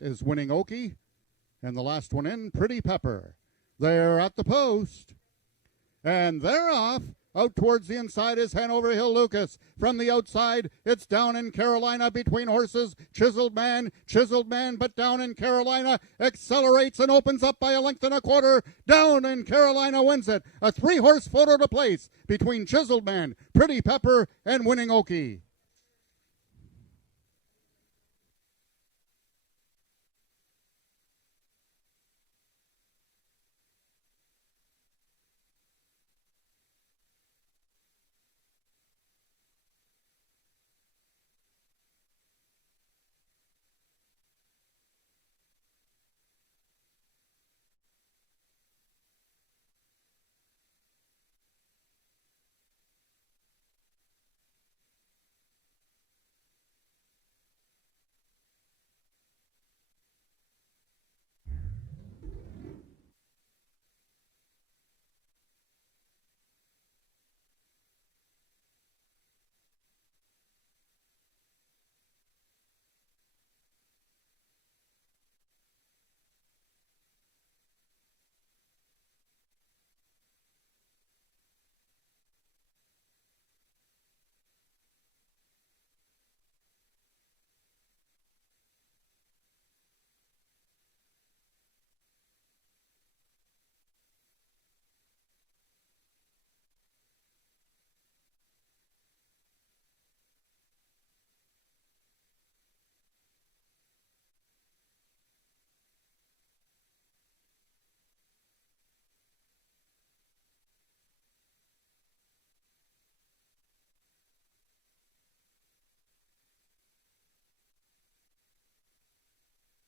is Winning Okie. And the last one in, Pretty Pepper. They're at the post. And they're off. Out towards the inside is Hanover Hill Lucas. From the outside, it's Down in Carolina between horses. Chiseled Man, but Down in Carolina accelerates and opens up by a length and a quarter. Down in Carolina wins it. A 3-horse photo to place between Chiseled Man, Pretty Pepper, and Winning Okie.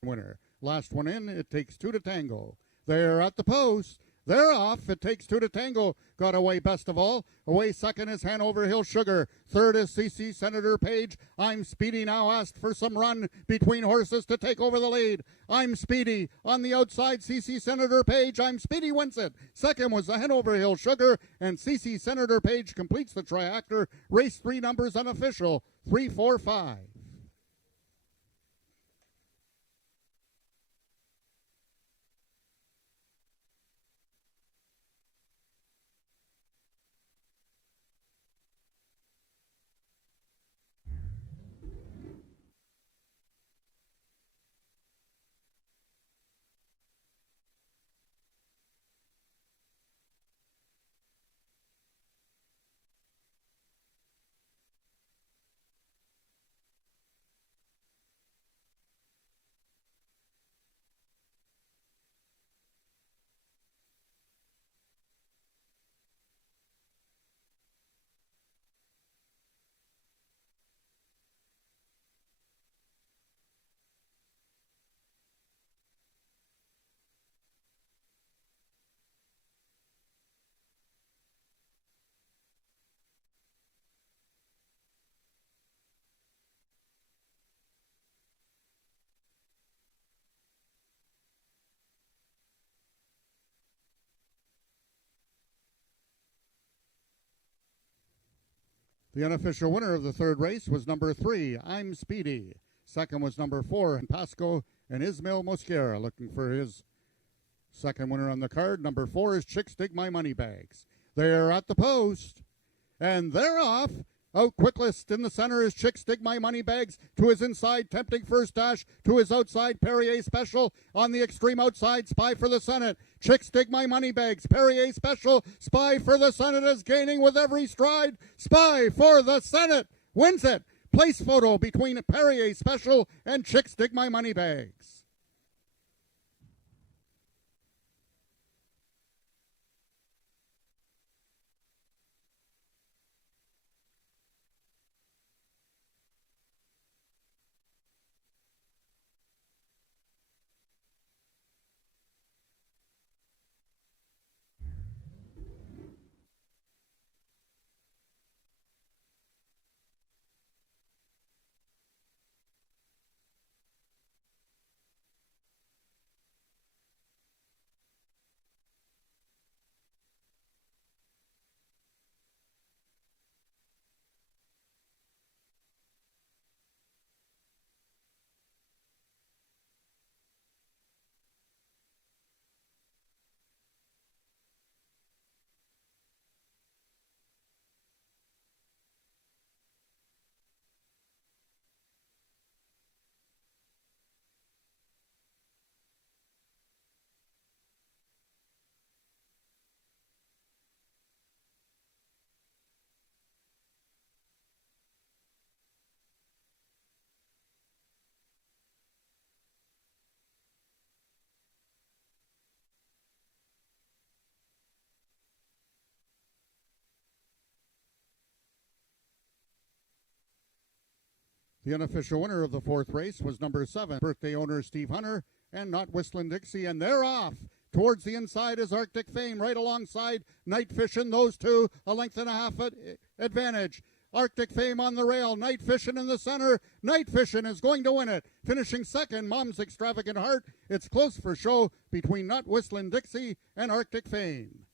Winner. Last one in, It Takes Two to Tango. They're at the post. They're off. It Takes Two to Tango. Got away best of all. Away second is Hanover Hill Sugar. Third is CC Senator Page. I'm Speedy now asked for some run between horses to take over the lead. I'm Speedy on the outside. CC Senator Page. I'm Speedy wins it. Second was the Hanover Hill Sugar, and CC Senator Page completes the triactor. Race 3 numbers unofficial 3, 4, 5. The unofficial winner of the third race was number 3, I'm Speedy. Second was number 4, Pasco and Ismail Mosquera, looking for his second winner on the card. Number 4 is Chicks Dig My Money Bags. They're at the post, and they're off. Out quickest in the center is Chicks Dig My Money Bags. To his inside, tempting first dash. To his outside, Perrier Special. On the extreme outside, Spy for the Senate. Chicks Dig My Money Bags. Perrier Special. Spy for the Senate is gaining with every stride. Spy for the Senate wins it. Place photo between Perrier Special and Chicks Dig My Money Bags. The unofficial winner of the fourth race was number 7, birthday owner Steve Hunter, and Not Whistling Dixie, and they're off. Towards the inside is Arctic Fame, right alongside Night Fishin'. Those two, a length and a half advantage. Arctic Fame on the rail, Night Fishin' in the center. Night Fishin' is going to win it. Finishing second, Mom's Extravagant Heart. It's close for show between Not Whistling Dixie and Arctic Fame.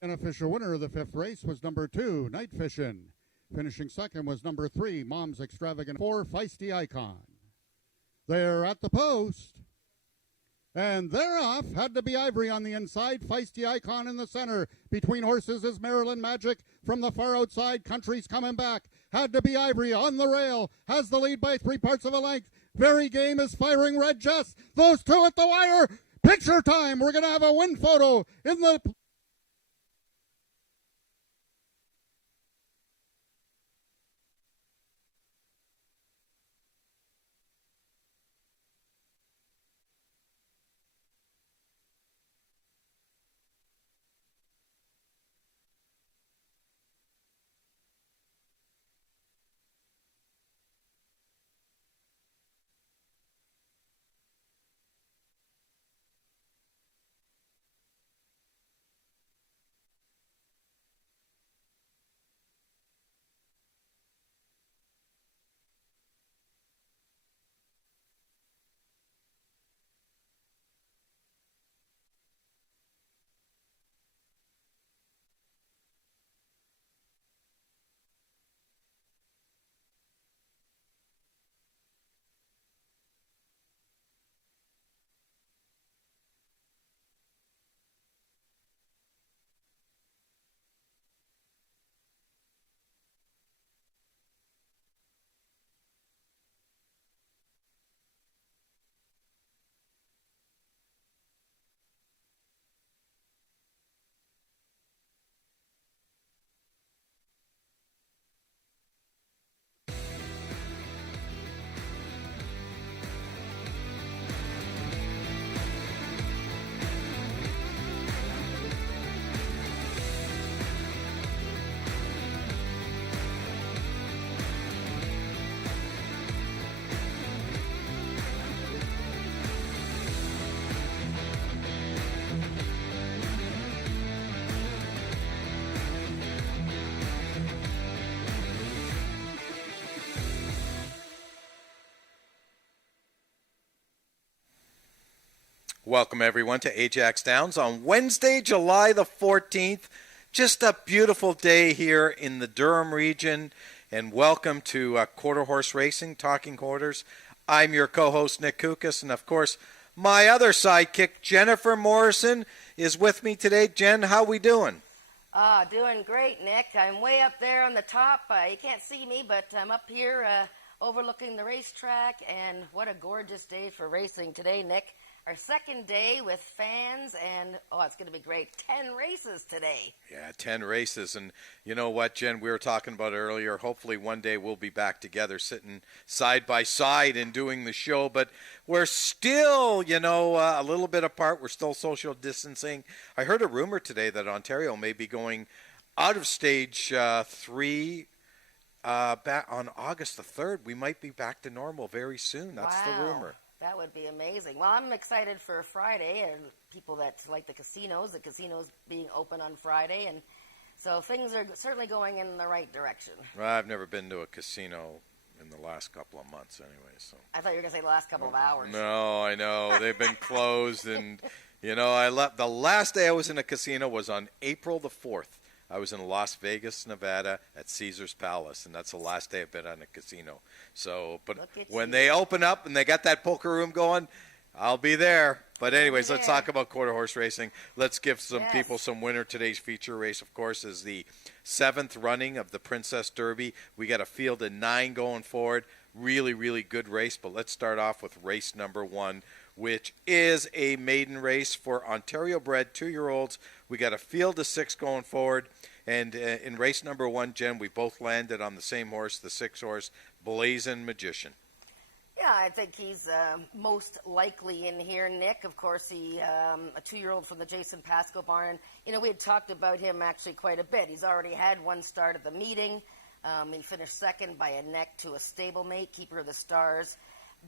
An official winner of the fifth race was number 2, Night Fishin'. Finishing second was number 3, Mom's Extravagant. 4, Feisty Icon. They're at the post. And they're off. Had to be Ivory on the inside. Feisty Icon in the center. Between horses is Maryland Magic from the far outside. Country's coming back. Had to be Ivory on the rail. Has the lead by 3 parts of a length. Very Game is firing Red Jess. Those two at the wire. Picture time. We're going to have a win photo in the... Welcome, everyone, to AjaxDowns on Wednesday, July the 14th. Just a beautiful day here in the Durham region, and welcome to Quarter Horse Racing, Talking Quarters. I'm your co-host, Nick Kukas, and, of course, my other sidekick, Jennifer Morrison, is with me today. Jen, how we doing? Doing great, Nick. I'm way up there on the top. You can't see me, but I'm up here overlooking the racetrack, and what a gorgeous day for racing today, Nick. Our second day with fans, and, it's going to be great. 10 races today. Yeah, 10 races. And you know what, Jen, we were talking about earlier. Hopefully one day we'll be back together sitting side by side and doing the show. But we're still, a little bit apart. We're still social distancing. I heard a rumor today that Ontario may be going out of stage 3 back on August the 3rd. We might be back to normal very soon. That's the rumor. That would be amazing. Well, I'm excited for Friday, and people that like the casinos being open on Friday, and so things are certainly going in the right direction. Well, I've never been to a casino in the last couple of months anyway. So I thought you were going to say the last couple of hours. No, I know. They've been closed, and, I left. The last day I was in a casino was on April the 4th. I was in Las Vegas, Nevada at Caesar's Palace, and that's the last day I've been on a casino. So, but when they open up and they got that poker room going, I'll be there. But anyways, let's talk about quarter horse racing. Let's give some people some winner. Today's feature race, of course, is the 7th running of the Princess Derby. We got a field of 9 going forward. Really, really good race. But let's start off with race number 1, which is a maiden race for Ontario-bred 2-year-olds. We got a field of 6 going forward. And in race number 1, Jen, we both landed on the same horse, the 6-horse, Blazin' Magician. Yeah, I think he's most likely in here, Nick. Of course, he a 2-year-old from the Jason Pascoe barn. We had talked about him actually quite a bit. He's already had one start at the meeting. He finished second by a neck to a stablemate, Keeper of the Stars,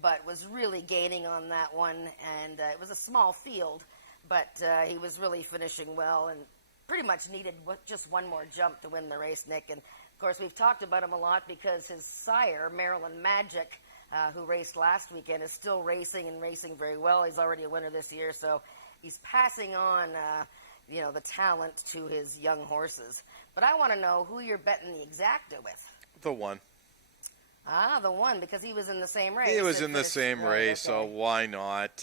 but was really gaining on that one. And it was a small field, but he was really finishing well and pretty much needed just one more jump to win the race, Nick. And, of course, we've talked about him a lot because his sire, Maryland Magic, who raced last weekend, is still racing and racing very well. He's already a winner this year, so he's passing on, the talent to his young horses. But I want to know who you're betting the exacta with. The 1. The 1, because he was in the same race. He was in the same race, so why not?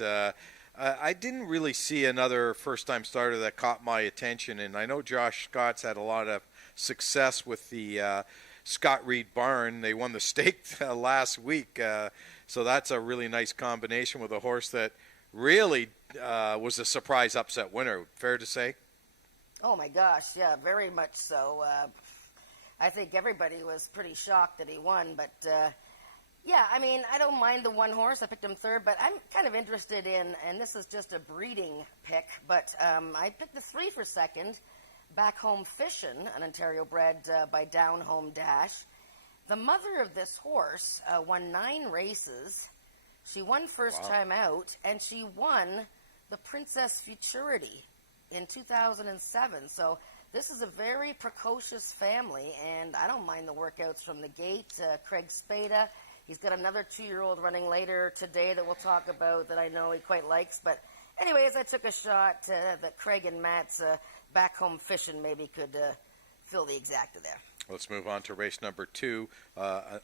I didn't really see another first-time starter that caught my attention, and I know Josh Scott's had a lot of success with the Scott Reed barn. They won the stake last week, so that's a really nice combination with a horse that really was a surprise upset winner. Fair to say? Oh my gosh, yeah, very much so. I think everybody was pretty shocked that he won, but I don't mind the 1 horse. I picked him 3rd, but I'm kind of interested in, and this is just a breeding pick, but I picked the 3 for 2nd. Back Home Fishin', an Ontario bred by Down Home Dash. The mother of this horse won 9 races. She won first time out, and she won the Princess Futurity in 2007. So this is a very precocious family, and I don't mind the workouts from the gate. Craig Spada, he's got another 2-year-old running later today that we'll talk about that I know he quite likes. But anyways, I took a shot that Craig and Matt's Back Home Fishin' maybe could fill the exacta there. Let's move on to race number 2,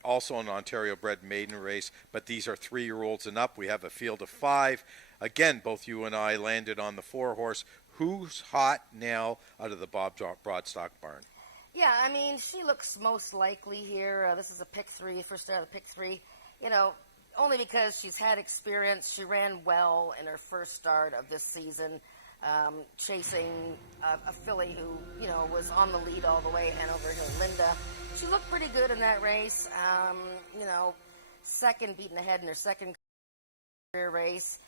also an Ontario-bred maiden race, but these are 3-year-olds and up. We have a field of 5. Again, both you and I landed on the 4-horse. Who's hot now out of the Bob Broadstock barn? Yeah, I mean, she looks most likely here. This is a pick 3, first start of the pick 3. Only because she's had experience. She ran well in her first start of this season. Chasing a filly who, was on the lead all the way, Hanover Hill Linda. She looked pretty good in that race. Second, beaten ahead in her second career race.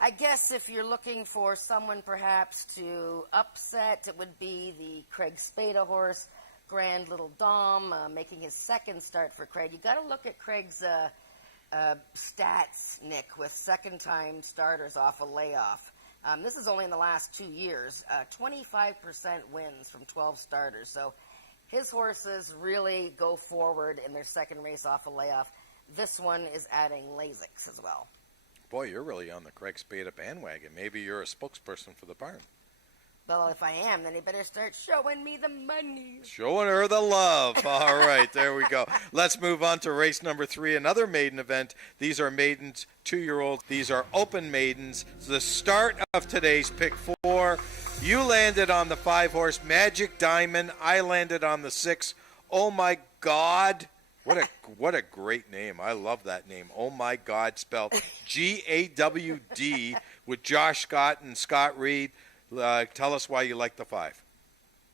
I guess if you're looking for someone perhaps to upset, it would be the Craig Spada horse, Grand Little Dom, making his second start for Craig. You got to look at Craig's stats, Nick, with second-time starters off a layoff. This is only in the last 2 years. 25% wins from 12 starters. So his horses really go forward in their second race off a layoff. This one is adding Lasix as well. Boy, you're really on the Craig Spada bandwagon. Maybe you're a spokesperson for the barn. Well, if I am, then he better start showing me the money. Showing her the love. All right, there we go. Let's move on to race number 3, another maiden event. These are maidens, 2-year-olds. These are open maidens. The start of today's pick 4. You landed on the 5-horse Magic Diamond. I landed on the 6. Oh, my God. What a great name. I love that name. Oh, my God, spelled G-A-W-D with Josh Scott and Scott Reed. Tell us why you like the 5.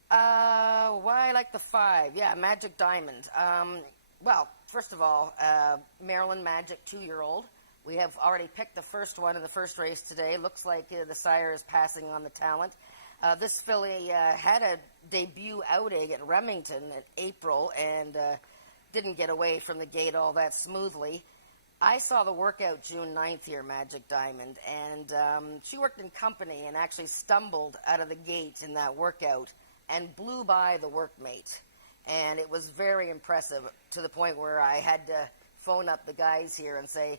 Why I like the 5? Yeah, Magic Diamond. Well, first of all, Maryland Magic 2-year-old. We have already picked the first one in the first race today. Looks like the sire is passing on the talent. This filly had a debut outing at Remington in April and didn't get away from the gate all that smoothly. I saw the workout June 9th here, Magic Diamond, and she worked in company and actually stumbled out of the gate in that workout and blew by the workmate. And it was very impressive to the point where I had to phone up the guys here and say,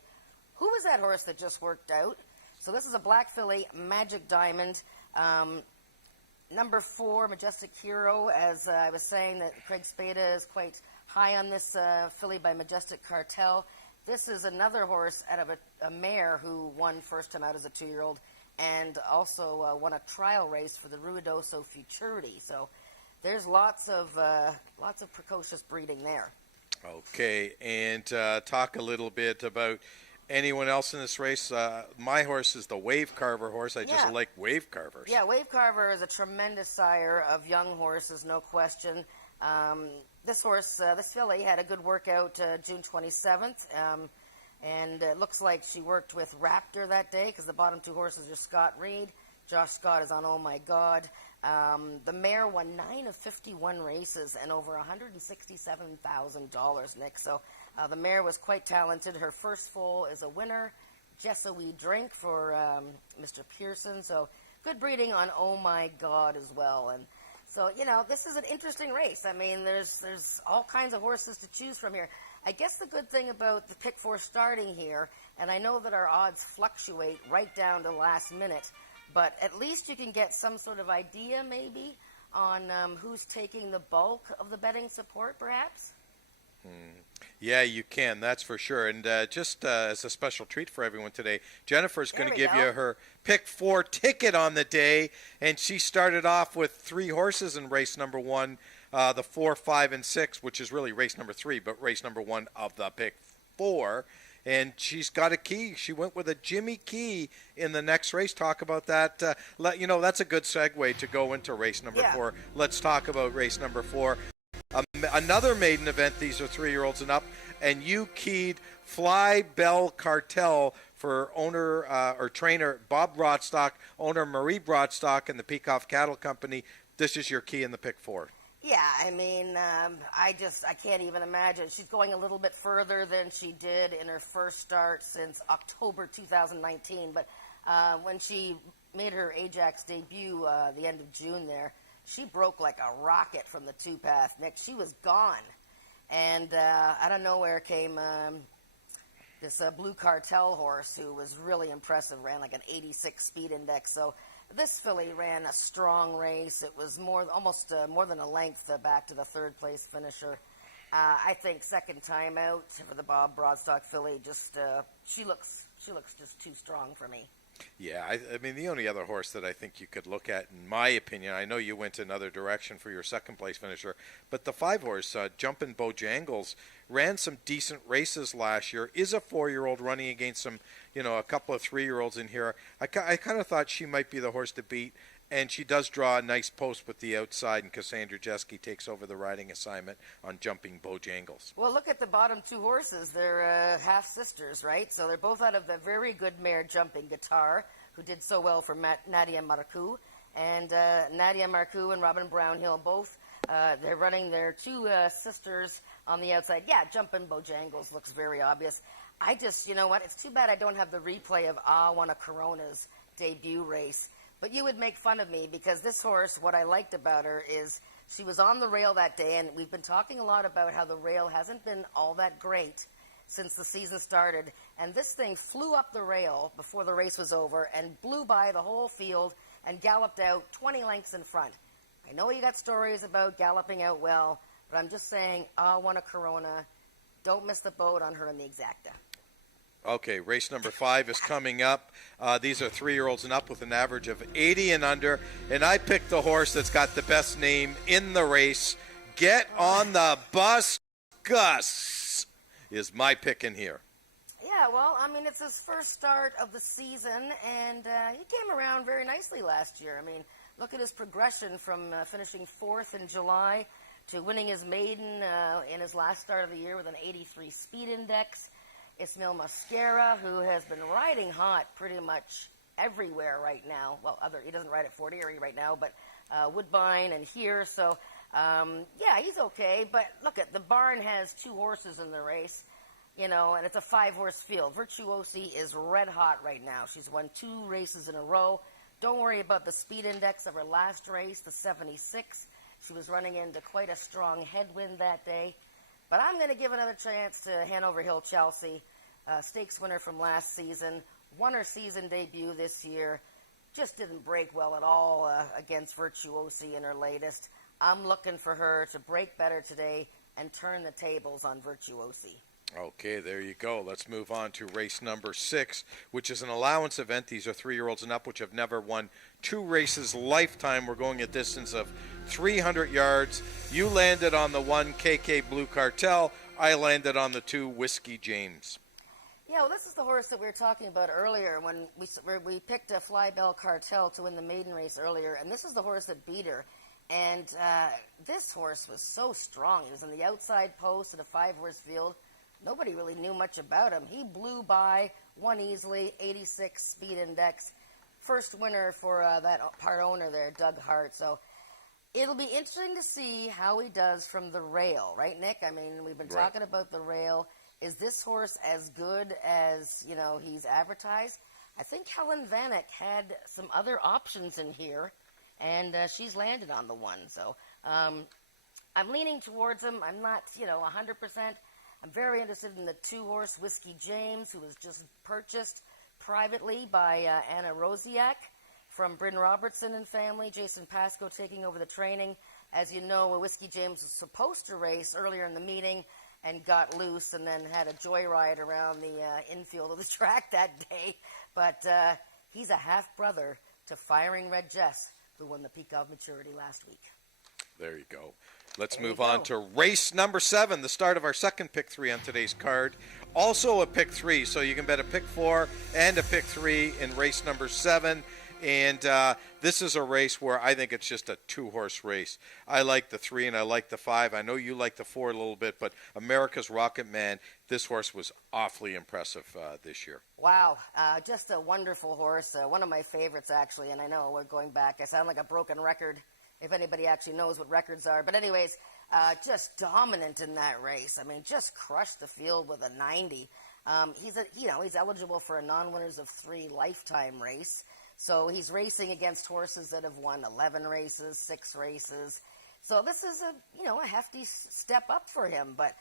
who was that horse that just worked out? So this is a black filly, Magic Diamond. Number 4, Majestic Hero, as I was saying, that Craig Spada is quite high on this filly by Majestic Cartel. This is another horse out of a mare who won first time out as a 2-year-old and also won a trial race for the Ruidoso Futurity. So there's lots of precocious breeding there. Okay, and talk a little bit about anyone else in this race. My horse is the Wave Carver horse. I just like Wave Carvers. Yeah, Wave Carver is a tremendous sire of young horses, no question. This horse, this filly, had a good workout June 27th, and it looks like she worked with Raptor that day because the bottom 2 horses are Scott Reed. Josh Scott is on Oh My God. The mare won 9 of 51 races and over $167,000, Nick. So the mare was quite talented. Her first foal is a winner, Jessoe Drink for Mr. Pearson. So good breeding on Oh My God as well. And so, you know, this is an interesting race. I mean, there's all kinds of horses to choose from here. I guess the good thing about the pick 4 starting here, and I know that our odds fluctuate right down to last minute, but at least you can get some sort of idea maybe on who's taking the bulk of the betting support, perhaps? Yeah, you can, that's for sure. And just as a special treat for everyone today, Jennifer's going to give you her pick 4 ticket on the day, and she started off with 3 horses in race number 1, the 4, 5, and 6, which is really race number 3, but race number 1 of the pick 4. And she's got a key. She went with a Jimmy Key in the next race. Talk about that. That's a good segue to go into race number 4. Let's talk about race number 4. Another maiden event. These are 3-year-olds and up. And you keyed Fly Bell Cartel for owner or trainer Bob Broadstock, owner Marie Broadstock, and the Peacock Cattle Company. This is your key in the pick 4. Yeah, I mean, I can't even imagine. She's going a little bit further than she did in her first start since October 2019. But when she made her Ajax debut the end of June there, she broke like a rocket from the 2-path, Nick. She was gone. And out of nowhere came this Blue Cartel horse who was really impressive, ran like an 86 speed index. So this filly ran a strong race. It was almost more than a length back to the 3rd place finisher. I think second time out for the Bob Broadstock filly, just she looks just too strong for me. Yeah, I mean, the only other horse that I think you could look at, in my opinion, I know you went another direction for your 2nd place finisher, but the 5 horse, Jumpin' Bojangles, ran some decent races last year, is a 4-year-old running against some, a couple of 3-year-olds in here. I kind of thought she might be the horse to beat, and she does draw a nice post with the outside, and Cassandra Jeske takes over the riding assignment on Jumping Bojangles. Well, look at the bottom 2 horses. They're half-sisters, right? So they're both out of the very good mare Jumping Guitar, who did so well for Nadia Marcoux. And Nadia Marcoux and Robin Brownhill both, they're running their 2 sisters on the outside. Yeah, Jumpin' Bojangles looks very obvious. I just, you know what, it's too bad I don't have the replay of One of Corona's debut race. But you would make fun of me because this horse, what I liked about her is she was on the rail that day, and we've been talking a lot about how the rail hasn't been all that great since the season started. And this thing flew up the rail before the race was over and blew by the whole field and galloped out 20 lengths in front. I know you got stories about galloping out well, but I'm just saying, One of Corona, don't miss the boat on her in the exacta. Okay, race number 5 is coming up. These are 3-year-olds and up with an average of 80 and under. And I picked the horse that's got the best name in the race. Get on the bus, Gus, is my pick in here. Yeah, well, I mean, it's his first start of the season, and he came around very nicely last year. I mean, look at his progression from finishing 4th in July to winning his maiden in his last start of the year with an 83 speed index. Ismail Mascara, who has been riding hot pretty much everywhere right now. Well, he doesn't ride at Fort Erie right now, but Woodbine and here. So, yeah, he's okay. But look, the barn has 2 horses in the race. you know, and it's a 5-horse field. Virtuosi is red hot right now. She's won 2 races in a row. Don't worry about the speed index of her last race, the 76. She was running into quite a strong headwind that day. But I'm going to give another chance to Hanover Hill Chelsea, stakes winner from last season, won her season debut this year, just didn't break well at all against Virtuosi in her latest. I'm looking for her to break better today and turn the tables on Virtuosi. Okay, there you go. Let's move on to race number 6, which is an allowance event. These are 3-year-olds and up, which have never won 2 races lifetime. We're going a distance of 300 yards. You landed on the 1, KK Blue Cartel. I landed on the 2, Whiskey James. Yeah, well, this is the horse that we were talking about earlier when we picked a Flybell Cartel to win the maiden race earlier, and this is the horse that beat her. And this horse was so strong. He was in the outside post at a 5-horse field. Nobody really knew much about him. He blew by, won easily, 86 speed index. First winner for that part owner there, Doug Hart. So it'll be interesting to see how he does from the rail, right, Nick? I mean, we've been talking about the rail. Is this horse as good as, you know, he's advertised? I think Helen Vanek had some other options in here, and she's landed on the 1. So I'm leaning towards him. I'm not, 100%. I'm very interested in the 2-horse Whiskey James, who was just purchased privately by Anna Rosiak from Bryn Robertson and family. Jason Pascoe taking over the training. As you know, Whiskey James was supposed to race earlier in the meeting and got loose and then had a joyride around the infield of the track that day. But he's a half-brother to Firing Red Jess, who won the Peak of Maturity last week. There you go. Let's move on to race number 7, the start of our second pick 3 on today's card. Also a pick 3, so you can bet a pick 4 and a pick 3 in race number 7. And this is a race where I think it's just a 2-horse race. I like the 3 and I like the 5. I know you like the 4 a little bit, but America's Rocket Man, this horse was awfully impressive this year. Wow, just a wonderful horse. One of my favorites, actually, and I know we're going back. I sound like a broken record if anybody actually knows what records are. But anyways, just dominant in that race. I mean, just crushed the field with a 90. He's eligible for a non-winners of 3 lifetime race. So he's racing against horses that have won 11 races, 6 races. So this is a hefty step up for him. But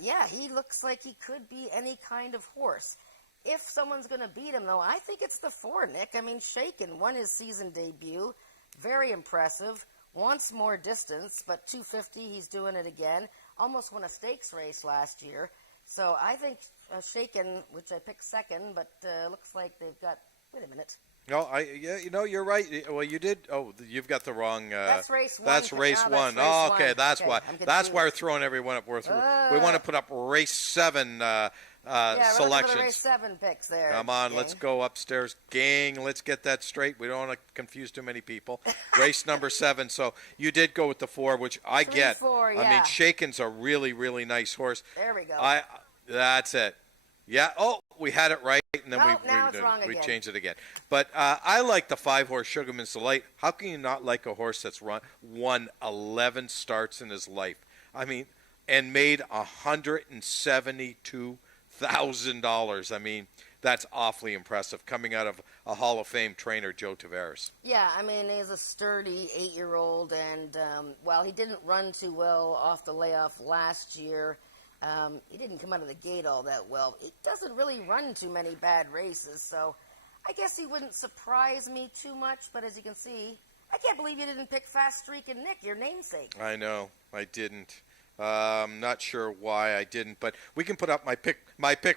he looks like he could be any kind of horse. If someone's going to beat him, though, I think it's the 4, Nick. I mean, Shaken won his season debut. Very impressive. Wants more distance, but 250, he's doing it again. Almost won a stakes race last year. So I think Shaken, which I picked second, but looks like they've got... Wait a minute. No, you're right. Well, you did. Oh, you've got the wrong. That's race 1. That's race 1. That's okay, one. that's okay, why. That's why we're throwing everyone up. We want to put up race 7 selections. Race 7 picks there. Come on, gang. Let's go upstairs, gang. Let's get that straight. We don't want to confuse too many people. Race number 7. So you did go with the 4, which I 3, get. 4, yeah. I mean, Shaken's a really, really nice horse. There we go. That's it. Yeah. Oh, we had it right, and then we changed it again. But I like the 5-horse Sugarman's Delight. How can you not like a horse that's won 11 starts in his life? I mean, and made $172,000. I mean, that's awfully impressive coming out of a Hall of Fame trainer, Joe Tavares. Yeah, I mean, he's a sturdy 8-year-old, and while he didn't run too well off the layoff last year, he didn't come out of the gate all that well. He doesn't really run too many bad races, so I guess he wouldn't surprise me too much. But as you can see, I can't believe you didn't pick Fast Streak and Nick, your namesake. I know, I didn't. I'm not sure why I didn't, but we can put up my pick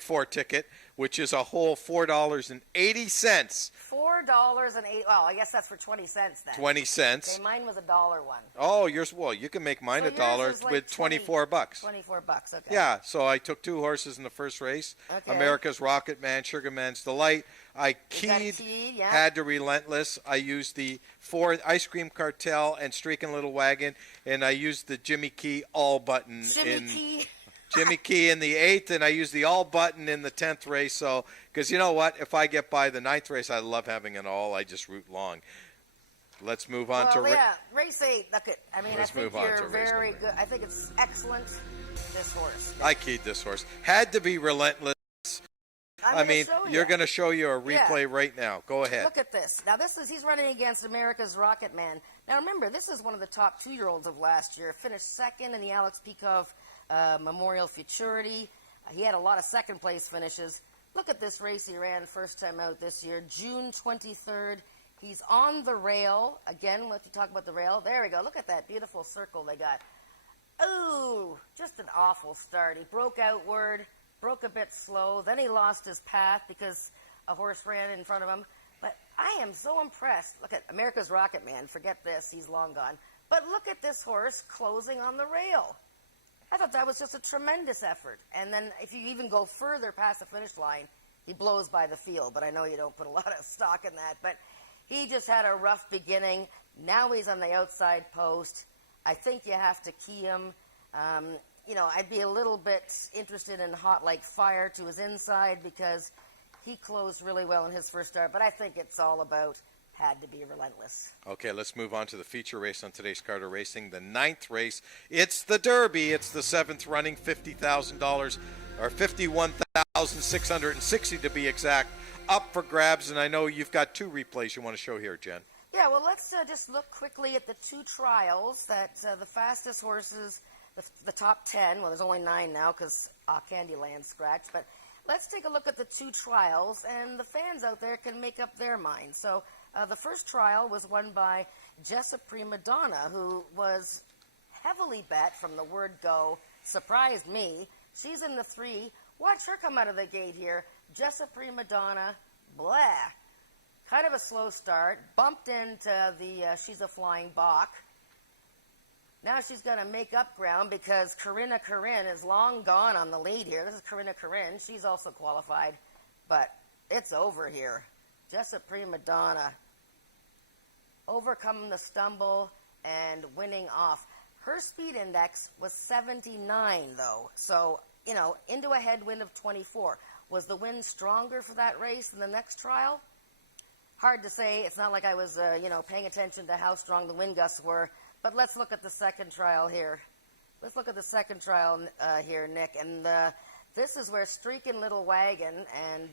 4 ticket, which is a whole $4.80. $4.08. Well, I guess that's for 20 cents then. 20 cents. Okay, mine was $1 one. Oh, yours. Well, you can make mine $1 like with 24 bucks. 24 bucks. Okay. Yeah. So I took 2 horses in the first race. Okay. America's Rocket Man, Sugarman's Delight. I keyed, yeah. had to Relentless. I used the 4 Ice Cream Cartel and Streaking Little Wagon, and I used the Jimmy Key all button Jimmy Key in the 8th, and I used the all button in the 10th race. So, because you know what, if I get by the 9th race, I love having an all. I just root long. Let's move on to race 8. Look, I think you're very good. I think it's excellent. this horse. I keyed this horse. Had to be Relentless. I mean, you're going to show you a replay right now. Go ahead. Look at this. Now, he's running against America's Rocket Man. Now, remember, this is one of the top 2-year-olds of last year. Finished second in the Alex Peikov Memorial Futurity. He had a lot of second-place finishes. Look at this race he ran first time out this year, June 23rd. He's on the rail. Again, let's talk about the rail. There we go. Look at that beautiful circle they got. Ooh, just an awful start. He broke outward, broke a bit slow. Then he lost his path because a horse ran in front of him. But I am so impressed. Look at America's Rocket Man. Forget this. He's long gone. But look at this horse closing on the rail. I thought that was just a tremendous effort. And then if you even go further past the finish line, he blows by the field. But I know you don't put a lot of stock in that. But he just had a rough beginning. Now he's on the outside post. I think you have to key him. I'd be a little bit interested in Hot Like Fire to his inside because he closed really well in his first start. But I think it's all about Had to Be Relentless. Okay, let's move on to the feature race on today's Carter Racing, the 9th race. It's the Derby. It's the 7th running, $50,000 or $51,660 to be exact, up for grabs. And I know you've got 2 replays you want to show here, Jen. Yeah, well, let's just look quickly at the 2 trials that the fastest horses, the top 10. Well, there's only 9 now because Candyland scratched. But let's take a look at the 2 trials, and the fans out there can make up their mind. So the first trial was won by Jessa Prima Donna, who was heavily bet from the word go. Surprised me. She's in the 3. Watch her come out of the gate here. Jessa Prima Donna, blah. Kind of a slow start. Bumped into the She's a Flying Bach. Now she's going to make up ground because Corinna Corinne is long gone on the lead here. This is Corinna Corinne. She's also qualified. But it's over here. Jessa Prima Donna overcoming the stumble and winning off. Her speed index was 79, though. So, into a headwind of 24. Was the wind stronger for that race than the next trial? Hard to say. It's not like I was, paying attention to how strong the wind gusts were. But let's look at the second trial here. Let's look at the second trial here, Nick. And this is where Streakin' Little Wagon and,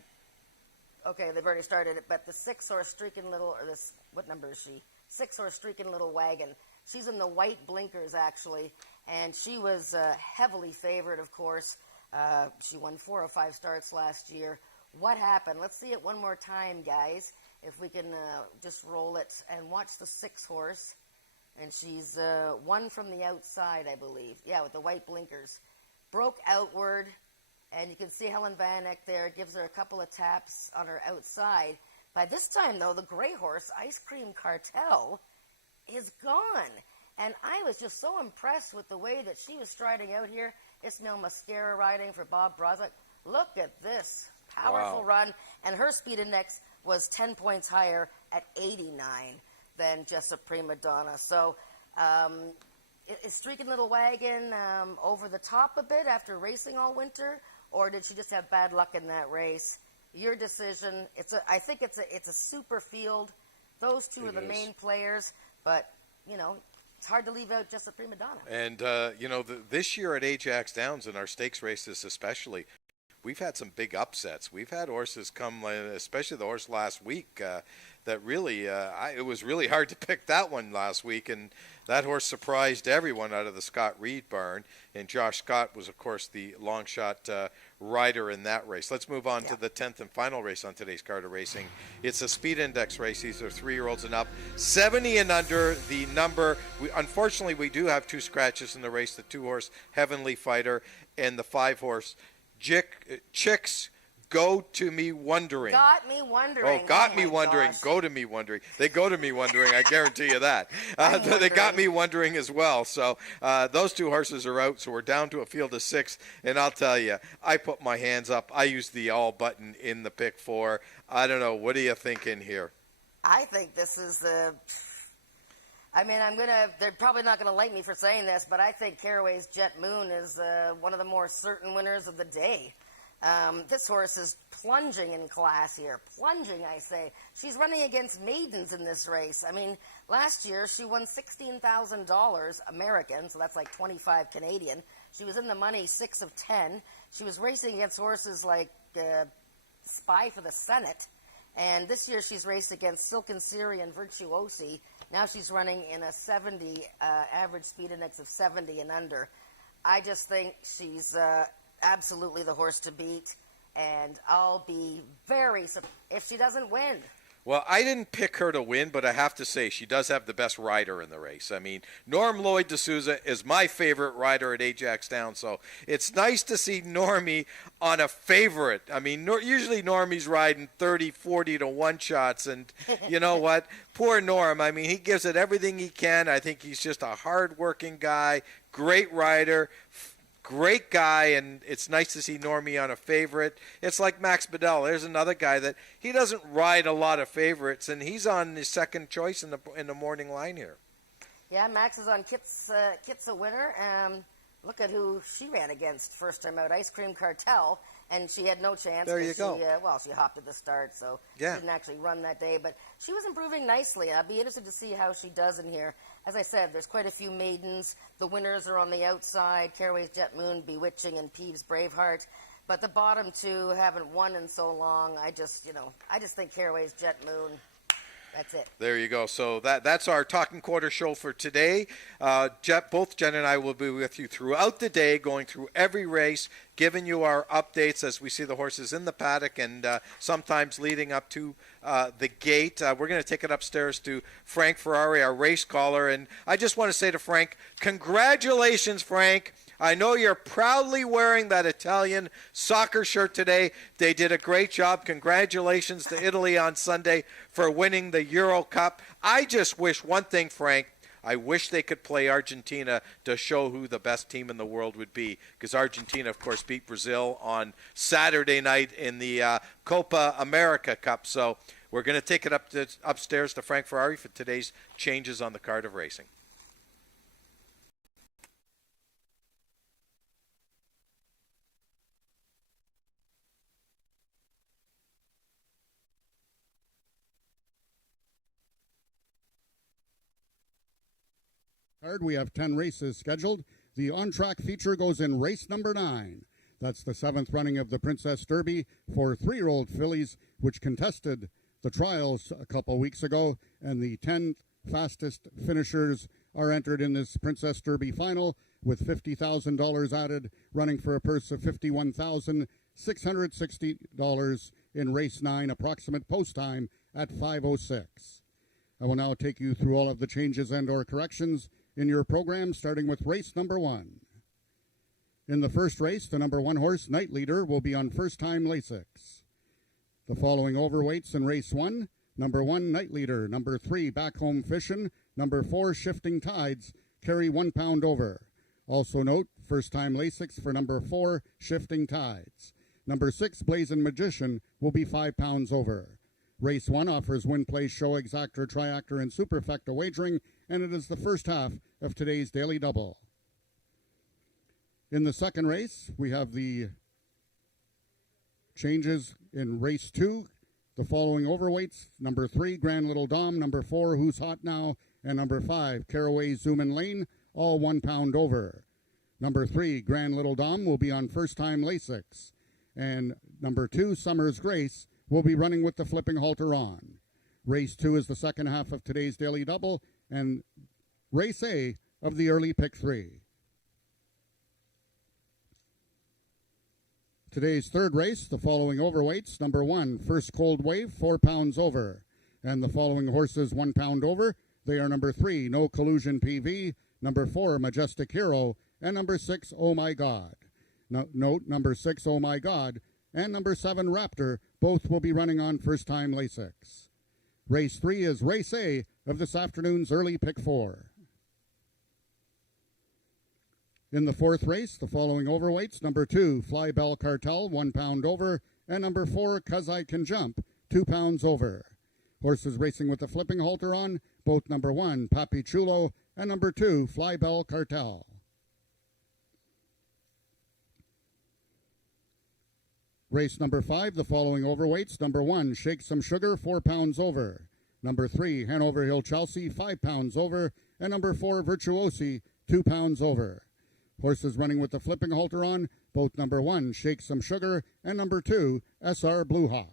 okay, they've already started it, but the 6-horse Streakin' Little, or this, what number is she? 6-horse Streakin' Little Wagon. She's in the white blinkers, actually. And she was heavily favored, of course. She won 4 or 5 starts last year. What happened? Let's see it one more time, guys. If we can just roll it and watch the 6-horse. And she's won from the outside, I believe. Yeah, with the white blinkers. Broke outward. And you can see Helen Van Eck there. Gives her a couple of taps on her outside. By this time, though, the gray horse, Ice Cream Cartel, is gone. And I was just so impressed with the way that she was striding out here. Ismail Mascara riding for Bob Brozak. Look at this powerful run. And her speed index was 10 points higher at 89 than Jessa Prima Donna. So is Streakin' Little Wagon over the top a bit after racing all winter? Or did she just have bad luck in that race? Your decision. I think it's a super field. Those 2 are the main players. But, it's hard to leave out Jessa Prima Donna. And, this year at AjaxDowns in our stakes races especially, we've had some big upsets. We've had horses come, especially the horse last week, that really, it was really hard to pick that one last week. And that horse surprised everyone out of the Scott Reed barn. And Josh Scott was, of course, the long shot rider in that race. Let's move on to the 10th and final race on today's Carter Racing. It's a speed index race. These are 3-year-olds and up. 70 and under, the number. Unfortunately, we do have 2 scratches in the race, the 2-horse Heavenly Fighter and the 5-horse Chicks Go to Me Wondering. Got me wondering. Oh, got me wondering. Gosh. Go to me wondering. They go to me wondering. I guarantee you that. They got me wondering as well. So those 2 horses are out. So we're down to a field of 6. And I'll tell you, I put my hands up. I used the all button in the pick 4. I don't know. What do you think in here? I think this is the... they're probably not going to like me for saying this, but I think Caraway's Jet Moon is one of the more certain winners of the day. This horse is plunging in class here. Plunging, I say. She's running against maidens in this race. I mean, last year she won $16,000 American, so that's like 25 Canadian. She was in the money 6 of 10. She was racing against horses like Spy for the Senate. And this year she's raced against Silken Siri and Virtuosi. Now she's running in a 70, average speed index of 70 and under. I just think she's absolutely the horse to beat, and I'll be very surprised if she doesn't win. Well, I didn't pick her to win, but I have to say she does have the best rider in the race. I mean, Norm Lloyd D'Souza is my favorite rider at AjaxDowns, so it's nice to see Normie on a favorite. I mean, usually Normie's riding 30, 40 to 1 shots, and you know what? Poor Norm. I mean, he gives it everything he can. I think he's just a hard-working guy, great rider, great guy, and it's nice to see Normie on a favorite. It's like Max Bedell. There's another guy that he doesn't ride a lot of favorites, and he's on the second choice in the morning line here. Yeah, Max is on Kit's a winner. Look at who she ran against first time out, Ice Cream Cartel, and she had no chance. There you go. She hopped at the start, so yeah. She didn't actually run that day, but she was improving nicely. I'll be interested to see how she does in here. As I said, there's quite a few maidens. The winners are on the outside, Caraway's Jet Moon, Bewitching, and Peeves Braveheart. But the bottom two haven't won in so long. I just think Caraway's Jet Moon, that's it. There you go. So that's our Talking Quarter show for today. Both Jen and I will be with you throughout the day, going through every race, giving you our updates as we see the horses in the paddock and sometimes leading up to the gate. We're going to take it upstairs to Frank Ferrari, our race caller. And I just want to say to Frank, congratulations, Frank. I know you're proudly wearing that Italian soccer shirt today. They did a great job. Congratulations to Italy on Sunday for winning the Euro Cup. I just wish one thing, Frank. I wish they could play Argentina to show who the best team in the world would be, because Argentina, of course, beat Brazil on Saturday night in the Copa America Cup. So we're going to take it upstairs to Frank Ferrari for today's changes on the card of racing. We have 10 races scheduled. The on-track feature goes in race number 9. That's the 7th running of the Princess Derby for 3-year-old fillies, which contested the trials a couple weeks ago, and the 10 fastest finishers are entered in this Princess Derby final with $50,000 added, running for a purse of $51,660 in race 9, approximate post time at 5:06. I will now take you through all of the changes and or corrections in your program, starting with race number 1. In the first race, the number 1 horse, Night Leader, will be on first-time Lasix. The following overweights in race 1, number 1, Night Leader, number 3, Back Home Fishin', number 4, Shifting Tides, carry 1 pound over. Also note, first-time Lasix for number 4, Shifting Tides. Number 6, Blazin' Magician, will be 5 pounds over. Race 1 offers win, play, show, exactor, triactor, and superfecta wagering, and it is the first half of today's daily double. In the second race, we have the changes in race 2. The following overweights, number 3, Grand Little Dom, number 4, Who's Hot Now, and number 5, Caraway Zoomin' Lane, all 1 pound over. Number 3, Grand Little Dom, will be on first-time Lasix, and number 2, Summer's Grace, will be running with the flipping halter on. Race 2 is the second half of today's daily double, and race A of the early pick 3. Today's third race, the following overweights, number 1, First Cold Wave, 4 pounds over. And the following horses 1 pound over, they are number 3, No Collusion PV, number 4, Majestic Hero, and number 6, Oh My God. Note, number 6, Oh My God, and number 7, Raptor, both will be running on first-time Lasix. Race 3 is race A of this afternoon's early pick 4. In the fourth race, the following overweights, number 2, Fly Bell Cartel, 1 pound over, and number 4, 'Cause I Can Jump, 2 pounds over. Horses racing with the flipping halter on, both number 1, Papi Chulo, and number 2, Fly Bell Cartel. Race number 5, the following overweights. Number 1, Shake Some Sugar, 4 pounds over. Number 3, Hanover Hill Chelsea, 5 pounds over. And number 4, Virtuosi, 2 pounds over. Horses running with the flipping halter on, both number 1, Shake Some Sugar, and number 2, SR Blue Hawk.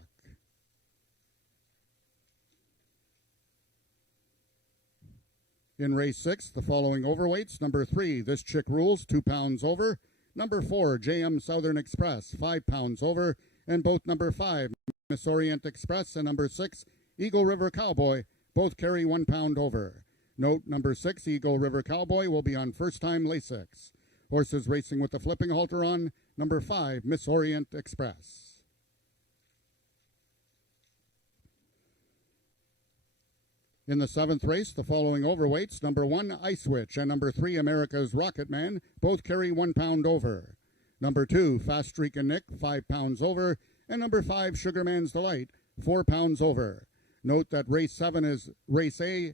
In race 6, the following overweights. Number 3, This Chick Rules, 2 pounds over. Number 4, JM Southern Express, 5 pounds over. And both number 5, Miss Orient Express, and number 6, Eagle River Cowboy, both carry 1 pound over. Note number 6, Eagle River Cowboy, will be on first-time Lasix. Horses racing with the flipping halter on, number 5, Miss Orient Express. In the 7th race, the following overweights. Number 1, Ice Witch, and number 3, America's Rocket Man, both carry 1 pound over. Number 2, Fast Streak and Nick, 5 pounds over. And number 5, Sugarman's Delight, 4 pounds over. Note that race 7 is race A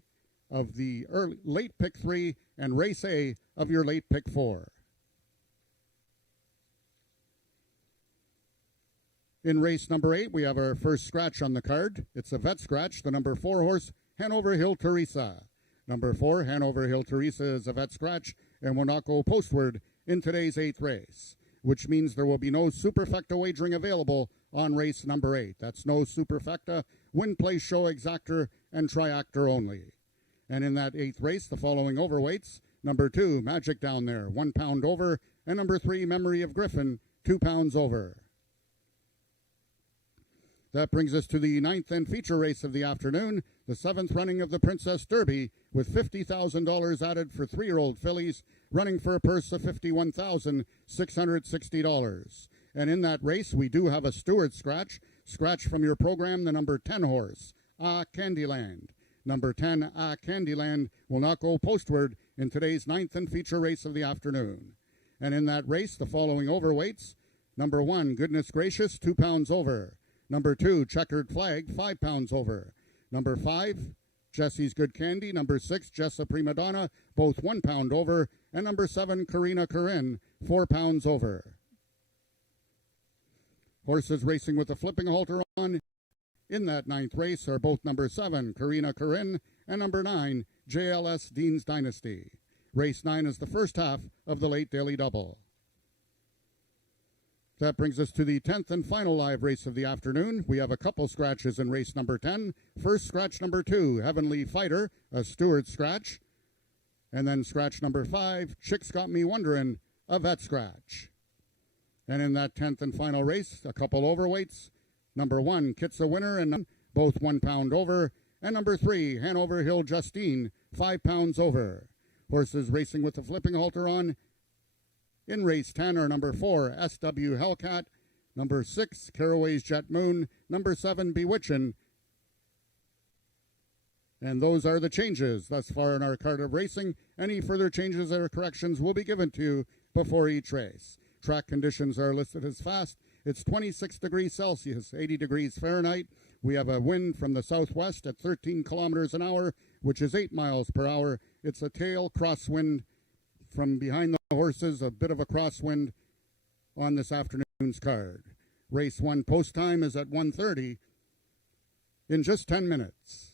of the late pick 3 and race A of your late pick 4. In race number 8, we have our first scratch on the card. It's a vet scratch, the number 4 horse, Hanover Hill Teresa. Number 4, Hanover Hill Teresa, is a vet scratch and will not go postward in today's 8th race, which means there will be no superfecta wagering available on race number 8. That's no superfecta, win, play, show, exactor, and triactor only. And in that 8th race, the following overweights. Number 2, Magic Down There, 1 pound over. And number 3, Memory of Griffin, 2 pounds over. That brings us to the 9th and feature race of the afternoon, the 7th running of the Princess Derby, with $50,000 added for 3-year-old fillies, running for a purse of $51,660. And in that race, we do have a steward scratch from your program, the number 10 horse, Candyland. Number 10, Candyland, will not go postward in today's 9th and feature race of the afternoon. And in that race, the following overweights. Number 1, Goodness Gracious, 2 pounds over. Number 2, Checkered Flag, 5 pounds over. Number 5, Jesse's Good Candy. Number 6, Jessa Prima Donna, both 1 pound over. And number 7, Karina Corinne, 4 pounds over. Horses racing with the flipping halter on in that 9th race are both number 7, Karina Corinne, and number 9, JLS Dean's Dynasty. Race 9 is the first half of the late daily double. That brings us to the 10th and final live race of the afternoon. We have a couple scratches in race number 10. First scratch number 2, Heavenly Fighter, a steward scratch. And then scratch number 5, Chicks Got Me Wonderin', a vet scratch. And in that 10th and final race, a couple overweights. Number 1, Kit's a Winner, and both 1 pound over. And number 3, Hanover Hill Justine, 5 pounds over. Horses racing with the flipping halter on. In race 10 are number 4, SW Hellcat, number 6, Caraway's Jet Moon, number 7, Bewitchin'. And those are the changes thus far in our card of racing. Any further changes or corrections will be given to you before each race. Track conditions are listed as fast. It's 26 degrees Celsius, 80 degrees Fahrenheit. We have a wind from the southwest at 13 kilometers an hour, which is 8 miles per hour. It's a tail crosswind from behind the horses, a bit of a crosswind on this afternoon's card. Race 1 post time is at 1:30 in just 10 minutes.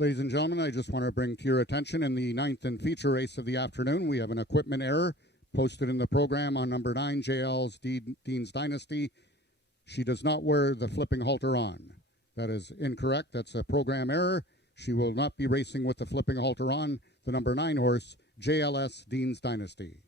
Ladies and gentlemen, I just want to bring to your attention in the ninth and feature race of the afternoon, we have an equipment error posted in the program on number 9, JL's Dean's Dynasty. She does not wear the flipping halter on. That is incorrect. That's a program error. She will not be racing with the flipping halter on. The number 9 horse, JLS Dean's Dynasty.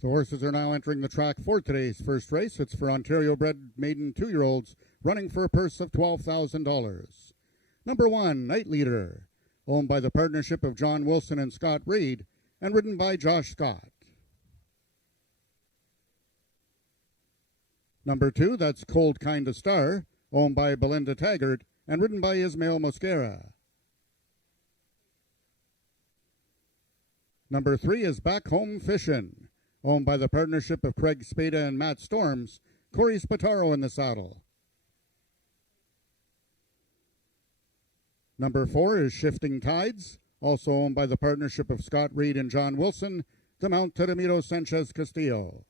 The horses are now entering the track for today's first race. It's for Ontario-bred maiden 2-year-olds running for a purse of $12,000. Number 1, Night Leader, owned by the partnership of John Wilson and Scott Reed, and ridden by Josh Scott. Number 2, that's Cold Kinda Star, owned by Belinda Taggart, and ridden by Ismael Mosquera. Number 3 is Back Home Fishin', owned by the partnership of Craig Spada and Matt Storms, Corey Spataro in the saddle. Number 4 is Shifting Tides, also owned by the partnership of Scott Reed and John Wilson, the Mount Tadamito Sanchez Castillo.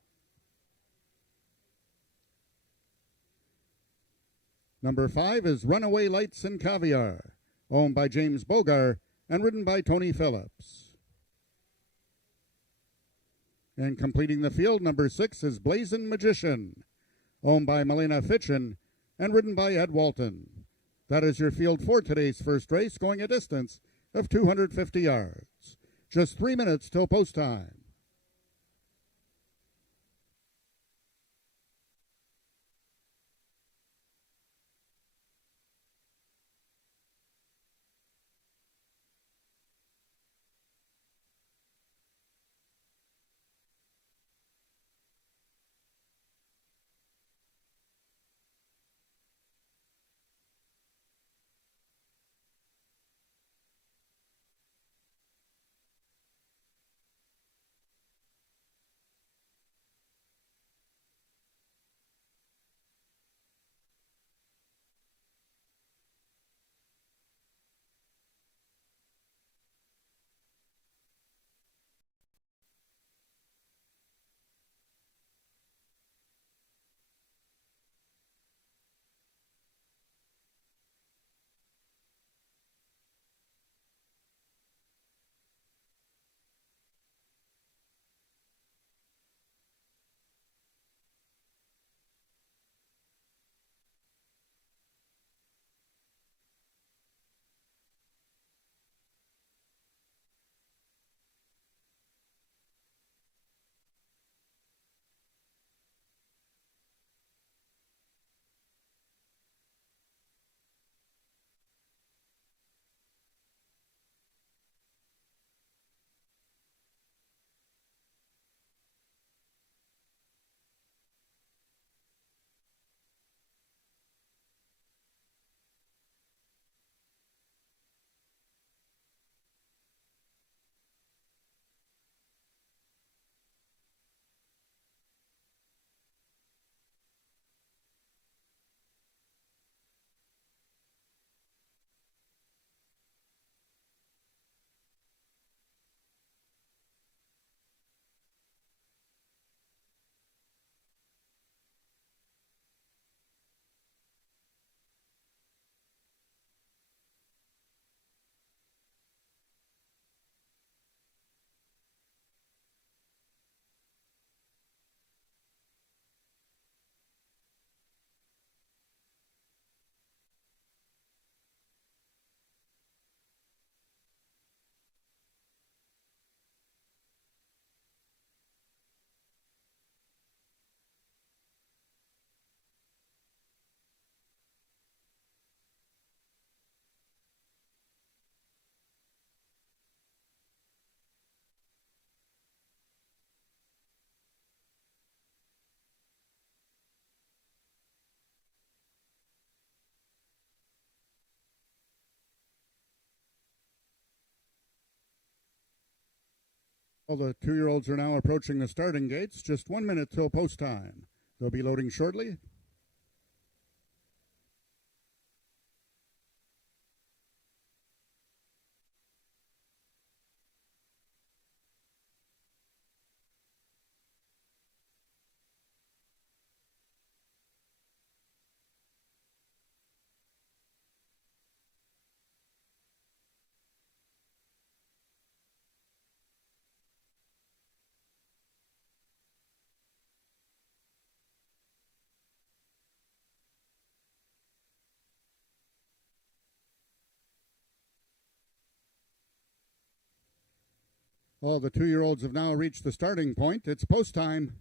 Number 5 is Runaway Lights and Caviar, owned by James Bogar and ridden by Tony Phillips. And completing the field, number 6 is Blazin' Magician, owned by Melina Fitchin and ridden by Ed Walton. That is your field for today's first race, going a distance of 250 yards. Just 3 minutes till post time. All the 2-year-olds are now approaching the starting gates. Just 1 minute till post time. They'll be loading shortly. All the 2-year-olds have now reached the starting point. It's post time.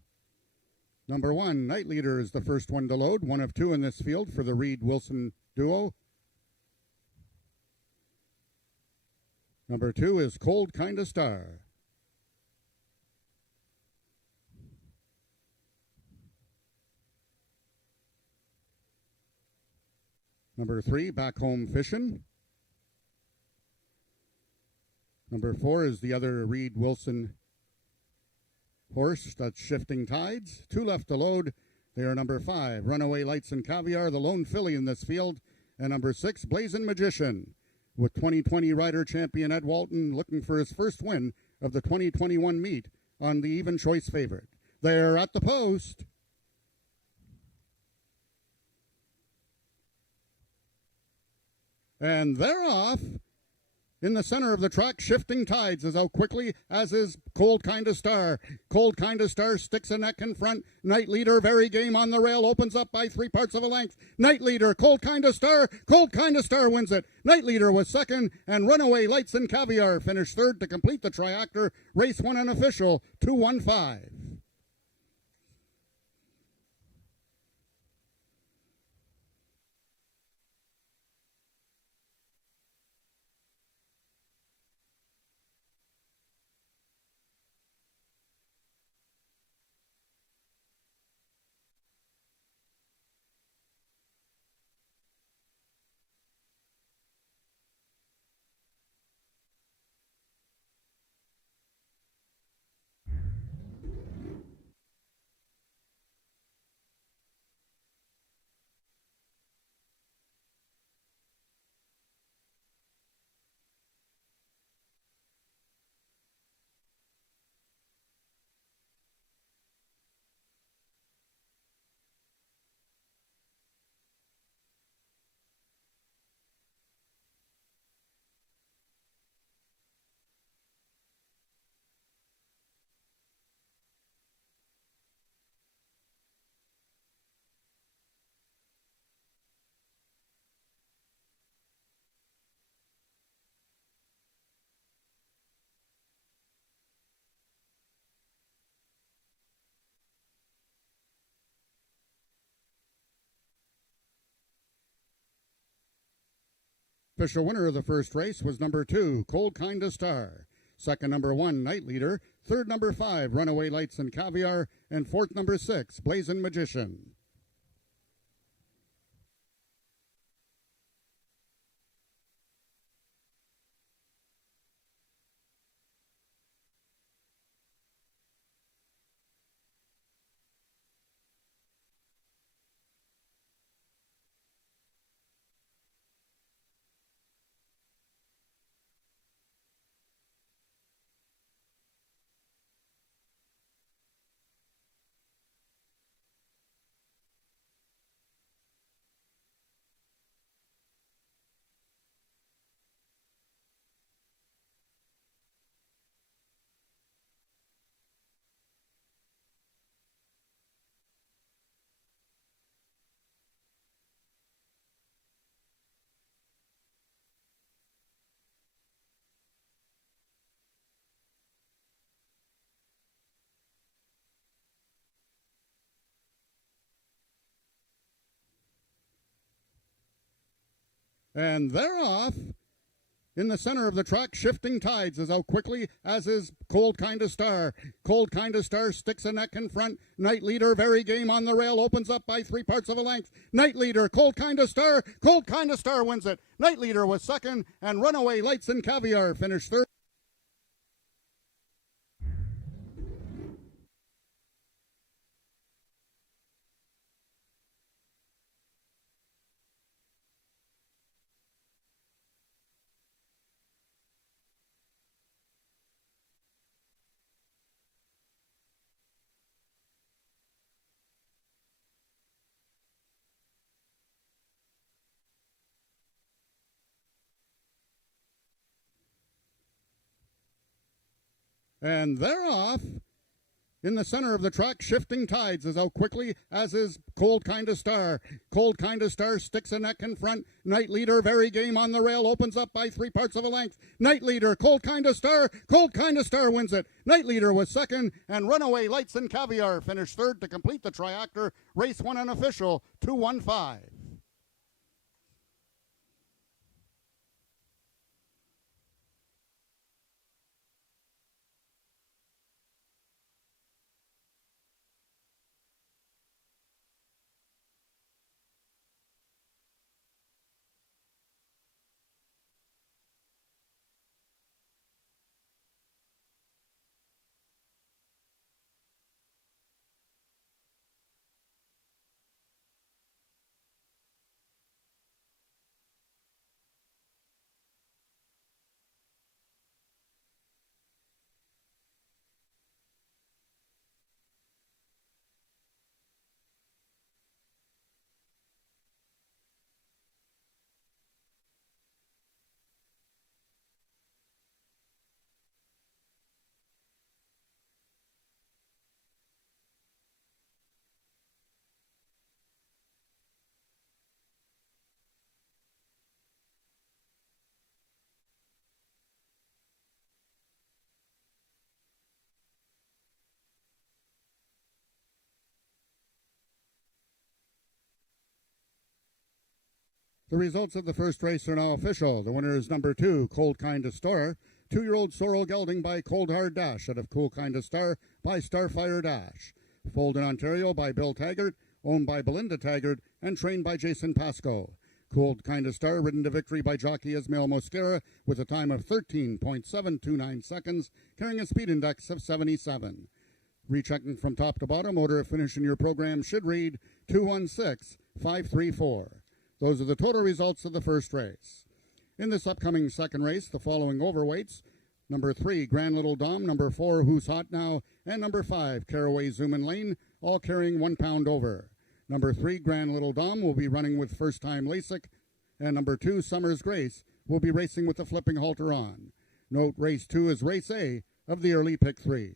Number 1, Night Leader, is the first one to load. 1 of 2 in this field for the Reed-Wilson duo. Number 2 is Cold Kinda Star. Number 3, Back Home Fishin'. Number 4 is the other Reed-Wilson horse, that's Shifting Tides. 2 left to load. They are number 5, Runaway Lights and Caviar, the lone filly in this field, and number 6, Blazin' Magician, with 2020 rider champion Ed Walton looking for his first win of the 2021 meet on the even choice favorite. They're at the post. And they're off. In the center of the track, Shifting Tides is out quickly, as is Cold Kinda Star. Cold Kinda Star sticks a neck in front. Night Leader, very game on the rail, opens up by 3/4 of a length. Night Leader, Cold Kinda Star wins it. Night Leader was second, and Runaway Lights and Caviar finished third to complete the triactor. Race 1 unofficial, 2-1-5. Official winner of the first race was number 2, Cold Kinda Star. Second, number 1, Night Leader. Third, number 5, Runaway Lights and Caviar. And fourth, number 6, Blazin' Magician. And they're off. In the center of the track, Shifting Tides is out quickly, as is Cold Kinda Star. Cold Kinda Star sticks a neck in front. Night Leader, very game on the rail, opens up by 3/4 of a length. Night Leader, Cold Kinda Star wins it. Night Leader was second, and Runaway Lights and Caviar finished third. And they're off. In the center of the track, Shifting Tides is out quickly, as is Cold Kinda Star. Cold Kinda Star sticks a neck in front. Night Leader, very game on the rail, opens up by 3/4 of a length. Night Leader, Cold Kinda Star wins it. Night Leader was second, and Runaway Lights and Caviar finished third to complete the triactor. Race 1 unofficial, 2:15. The results of the first race are now official. The winner is number 2, Cold Kinda Star. 2-year-old Sorrel Gelding by Cold Hard Dash out of Cool Kinda Star by Starfire Dash. Foaled in Ontario by Bill Taggart, owned by Belinda Taggart, and trained by Jason Pascoe. Cold Kinda Star ridden to victory by jockey Ismail Mosquera with a time of 13.729 seconds, carrying a speed index of 77. Rechecking from top to bottom, order of finish in your program should read 216-534. Those are the total results of the first race. In this upcoming second race, the following overweights: number 3, Grand Little Dom, number 4, Who's Hot Now, and number 5, Caraway Zoomin' Lane, all carrying 1 pound over. Number 3, Grand Little Dom, will be running with first-time LASIK, and number 2, Summer's Grace, will be racing with the flipping halter on. Note, race 2 is race A of the early pick 3.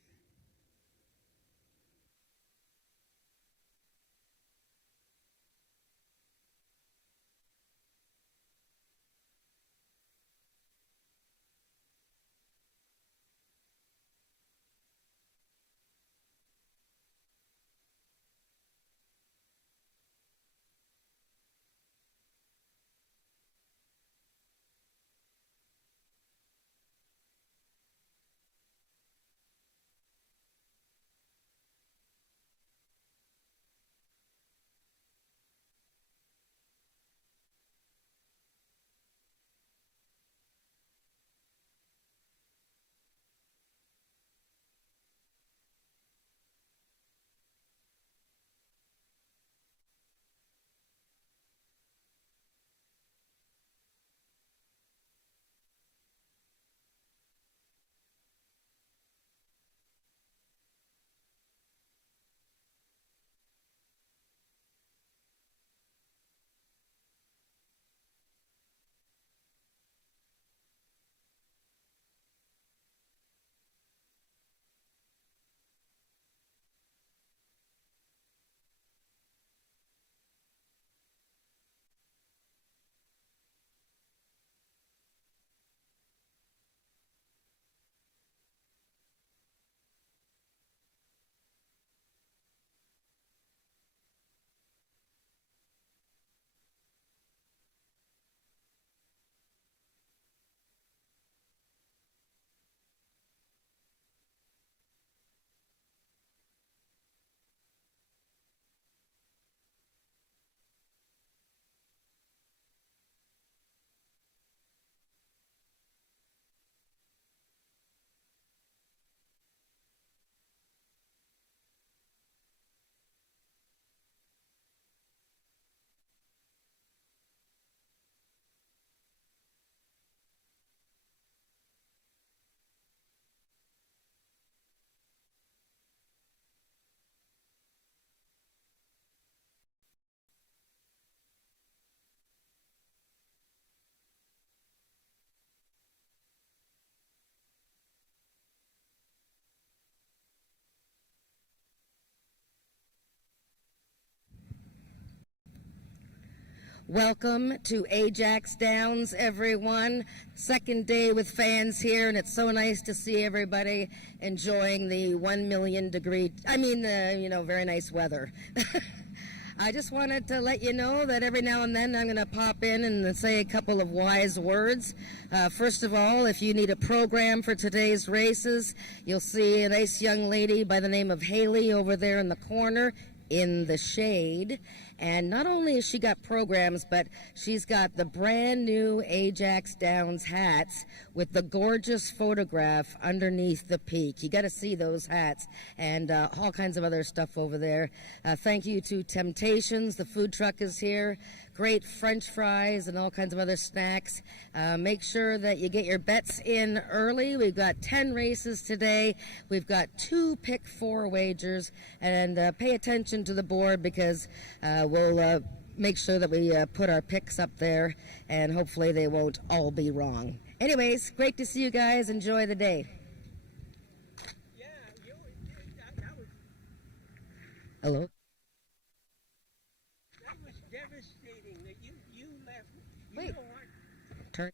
Welcome to AjaxDowns, everyone. Second day with fans here, and it's so nice to see everybody enjoying the 1 million degree, very nice weather. I just wanted to let you know that every now and then I'm going to pop in and say a couple of wise words. First of all, if you need a program for today's races, you'll see a nice young lady by the name of Haley over there in the corner in the shade. And not only has she got programs, but she's got the brand new AjaxDowns hats with the gorgeous photograph underneath the peak. You got to see those hats and all kinds of other stuff over there. Thank you to Temptations. The food truck is here. Great French fries and all kinds of other snacks. Make sure that you get your bets in early. We've got 10 races today. We've got 2 pick 4 wagers. And pay attention to the board because we'll make sure that we put our picks up there, and hopefully they won't all be wrong. Anyways, great to see you guys. Enjoy the day. Yeah, that was Hello? devastating that you left. You Wait. know what? Turn.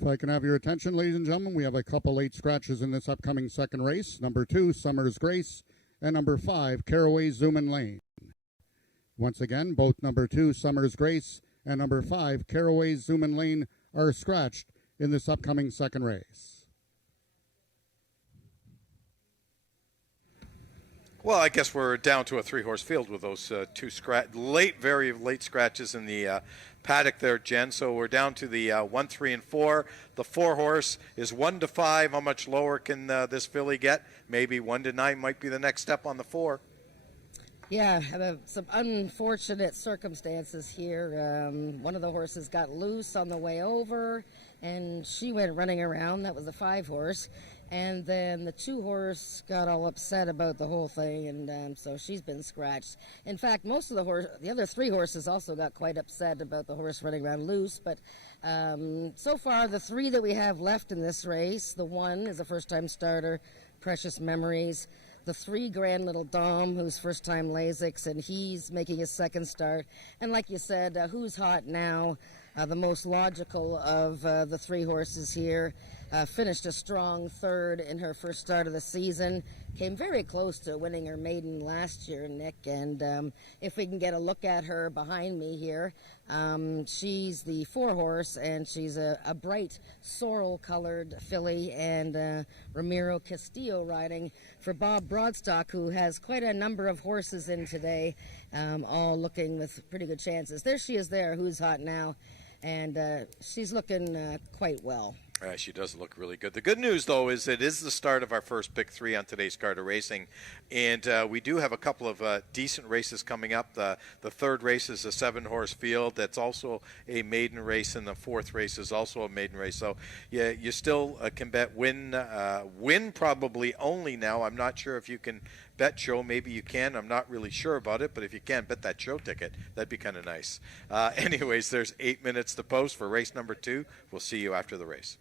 If I can have your attention, ladies and gentlemen, we have a couple late scratches in this upcoming second race. Number 2, Summers Grace, and number 5, Caraway Zoomin Lane. Once again, both number 2, Summers Grace, and number 5, Caraway Zoomin Lane are scratched in this upcoming second race. Well, I guess we're down to a 3-horse field with those two very late scratches in the paddock there, Jen. So we're down to the 1, 3, and 4. The 4-horse is 1 to 5. How much lower can this filly get? Maybe 1 to 9 might be the next step on the 4. Yeah, some unfortunate circumstances here. One of the horses got loose on the way over, and she went running around. That was the 5-horse. And then the 2-horse got all upset about the whole thing, and so she's been scratched. In fact, most of the other 3 horses also got quite upset about the horse running around loose. But so far, the 3 that we have left in this race, the 1 is a first-time starter, Precious Memories. The 3, Grand Little Dom, who's first-time Lasix, and he's making his second start. And like you said, Who's Hot Now, the most logical of the 3 horses here. Finished a strong 3rd in her first start of the season. Came very close to winning her maiden last year, Nick. And if we can get a look at her behind me here, she's the 4-horse, and she's a bright sorrel-colored filly, and Ramiro Castillo riding for Bob Broadstock, who has quite a number of horses in today, all looking with pretty good chances. There she is there, Who's Hot Now, and she's looking quite well. She does look really good. The good news, though, is it is the start of our first Pick 3 on today's card of racing. And we do have a couple of decent races coming up. The 3rd race is a 7-horse field. That's also a maiden race, and the 4th race is also a maiden race. So yeah, you still can bet win probably only now. I'm not sure if you can bet show. Maybe you can. I'm not really sure about it. But if you can, bet that show ticket. That'd be kind of nice. Anyways, there's 8 minutes to post for race number 2. We'll see you after the race.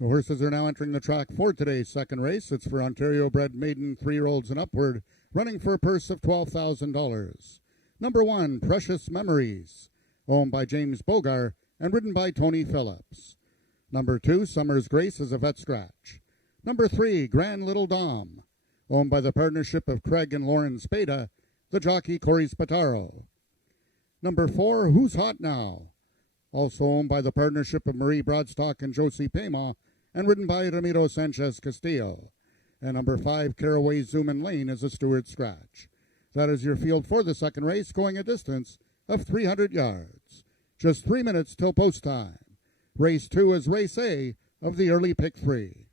The horses are now entering the track for today's second race. It's for Ontario-bred maiden 3-year-olds and upward, running for a purse of $12,000. Number 1, Precious Memories, owned by James Bogar and ridden by Tony Phillips. Number 2, Summer's Grace, is a vet scratch. Number 3, Grand Little Dom, owned by the partnership of Craig and Lauren Spada, the jockey Corey Spataro. Number 4, Who's Hot Now, also owned by the partnership of Marie Broadstock and Josie Payma, and ridden by Ramiro Sanchez Castillo. And number 5, Caraway Zoomin' Lane, is a Stewart scratch. That is your field for the second race, going a distance of 300 yards. Just 3 minutes till post time. Race 2 is race A of the early pick 3.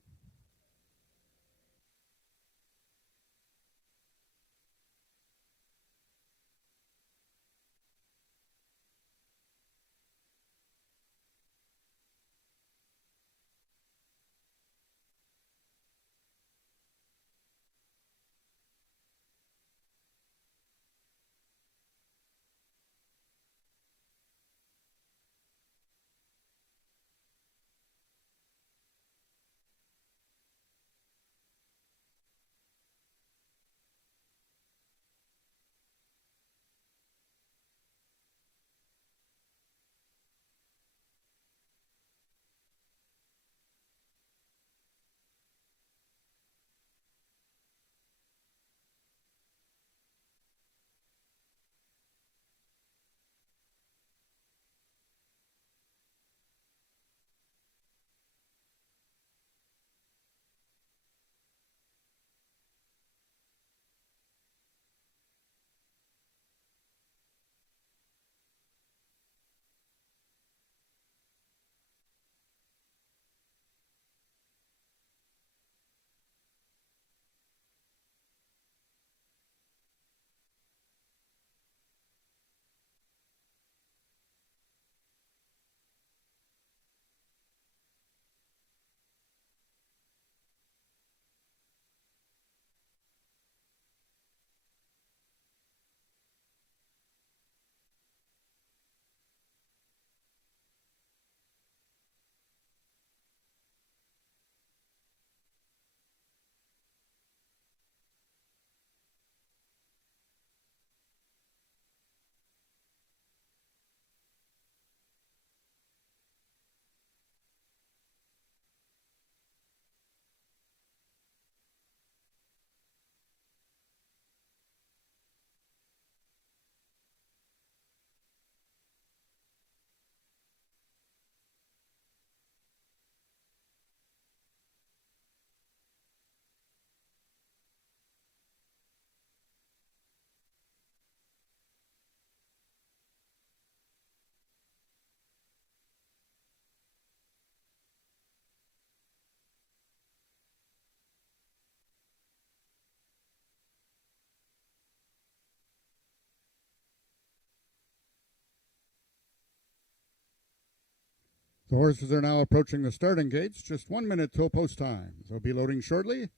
The horses are now approaching the starting gates. Just 1 minute till post time. They'll be loading shortly.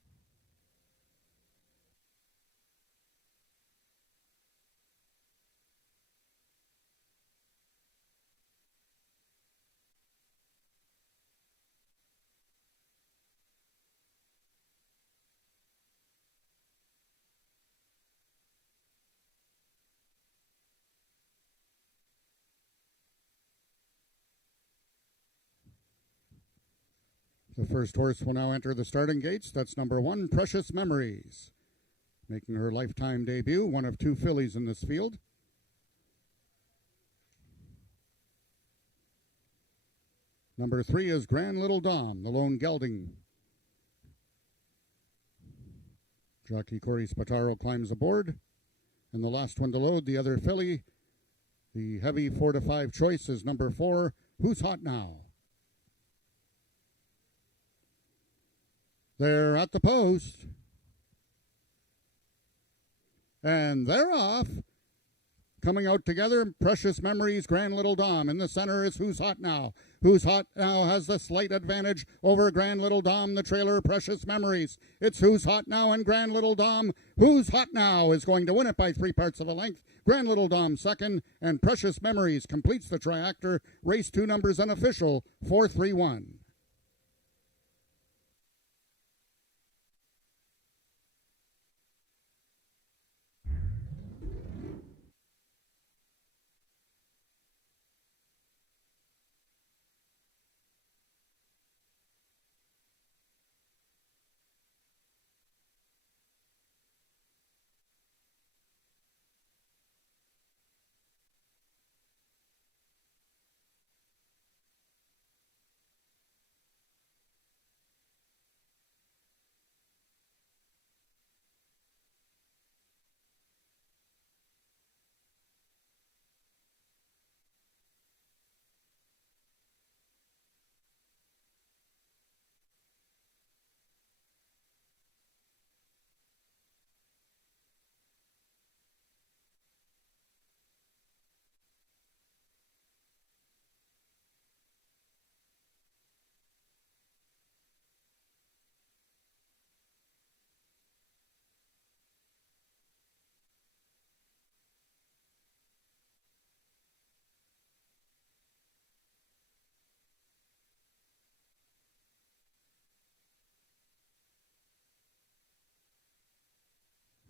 The first horse will now enter the starting gates. That's number 1, Precious Memories, making her lifetime debut, one of 2 fillies in this field. Number 3 is Grand Little Dom, the lone gelding. Jockey Corey Spataro climbs aboard. And the last one to load, the other filly, the heavy 4 to 5 choice, is number 4, Who's Hot Now. They're at the post. And they're off. Coming out together, Precious Memories, Grand Little Dom. In the center is Who's Hot Now. Who's Hot Now has the slight advantage over Grand Little Dom, the trailer, Precious Memories. It's Who's Hot Now and Grand Little Dom. Who's Hot Now is going to win it by 3 parts of a length. Grand Little Dom second, and Precious Memories completes the triactor. Race 2 numbers unofficial, 4-3-1.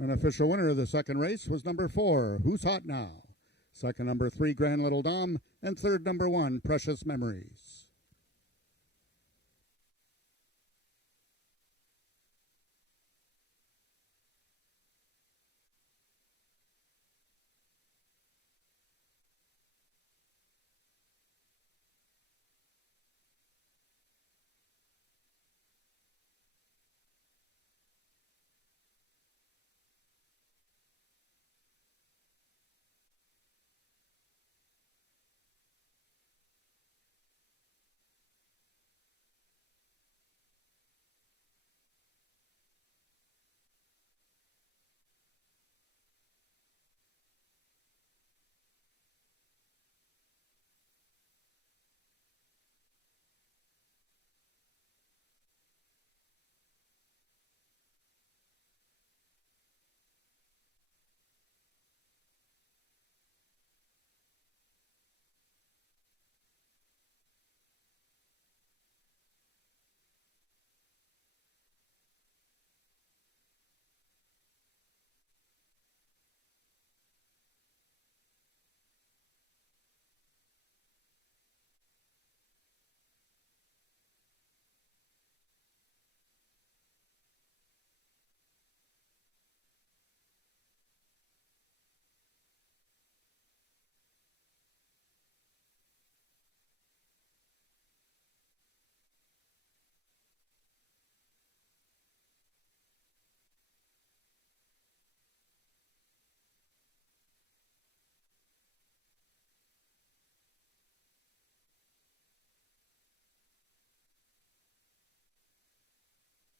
An official winner of the second race was number 4, Who's Hot Now? Second, number 3, Grand Little Dom, and third, number 1, Precious Memories.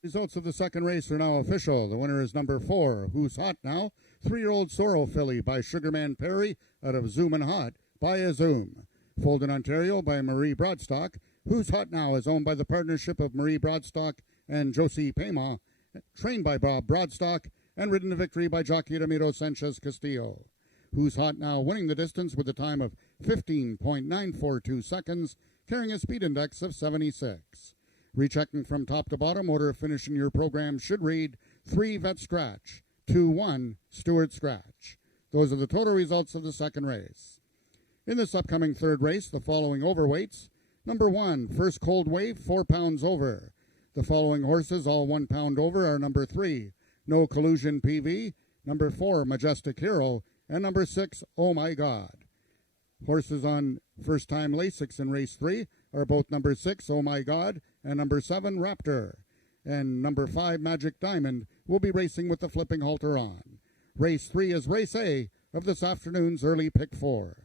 Results of the second race are now official. The winner is number 4, Who's Hot Now? 3-year-old Sorrel filly by Sugarman Perry out of Zoom and Hot by a Zoom. Foaled in Ontario by Marie Broadstock. Who's Hot Now is owned by the partnership of Marie Broadstock and Josie Pema, trained by Bob Broadstock, and ridden to victory by jockey Ramiro Sanchez Castillo. Who's Hot Now winning the distance with a time of 15.942 seconds, carrying a speed index of 76. Rechecking from top to bottom, order of finish in your program should read 3 Vet Scratch, 2-1 Stewart Scratch. Those are the total results of the second race. In this upcoming third race, the following overweights. Number 1, First Cold Wave, 4 pounds over. The following horses, all 1 pound over, are number 3, No Collusion PV, number 4, Majestic Hero, and number 6, Oh My God. Horses on first-time Lasix in race 3 are both number 6, Oh My God, and number 7, Raptor. And number 5, Magic Diamond, will be racing with the flipping halter on. Race 3 is race A of this afternoon's early pick 4.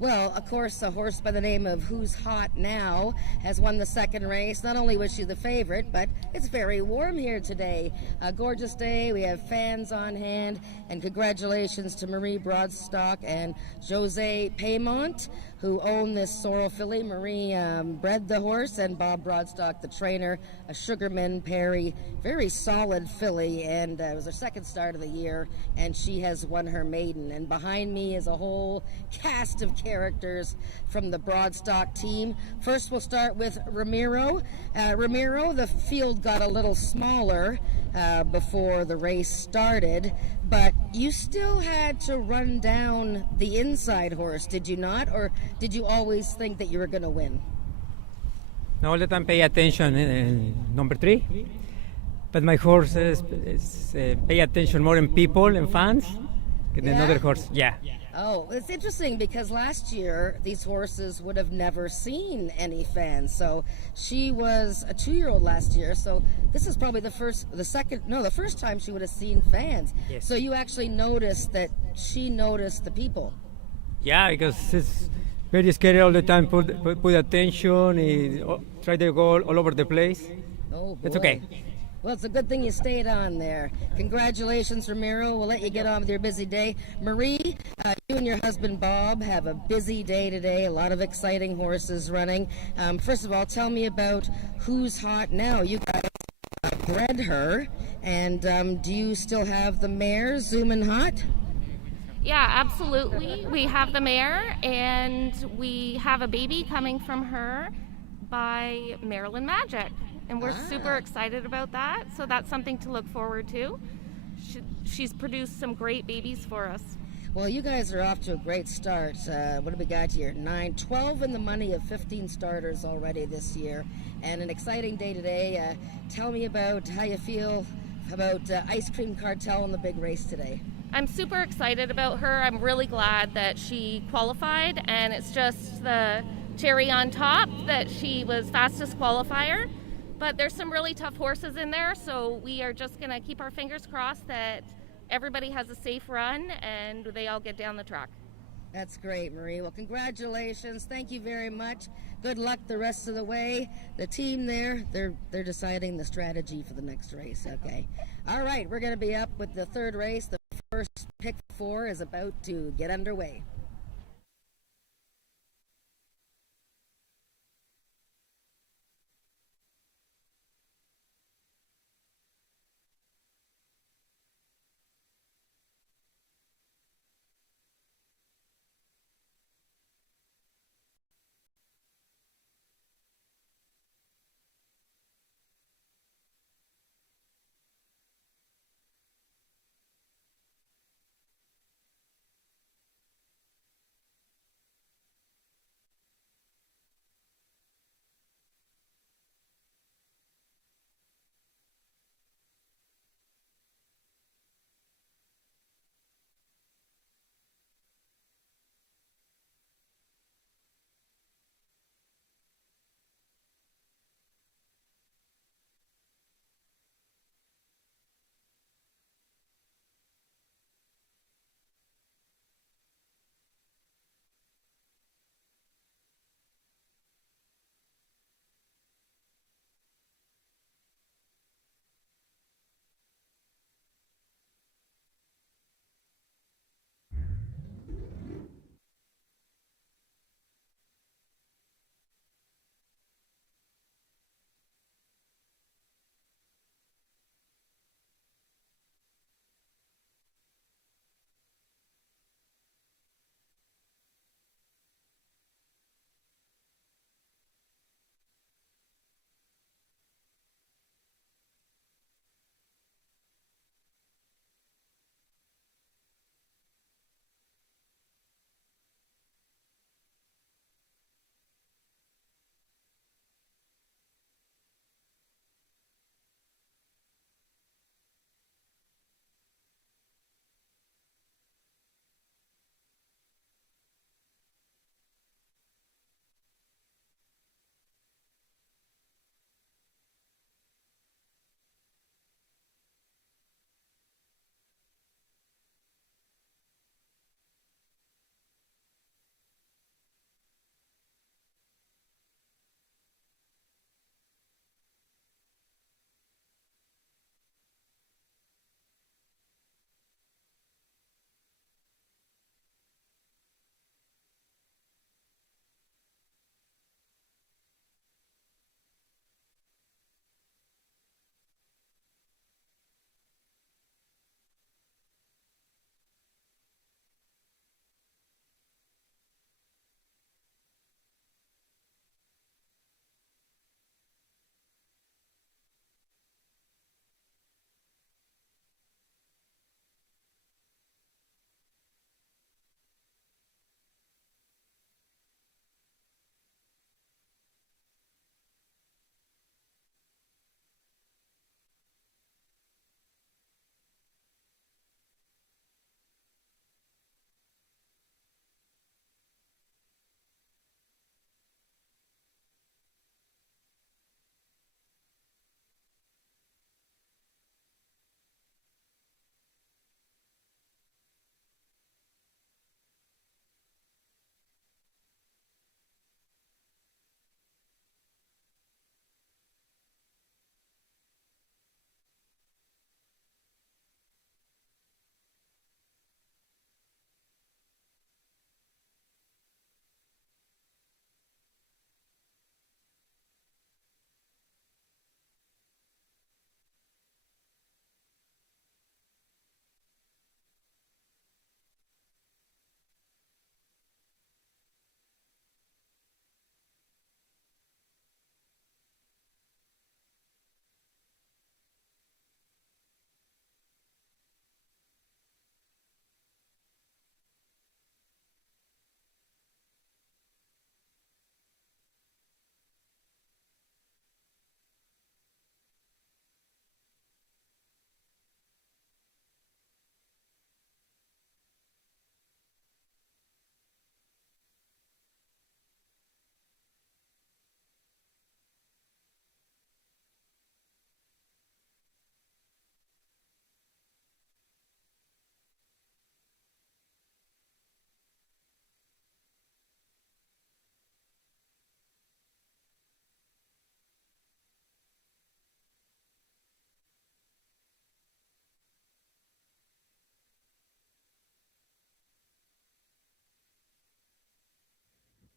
Well, of course, a horse by the name of Who's Hot Now has won the second race. Not only was she the favorite, but it's very warm here today. A gorgeous day. We have fans on hand. And congratulations to Marie Broadstock and Jose Paymont, who own this sorrel filly. Marie bred the horse, and Bob Broadstock, the trainer, a Sugarman Perry, very solid filly, and it was her second start of the year, and she has won her maiden. And behind me is a whole cast of characters from the Broadstock team. First, we'll start with Ramiro. Ramiro, the field got a little smaller before the race started, but you still had to run down the inside horse, did you not? Or did you always think that you were going to win? No, all the time pay attention in number 3. But my horse pay attention more in people and fans than another horse. Yeah. Oh, it's interesting because last year these horses would have never seen any fans. So she was a 2-year-old last year. So this is probably the first time she would have seen fans. Yes. So you actually noticed that she noticed the people. Yeah, because it's very scary all the time. Put attention, try to go all over the place. Oh, boy. It's okay. Well, it's a good thing you stayed on there. Congratulations, Ramiro. We'll let you get on with your busy day. Marie, you and your husband, Bob, have a busy day today. A lot of exciting horses running. First of all, tell me about Who's Hot Now. You guys bred her, and do you still have the mare, Zoomin' Hot? Yeah, absolutely. We have the mare, and we have a baby coming from her by Maryland Magic. And we're super excited about that. So that's something to look forward to. She's produced some great babies for us. Well, you guys are off to a great start. What have we got here? 12 in the money of 15 starters already this year. And an exciting day today. Tell me about how you feel about Ice Cream Cartel in the big race today. I'm super excited about her. I'm really glad that she qualified. And it's just the cherry on top that she was fastest qualifier. But there's some really tough horses in there, so we are just going to keep our fingers crossed that everybody has a safe run and they all get down the track. That's great, Marie. Well, congratulations. Thank you very much. Good luck the rest of the way. The team there, they're deciding the strategy for the next race, okay? All right, we're going to be up with the third race. The first pick 4 is about to get underway.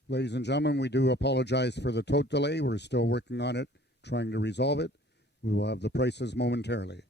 Ladies and gentlemen, we do apologize for the tote delay. We're still working on it, trying to resolve it. We will have the prices momentarily.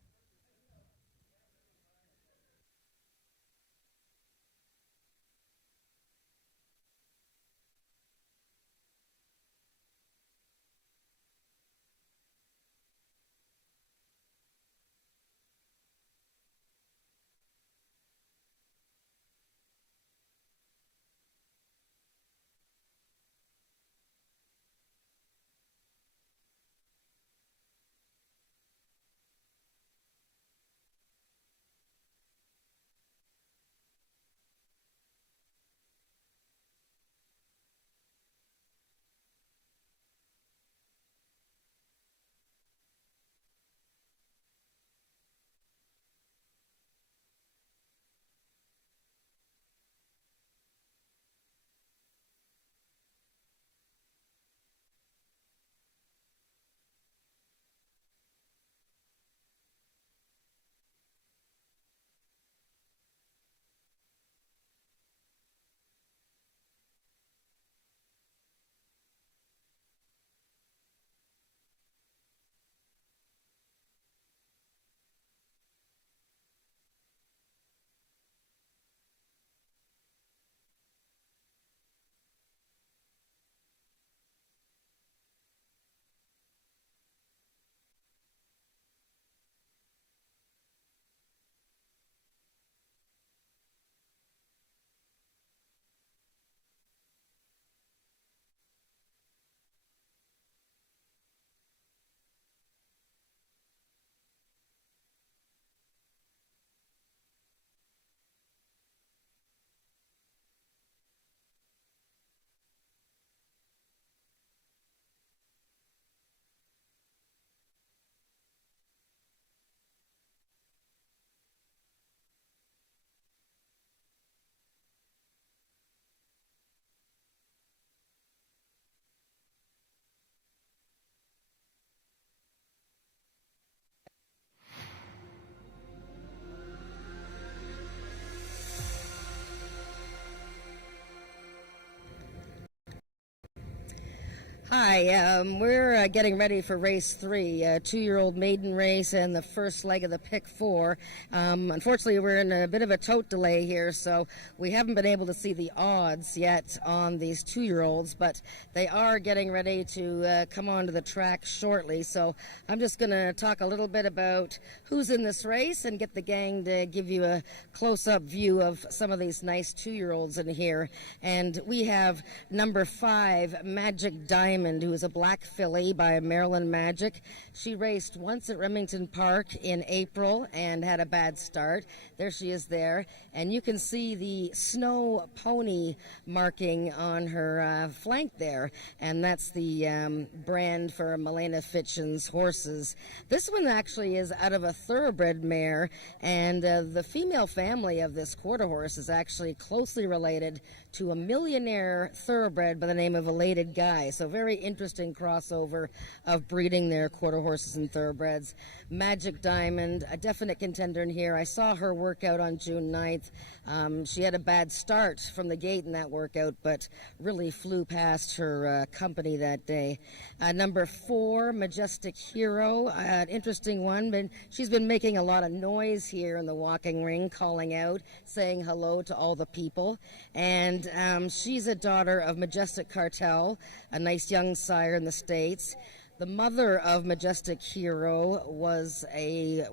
Hi, we're getting ready for race 3, a 2-year-old maiden race and the first leg of the pick 4. Unfortunately, we're in a bit of a tote delay here, so we haven't been able to see the odds yet on these 2-year-olds, but they are getting ready to come onto the track shortly. So I'm just going to talk a little bit about who's in this race and get the gang to give you a close-up view of some of these nice 2-year-olds in here. And we have number 5, Magic Diamond, who is a black filly by Maryland Magic. She raced once at Remington Park in April and had a bad start. There she is there. And you can see the snow pony marking on her flank there. And that's the brand for Milena Fitchen's horses. This one actually is out of a thoroughbred mare. And the female family of this quarter horse is actually closely related to a millionaire thoroughbred by the name of Elated Guy. So very interesting crossover of breeding their quarter horses and thoroughbreds. Magic Diamond, a definite contender in here. I saw her workout on June 9th. She had a bad start from the gate in that workout, but really flew past her company that day. Number 4, Majestic Hero, an interesting one. But she's been making a lot of noise here in the walking ring, calling out, saying hello to all the people. And she's a daughter of Majestic Cartel, a nice young sire in the States. The mother of Majestic Hero was a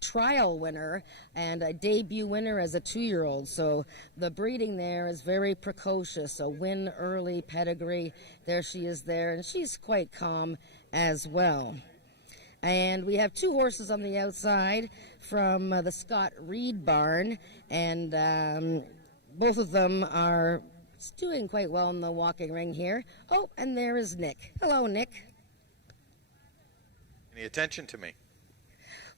trial winner and a debut winner as a 2-year-old. So the breeding there is very precocious, a win early pedigree. There she is there, and she's quite calm as well. And we have 2 horses on the outside from the Scott Reed barn, and both of them are doing quite well in the walking ring here. Oh, and there is Nick. Hello, Nick. Any attention to me?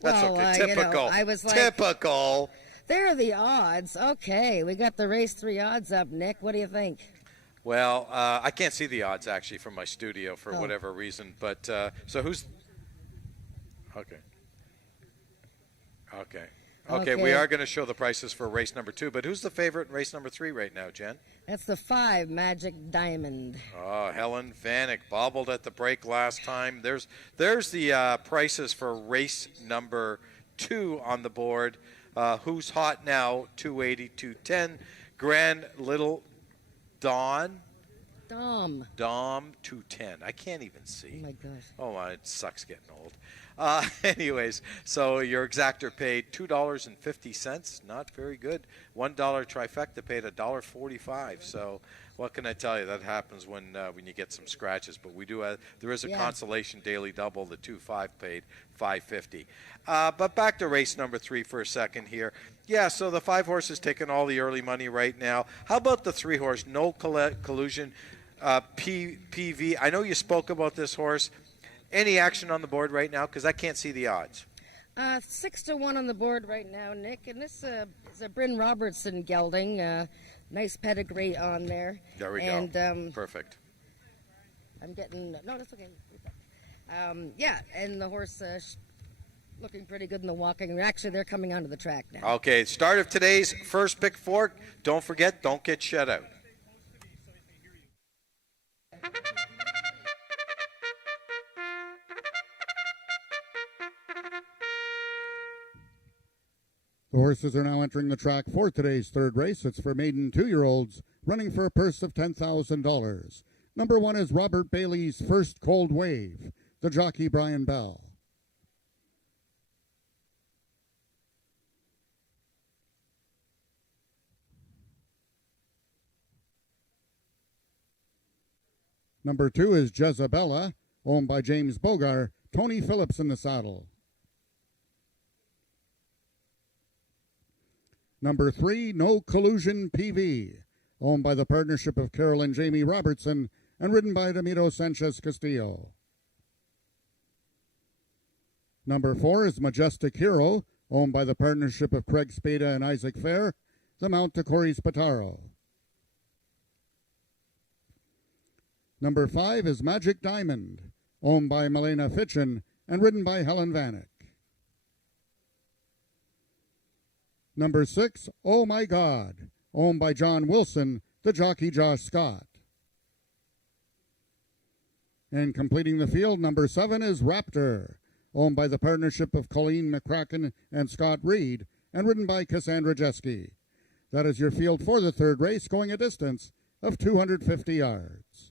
That's Well, okay. Typical. I was like, Typical. there are the odds. Okay, we got the race 3 odds up, Nick. What do you think? Well, I can't see the odds actually from my studio for Oh. whatever reason. But so who's? Okay. Okay. Okay, we are going to show the prices for race number 2, but who's the favorite in race number 3 right now, Jen? That's the 5, Magic Diamond. Oh, Helen Vanek bobbled at the break last time. There's the prices for race number 2 on the board. Who's hot now? 280, 210. Grand Little Dom, 210. I can't even see. Oh, my gosh. Oh, it sucks getting old. Anyways, so your exactor paid $2.50. Not very good. $1 trifecta paid $1.45. So what can I tell you? That happens when you get some scratches. But we do have, there is a consolation daily double. The 2-5 paid $5.50. But back to race number 3 for a second here. Yeah, so the 5 horse is taking all the early money right now. How about the 3 horse? No collusion. PV. I know you spoke about this horse. Any action on the board right now? Because I can't see the odds. 6-1 on the board right now, Nick. And this is a Bryn Robertson gelding. Nice pedigree on there. There we go. Perfect. I'm getting... No, that's okay. Yeah, and the horse looking pretty good in the walking. Actually, they're coming onto the track now. Okay, start of today's first pick 4. Don't forget, don't get shut out. The horses are now entering the track for today's third race. It's for maiden 2-year-olds, running for a purse of $10,000. Number 1 is Robert Bailey's First Cold Wave, the jockey Brian Bell. Number 2 is Jezabella, owned by James Bogar, Tony Phillips in the saddle. Number 3, No Collusion PV, owned by the partnership of Carol and Jamie Robertson and ridden by Domingo Sanchez Castillo. Number 4 is Majestic Hero, owned by the partnership of Craig Spada and Isaac Fair, the mount to Corey Spataro. Number 5 is Magic Diamond, owned by Milena Fitchin and ridden by Helen Vanek. Number 6, Oh My God, owned by John Wilson, the jockey Josh Scott. And completing the field, number 7 is Raptor, owned by the partnership of Colleen McCracken and Scott Reed, and ridden by Cassandra Jeske. That is your field for the third race, going a distance of 250 yards.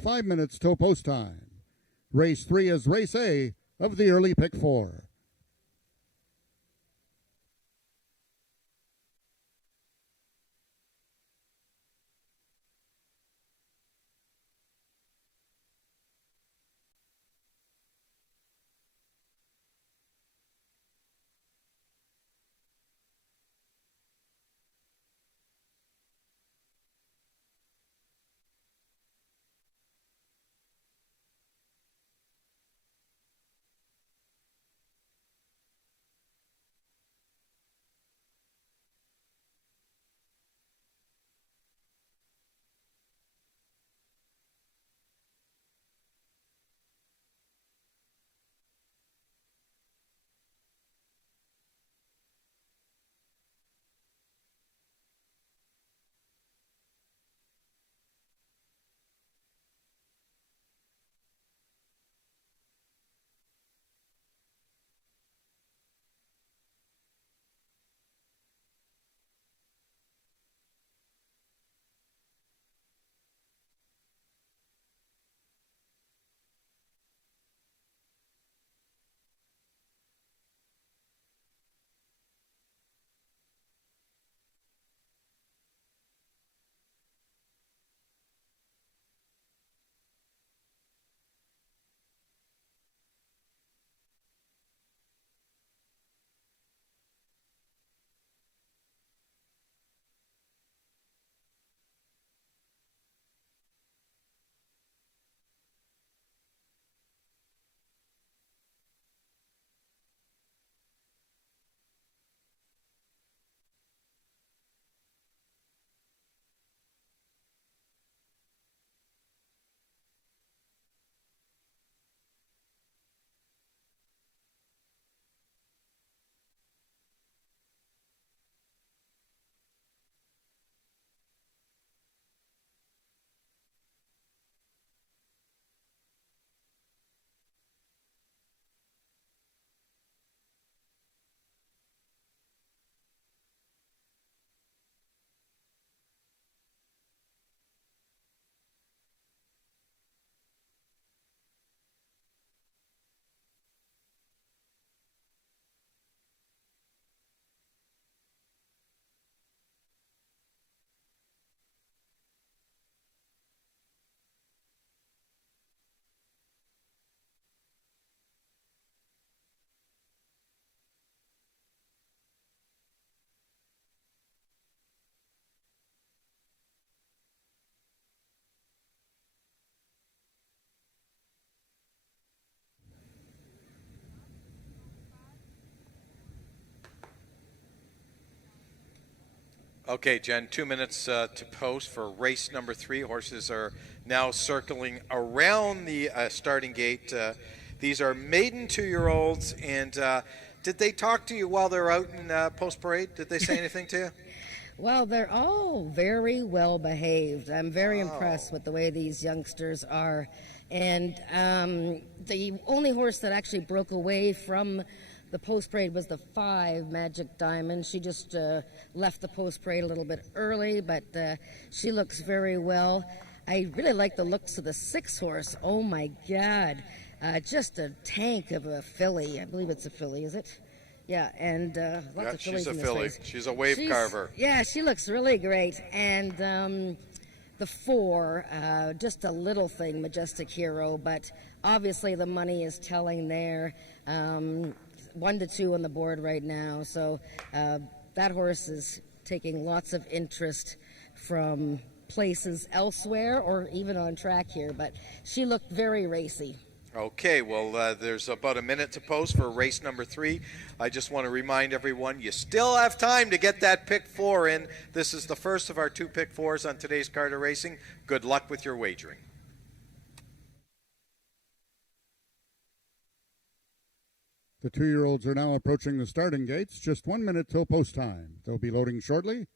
5 minutes till post time. Race 3 is race A of the early pick 4. Okay, Jen, 2 minutes to post for race number 3. Horses are now circling around the starting gate. These are maiden 2-year-olds, and did they talk to you while they're out in post parade? Did they say anything to you? Well, they're all very well behaved. I'm very impressed with the way these youngsters are. And the only horse that actually broke away from the post parade was the 5, Magic Diamond. She just left the post parade a little bit early, but she looks very well. I really like the looks of the 6 horse. Oh my God. Just a tank of a filly. I believe it's a filly, is it? Yeah, and lots of fillies she's a in this filly. race. She's a wave carver. Yeah, she looks really great. And the 4, just a little thing, Majestic Hero, but obviously the money is telling there. 1 to 2 on the board right now, so that horse is taking lots of interest from places elsewhere or even on track here, but she looked very racy. Okay, well, there's about a minute to post for race number 3. I just want to remind everyone, you still have time to get that pick 4 in. This is the first of our 2 pick 4s on today's card of racing. Good luck with your wagering. The 2-year-olds are now approaching the starting gates. Just 1 minute till post time. They'll be loading shortly.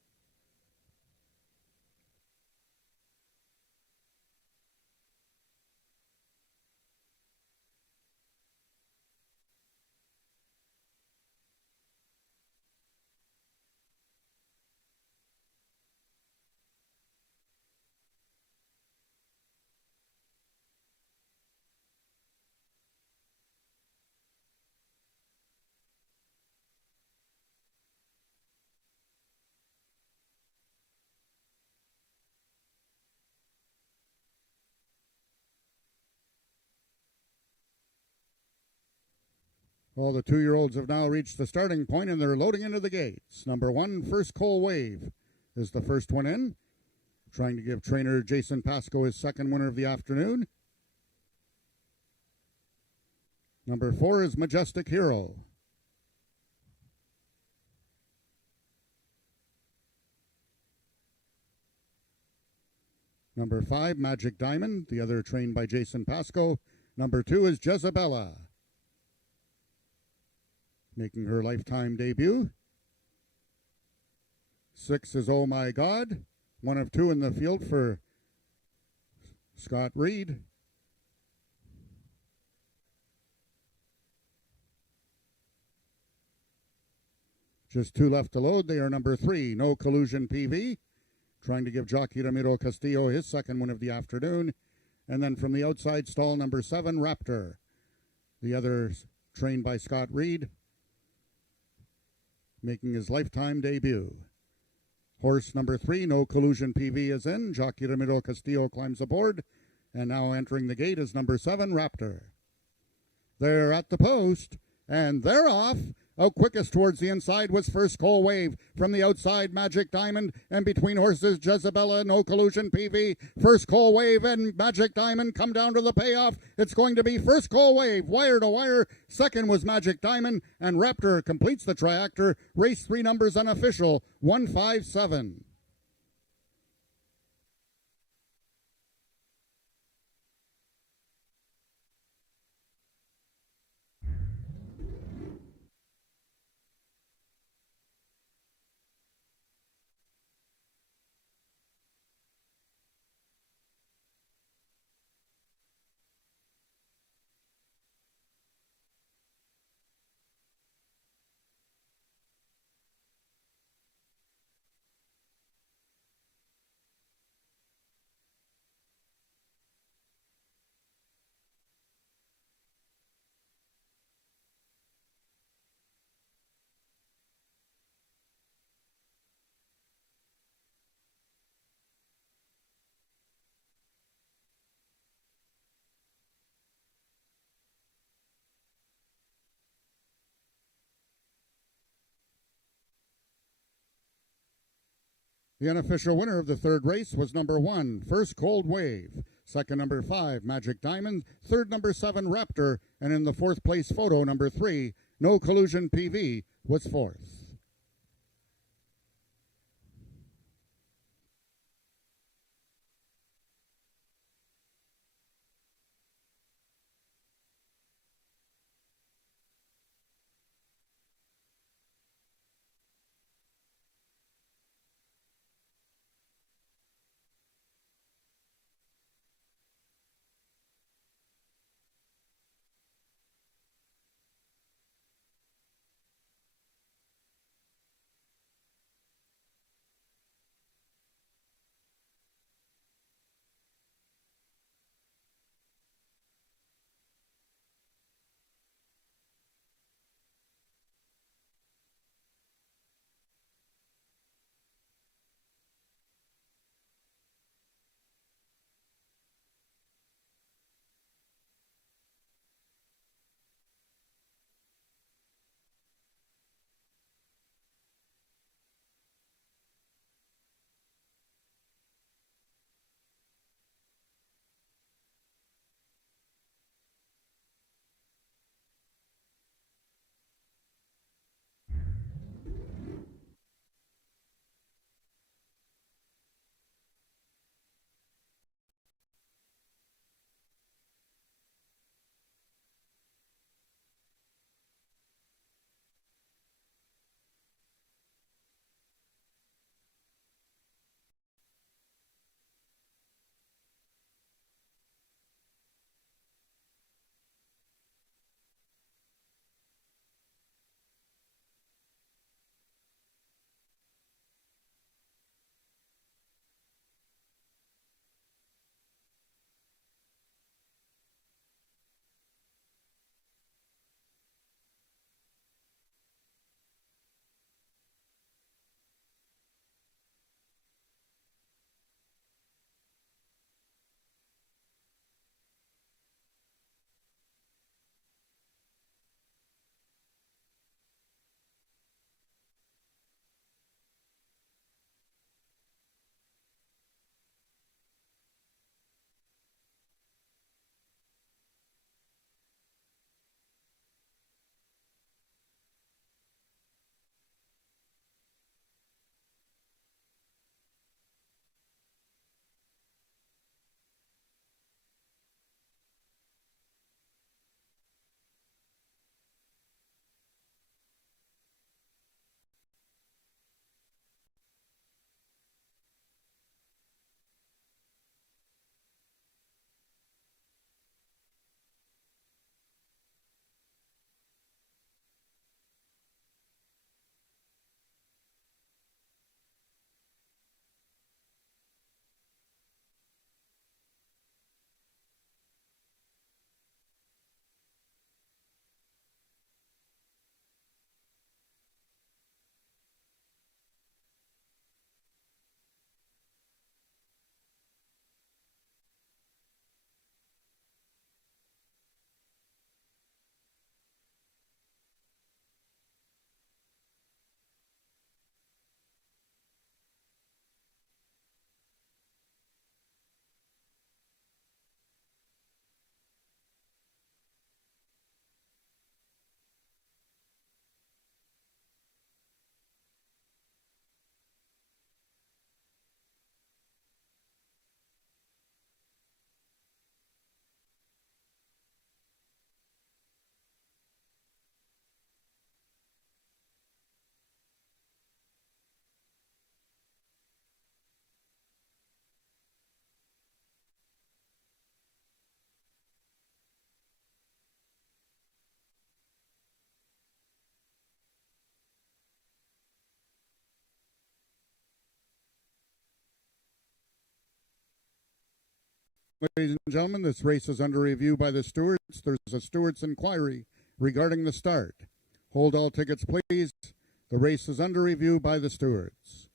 Well, the 2-year-olds have now reached the starting point and they're loading into the gates. Number 1, First Coal Wave, is the first one in. Trying to give trainer Jason Pasco his second winner of the afternoon. Number 4 is Majestic Hero. Number 5, Magic Diamond, the other trained by Jason Pasco. Number 2 is Jezebella, making her lifetime debut. 6 is Oh My God, 1 of 2 in the field for Scott Reed. Just 2 left to load. They are number 3, No Collusion PV, trying to give jockey Ramiro Castillo his second win of the afternoon. And then from the outside stall, number 7, Raptor, the other trained by Scott Reed, making his lifetime debut. Horse number 3, No Collusion PV, is in. Jockey Ramiro Castillo climbs aboard. And now entering the gate is number 7, Raptor. They're at the post, and they're off. Out quickest towards the inside was First Coal Wave. From the outside, Magic Diamond. And between horses, Jezebella, No Collusion PV. First Coal Wave and Magic Diamond come down to the payoff. It's going to be First Coal Wave, wire to wire. Second was Magic Diamond. And Raptor completes the triactor. Race 3 numbers unofficial, 157. The unofficial winner of the third race was number 1, First Cold Wave. Second, number 5, Magic Diamond. Third, number 7, Raptor. And in the fourth place photo, number 3, No Collusion PV, was fourth. ladies and gentlemen, this race is under review by the stewards. There's a stewards inquiry regarding the start. Hold all tickets, please. The race is under review by the stewards.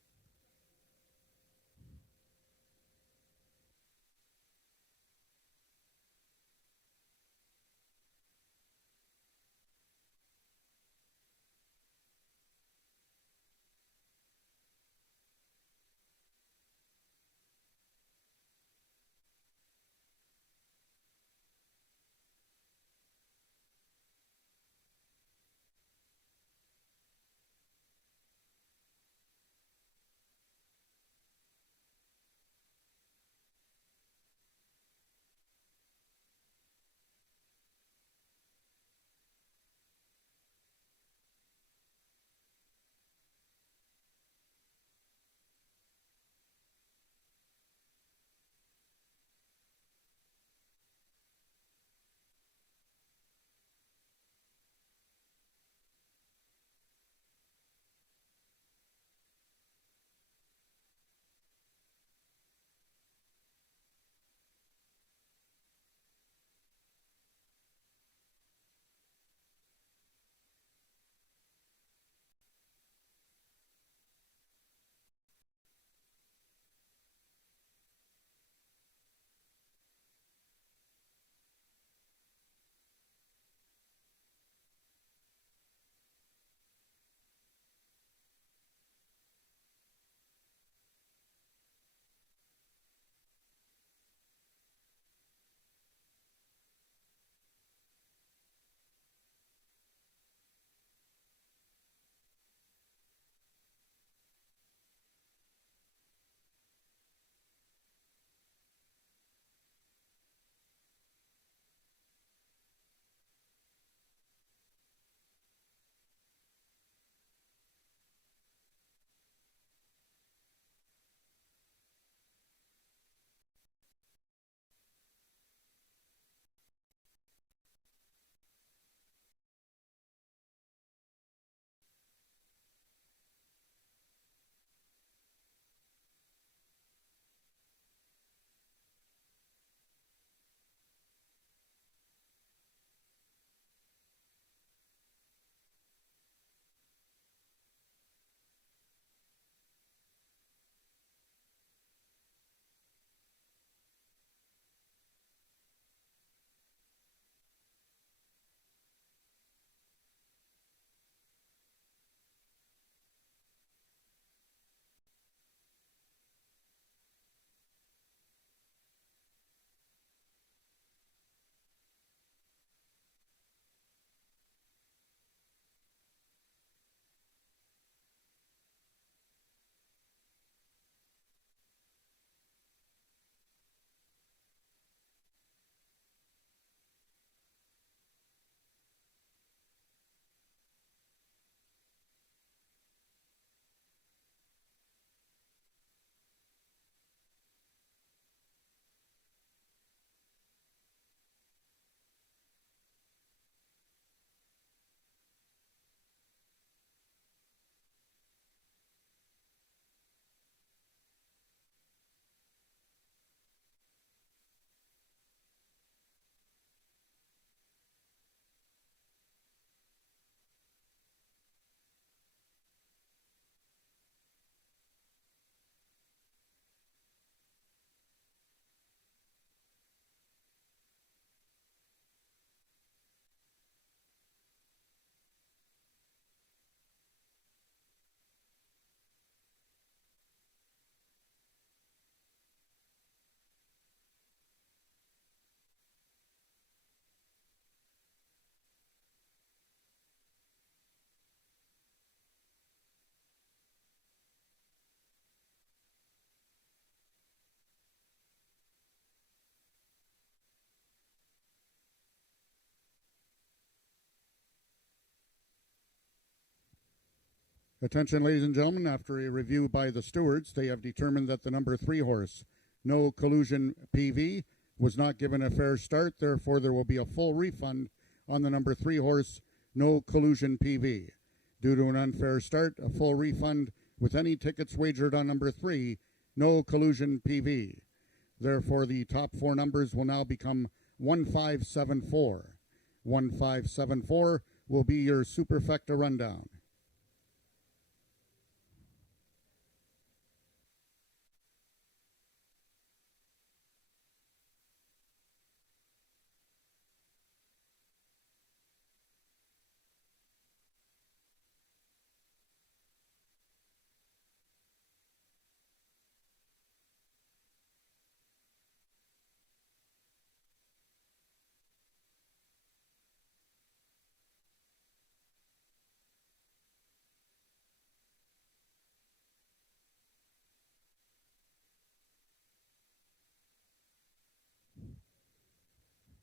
Attention, ladies and gentlemen, after a review by the stewards, they have determined that the number 3 horse, No Collusion PV, was not given a fair start. Therefore, there will be a full refund on the number 3 horse, No Collusion PV. Due to an unfair start, a full refund with any tickets wagered on number 3, No Collusion PV. Therefore, the top four numbers will now become 1574. 1574 will be your Superfecta rundown.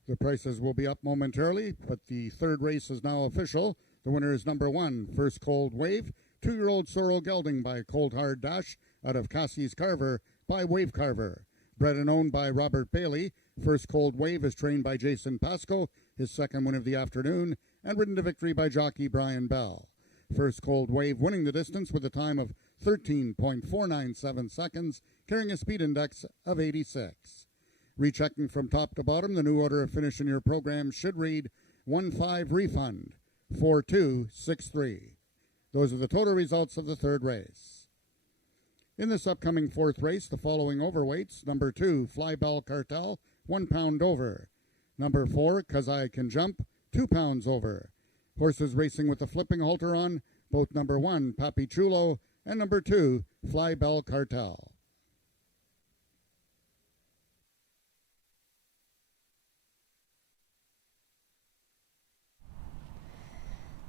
The prices will be up momentarily, but the third race is now official. The winner is number 1, First Cold Wave, 2-year-old Sorrel Gelding by Cold Hard Dash out of Cassie's Carver by Wave Carver. Bred and owned by Robert Bailey, First Cold Wave is trained by Jason Pasco, his second win of the afternoon, and ridden to victory by jockey Brian Bell. First Cold Wave winning the distance with a time of 13.497 seconds, carrying a speed index of 86. Rechecking from top to bottom, the new order of finish in your program should read 1-5 refund, 4-2-6-3. Those are the total results of the third race. In this upcoming fourth race, the following overweights: number 2, Fly Bell Cartel, 1 pound over. Number 4, 'Cause I Can Jump, 2 pounds over. Horses racing with the flipping halter on, both number 1, Papi Chulo, and number 2, Fly Bell Cartel.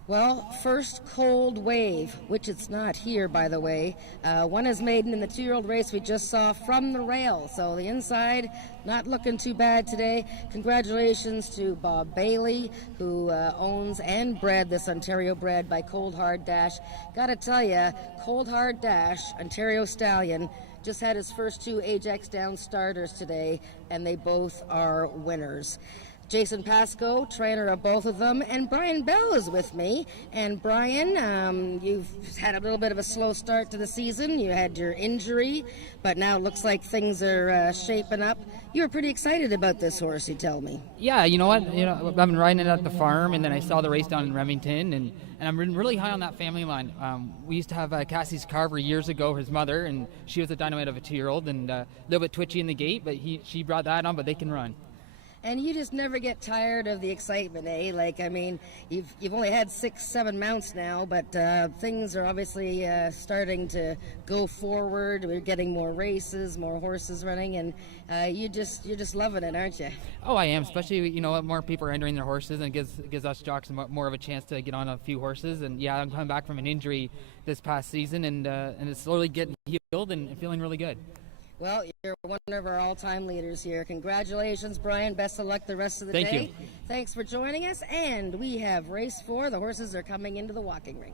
Well, First Cold Wave, which it's not here, by the way. One is maiden in the 2-year-old race we just saw from the rail. So the inside, not looking too bad today. Congratulations to Bob Bailey, who owns and bred this Ontario bred by Cold Hard Dash. Gotta tell you, Cold Hard Dash, Ontario Stallion, just had his first 2 AjaxDowns starters today, and they both are winners. Jason Pasco, trainer of both of them, and Brian Bell is with me. And Brian, you've had a little bit of a slow start to the season. You had your injury, but now it looks like things are shaping up. You were pretty excited about this horse, you tell me. Yeah, you know what? I've been riding it at the farm, and then I saw the race down in Remington, and I'm really high on that family line. We used to have Cassie's Carver years ago, his mother, and she was a dynamite of a 2-year-old, and a little bit twitchy in the gait, but she brought that on, but they can run. And you just never get tired of the excitement, eh? Like, I mean, you've only had 6-7 mounts now, but things are obviously starting to go forward. We're getting more races, more horses running, and you're just loving it, aren't you? Oh, I am. Especially, more people are entering their horses, and it gives us jocks more of a chance to get on a few horses. And yeah, I'm coming back from an injury this past season, and it's slowly getting healed and feeling really good. Well, you're one of our all-time leaders here. Congratulations, Brian. Best of luck the rest of the day. Thank you. Thanks for joining us. And we have race 4. The horses are coming into the walking ring.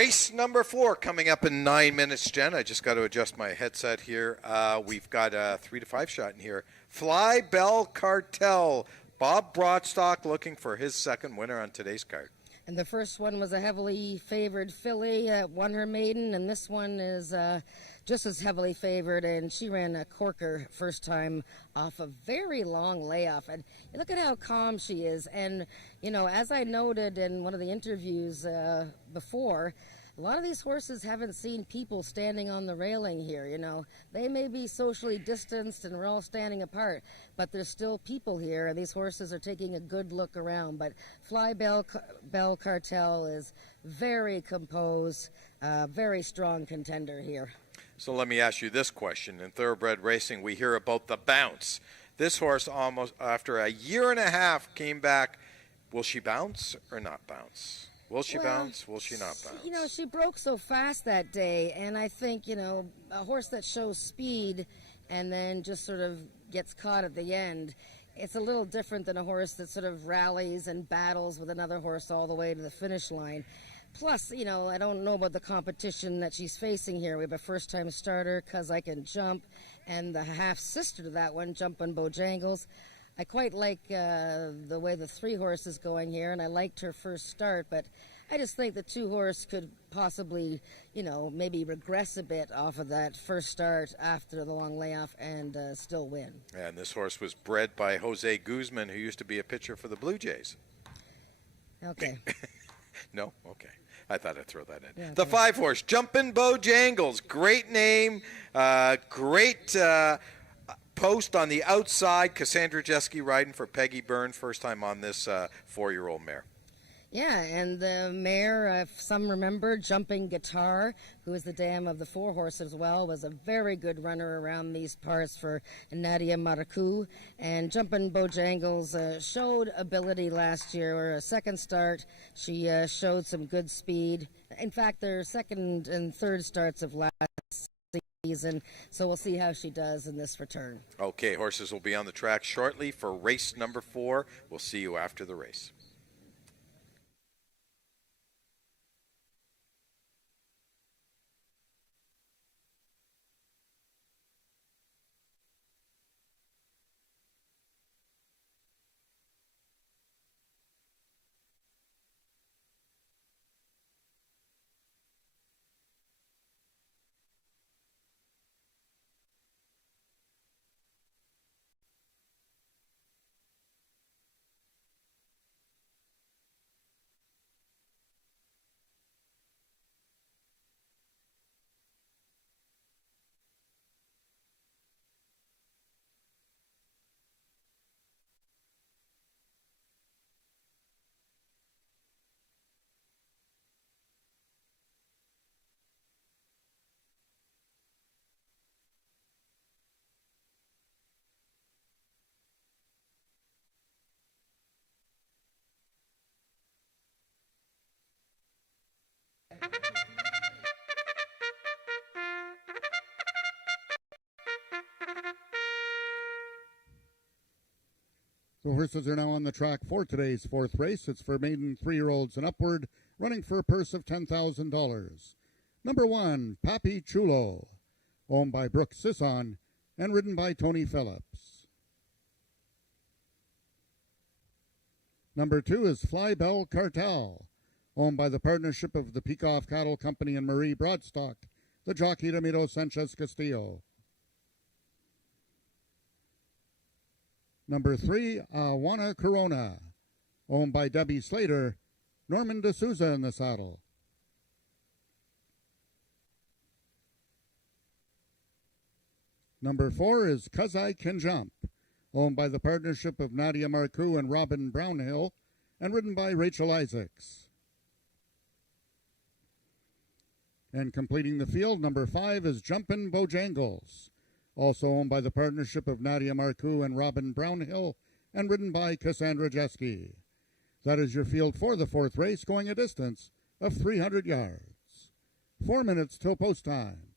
Race number 4 coming up in 9 minutes, Jen. I just got to adjust my headset here. We've got a 3 to 5 shot in here. Fly Bell Cartel. Bob Broadstock looking for his second winner on today's card. And the first one was a heavily favored filly, won her maiden, and this one is just as heavily favored, and she ran a corker first time off a very long layoff. And look at how calm she is. And, you know, as I noted in one of the interviews before, a lot of these horses haven't seen people standing on the railing here, you know. They may be socially distanced and we're all standing apart, but there's still people here, and these horses are taking a good look around. But Fly Bell Cartel is very composed, very strong contender here. So let me ask you this question. In thoroughbred racing, we hear about the bounce. This horse almost, after a year and a half, came back. Will she bounce or not bounce? Will she bounce? Will she not bounce? You know, she broke so fast that day, and I think, you know, a horse that shows speed and then just sort of gets caught at the end, it's a little different than a horse that sort of rallies and battles with another horse all the way to the finish line. Plus, you know, I don't know about the competition that she's facing here. We have a first-time starter, 'Cause I Can Jump, and the half-sister to that one, Jumpin' Bojangles. I quite like the way the 3-horse is going here, and I liked her first start, but I just think the 2-horse could possibly, you know, maybe regress a bit off of that first start after the long layoff and still win. And this horse was bred by Jose Guzman, who used to be a pitcher for the Blue Jays. Okay. No? Okay. I thought I'd throw that in. Yeah, the 5-horse, Jumpin' Bojangles. Great name. Great post on the outside. Cassandra Jeske riding for Peggy Byrne. First time on this 4-year-old mare. Yeah, and the mare, if some remember, Jumping Guitar, who is the dam of the 4-horse as well, was a very good runner around these parts for Nadia Maracou. And Jumpin' Bojangles showed ability last year, or a second start. She showed some good speed. In fact, their second and third starts of last season, so we'll see how she does in this return. Okay, horses will be on the track shortly for race number 4. We'll see you after the race. So horses are now on the track for today's 4th race. It's for maiden 3-year-olds and upward, running for a purse of $10,000. Number 1, Papi Chulo, owned by Brooke Sisson and ridden by Tony Phillips. Number 2 is Fly Bell Cartel, owned by the partnership of the Peacock Cattle Company and Marie Broadstock, the jockey Ramiro Sanchez Castillo. Number 3, Awana Corona, owned by Debbie Slater, Norman D'Souza in the saddle. Number 4 is 'Cause I Can Jump, owned by the partnership of Nadia Marcoux and Robin Brownhill, and ridden by Rachel Isaacs. And completing the field, number 5 is Jumpin' Bojangles, also owned by the partnership of Nadia Marcoux and Robin Brownhill, and ridden by Cassandra Jeske. That is your field for the 4th race, going a distance of 300 yards. 4 minutes till post time.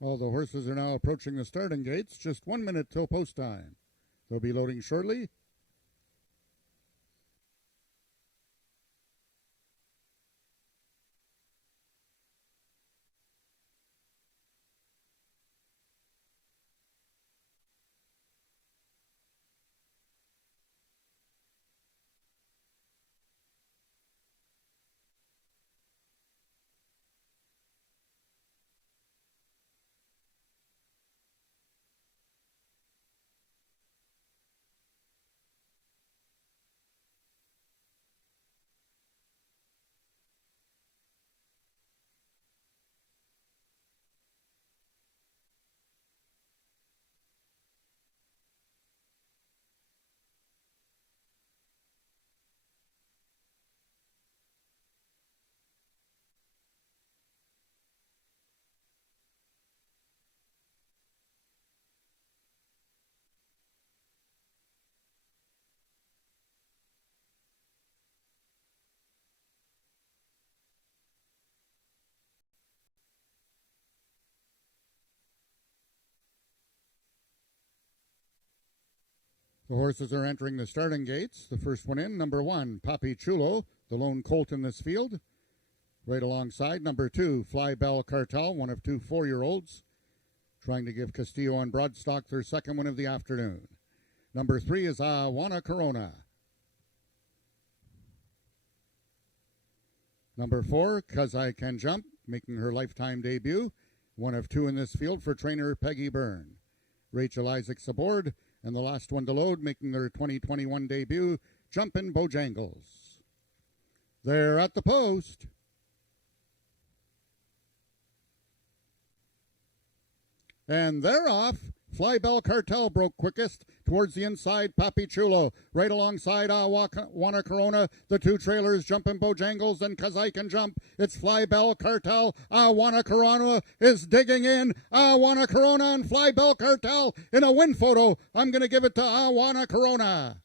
All the horses are now approaching the starting gates, just 1 minute till post time. They'll be loading shortly. The horses are entering the starting gates. The first one in, number 1, Papi Chulo, the lone colt in this field. Right alongside, number 2, Fly Bell Cartel, one of 2 4-year-olds, trying to give Castillo and Broadstock their second win of the afternoon. Number 3 is Awana Corona. Number 4, 'Cause I Can Jump, making her lifetime debut, one of 2 in this field for trainer Peggy Byrne. Rachel Isaacs aboard, and the last one to load, making their 2021 debut, Jumpin' Bojangles. They're at the post. And they're off. Fly Bell Cartel broke quickest towards the inside. Papi Chulo right alongside Awana Corona. The 2 trailers, Jumpin' Bojangles and 'Cause I Can Jump. It's Fly Bell Cartel. Awana Corona is digging in. Awana Corona and Fly Bell Cartel in a win photo. I'm going to give it to Awana Corona.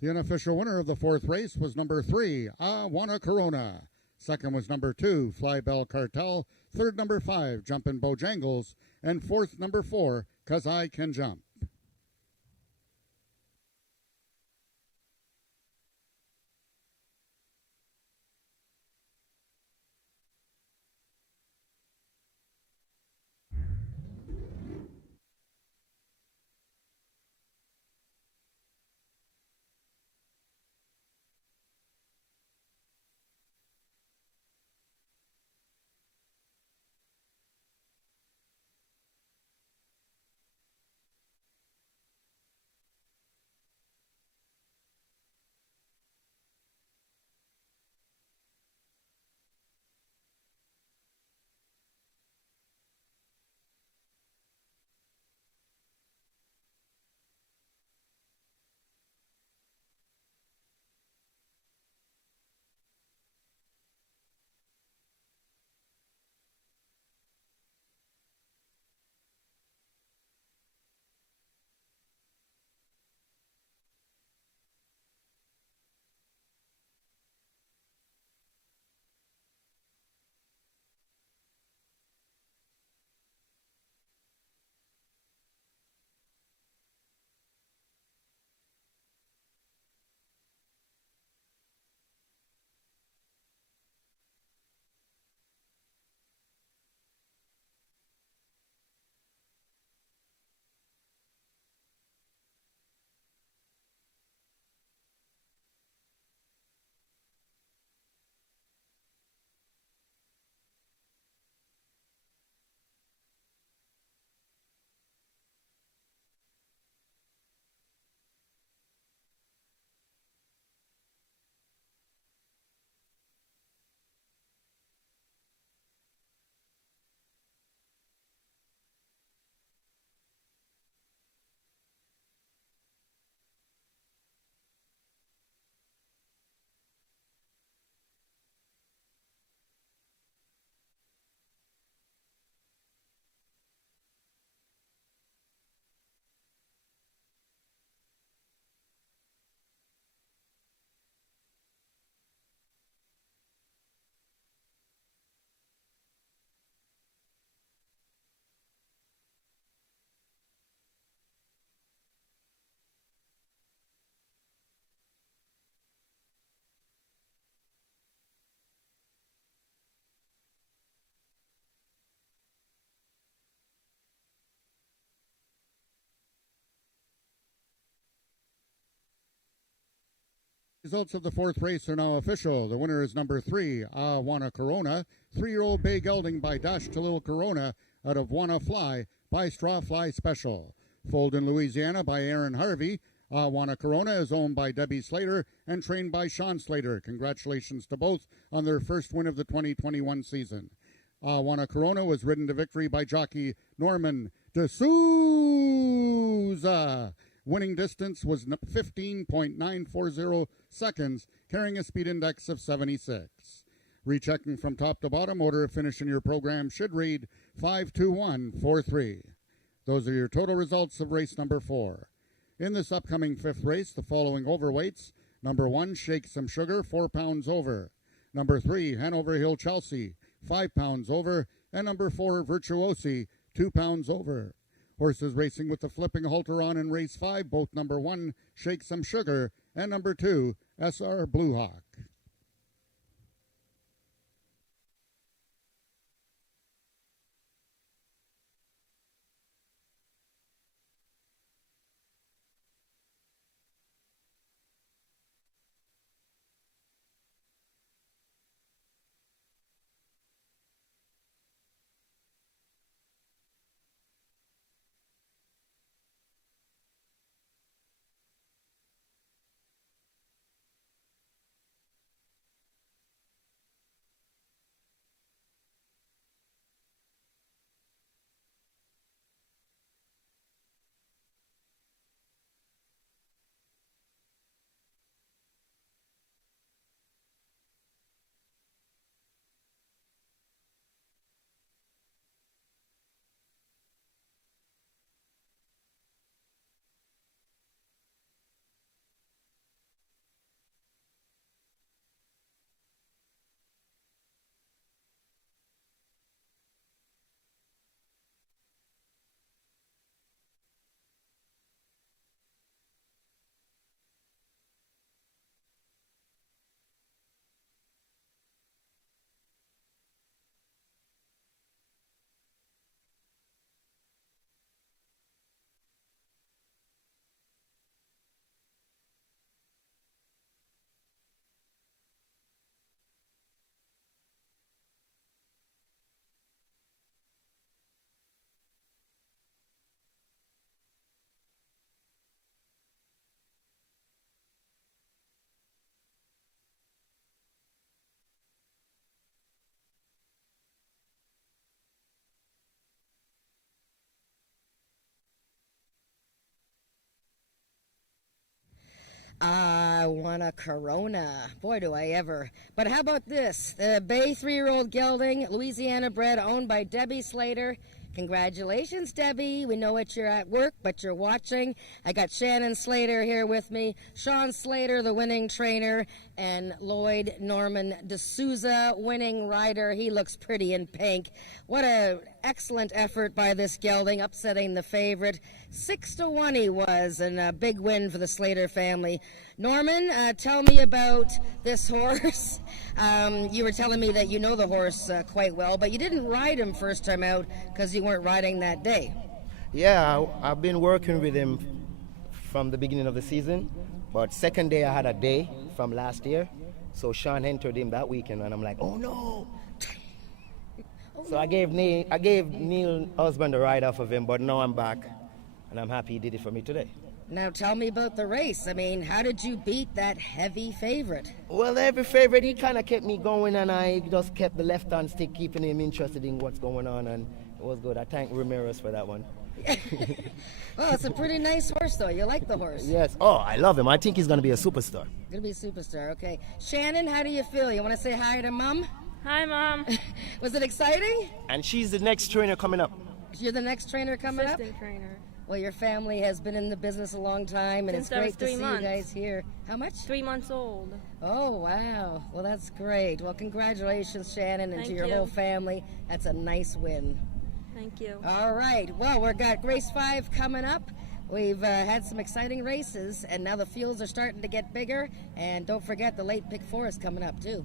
The unofficial winner of the 4th race was number 3, Awana Corona. Second was number 2, Fly Bell Cartel. Third, number 5, Jumpin' Bojangles. And fourth, number 4, 'Cause I Can Jump. Results of the fourth race are now official. The winner is number 3, Wanna Corona. 3-year-old bay gelding by Dash to Little Corona out of Wanna Fly by Straw Fly Special. Foaled in Louisiana by Aaron Harvey. Wanna Corona is owned by Debbie Slater and trained by Sean Slater. Congratulations to both on their first win of the 2021 season. Wanna Corona was ridden to victory by jockey Norman D'Souza. Winning distance was 15.940 seconds, carrying a speed index of 76. Rechecking from top to bottom, order of finish in your program should read 52143. Those are your total results of race number 4. In this upcoming 5th race, the following overweights. Number 1, Shake Some Sugar, 4 pounds over. Number 3, Hanover Hill Chelsea, 5 pounds over. And number 4, Virtuosi, 2 pounds over. Horses racing with the flipping halter on in race 5, both number 1, Shake Some Sugar, and number 2, SR Blue Hawk. I want a Corona. Boy, do I ever. But how about this? The Bay 3-year-old gelding, Louisiana bred, owned by Debbie Slater. Congratulations, Debbie. We know that you're at work, but you're watching. I got Shannon Slater here with me, Sean Slater, the winning trainer, and Lloyd Norman D'Souza, winning rider. He looks pretty in pink. What an excellent effort by this gelding, upsetting the favorite. 6-1 he was, and a big win for the Slater family. Norman, tell me about this horse. You were telling me that you know the horse quite well, but you didn't ride him first time out because you weren't riding that day. Yeah, I've been working with him from the beginning of the season, but second day I had a day from last year, so Sean entered him that weekend, and I'm like, oh no! So I gave Neil husband a ride off of him, but now I'm back, and I'm happy he did it for me today. Now tell me about the race. I mean, how did you beat that heavy favorite? Well, every favorite, he kind of kept me going, and I just kept the left hand stick, keeping him interested in what's going on, and it was good. I thank Ramirez for that one. Well, it's a pretty nice horse, though. You like the horse? Yes. Oh, I love him. I think he's going to be a superstar. Going to be a superstar, okay. Shannon, how do you feel? You want to say hi to Mom? Hi, Mom. Was it exciting? And she's the next trainer coming up. You're the next trainer coming Assistant up? trainer. Well, your family has been in the business a long time, and Since it's I was great to 3 see months. you guys here. How much? 3 months old. Oh, wow. Well, that's great. Well, congratulations, Shannon, and to Thank your you. whole family. That's a nice win. Thank you. All right. Well, we've got race 5 coming up. We've had some exciting races, and now the fields are starting to get bigger. And don't forget, the late pick 4 is coming up, too.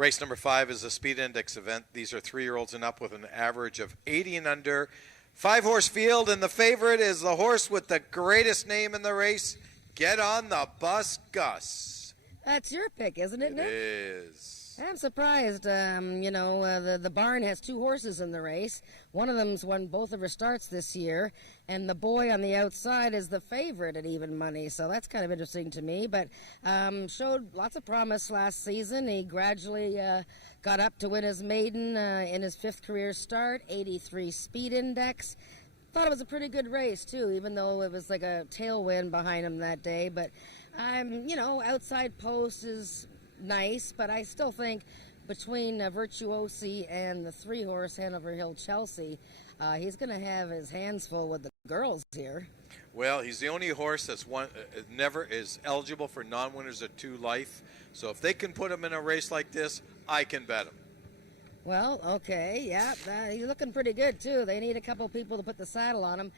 Race number 5 is a speed index event. These are 3-year-olds and up with an average of 80 and under. 5-horse field, and the favorite is the horse with the greatest name in the race. Get on the bus, Gus. That's your pick, isn't it, Nick? It is. I'm surprised. The barn has 2 horses in the race. One of them's won both of her starts this year, and the boy on the outside is the favorite at even money. So that's kind of interesting to me. But showed lots of promise last season. He gradually got up to win his maiden in his 5th career start. 83 speed index. Thought it was a pretty good race too, even though it was like a tailwind behind him that day. But outside post is nice, but I still think between Virtuosi and the 3-horse Hanover Hill Chelsea, he's going to have his hands full with the girls here. Well, he's the only horse that's never is eligible for non-winners at 2 life. So if they can put him in a race like this, I can bet him. Well, okay, yeah, he's looking pretty good, too. They need a couple people to put the saddle on him.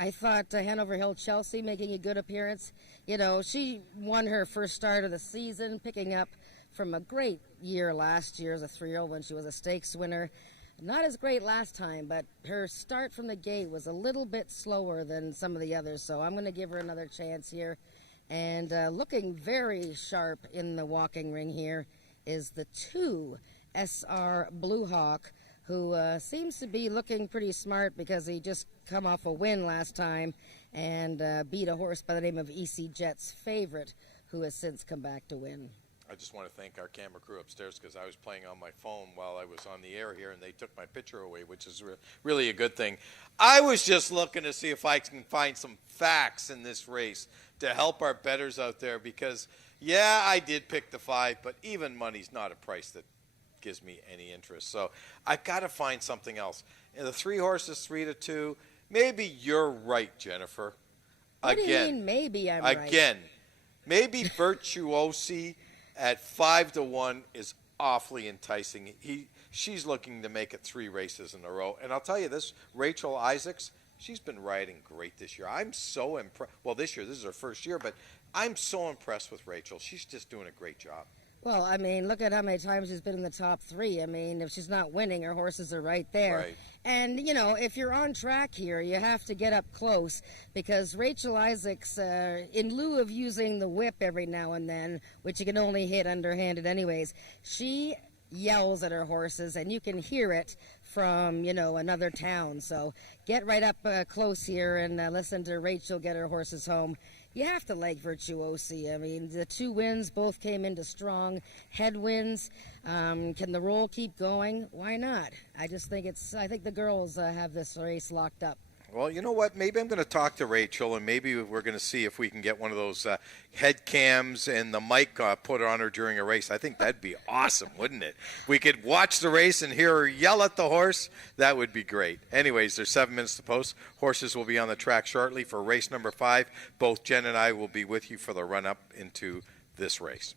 I thought Hanover Hill Chelsea making a good appearance. You know, she won her first start of the season, picking up from a great year last year as a 3-year-old when she was a stakes winner. Not as great last time, but her start from the gate was a little bit slower than some of the others, so I'm going to give her another chance here. And looking very sharp in the walking ring here is the 2 SR Blue Hawk, who seems to be looking pretty smart because he just come off a win last time and beat a horse by the name of EC Jet's favorite, who has since come back to win. I just want to thank our camera crew upstairs because I was playing on my phone while I was on the air here, and they took my picture away, which is really a good thing. I was just looking to see if I can find some facts in this race to help our bettors out there because, yeah, I did pick the 5, but even money's not a price that gives me any interest. So I've got to find something else. And the 3 horses, 3-2, maybe you're right, Jennifer. What do you mean maybe I'm right? Again, maybe Virtuosi at 5-1 is awfully enticing. She's looking to make it 3 races in a row. And I'll tell you this, Rachel Isaacs, she's been riding great this year. I'm so impressed. Well, this year, this is her first year, but I'm so impressed with Rachel. She's just doing a great job. Well, I mean, look at how many times she's been in the top 3. I mean, if she's not winning, her horses are right there. Right. And, if you're on track here, you have to get up close because Rachel Isaacs, in lieu of using the whip every now and then, which you can only hit underhanded anyways, she yells at her horses, and you can hear it from, another town. So get right up close here and listen to Rachel get her horses home. You have to like Virtuosi. I mean, the 2 wins both came into strong headwinds. Can the roll keep going? Why not? I think the girls have this race locked up. Well, you know what? Maybe I'm going to talk to Rachel, and maybe we're going to see if we can get one of those head cams and the mic put on her during a race. I think that'd be awesome, wouldn't it? If we could watch the race and hear her yell at the horse, that would be great. Anyways, there's 7 minutes to post. Horses will be on the track shortly for race number 5. Both Jen and I will be with you for the run-up into this race.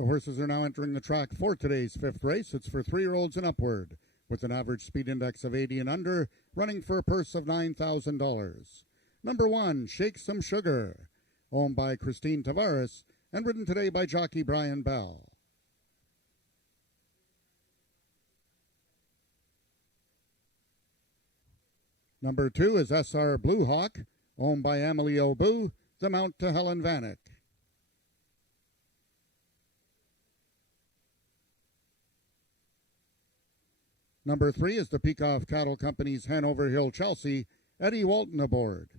The horses are now entering the track for today's fifth race. It's for 3-year-olds and upward, with an average speed index of 80 and under, running for a purse of $9,000. Number 1, Shake Some Sugar, owned by Christine Tavares and ridden today by jockey Brian Bell. Number 2 is SR Blue Hawk, owned by Amelie Obu, the mount to Helen Vanek. Number 3 is the Peacock Cattle Company's Hanover Hill Chelsea, Eddie Walton aboard.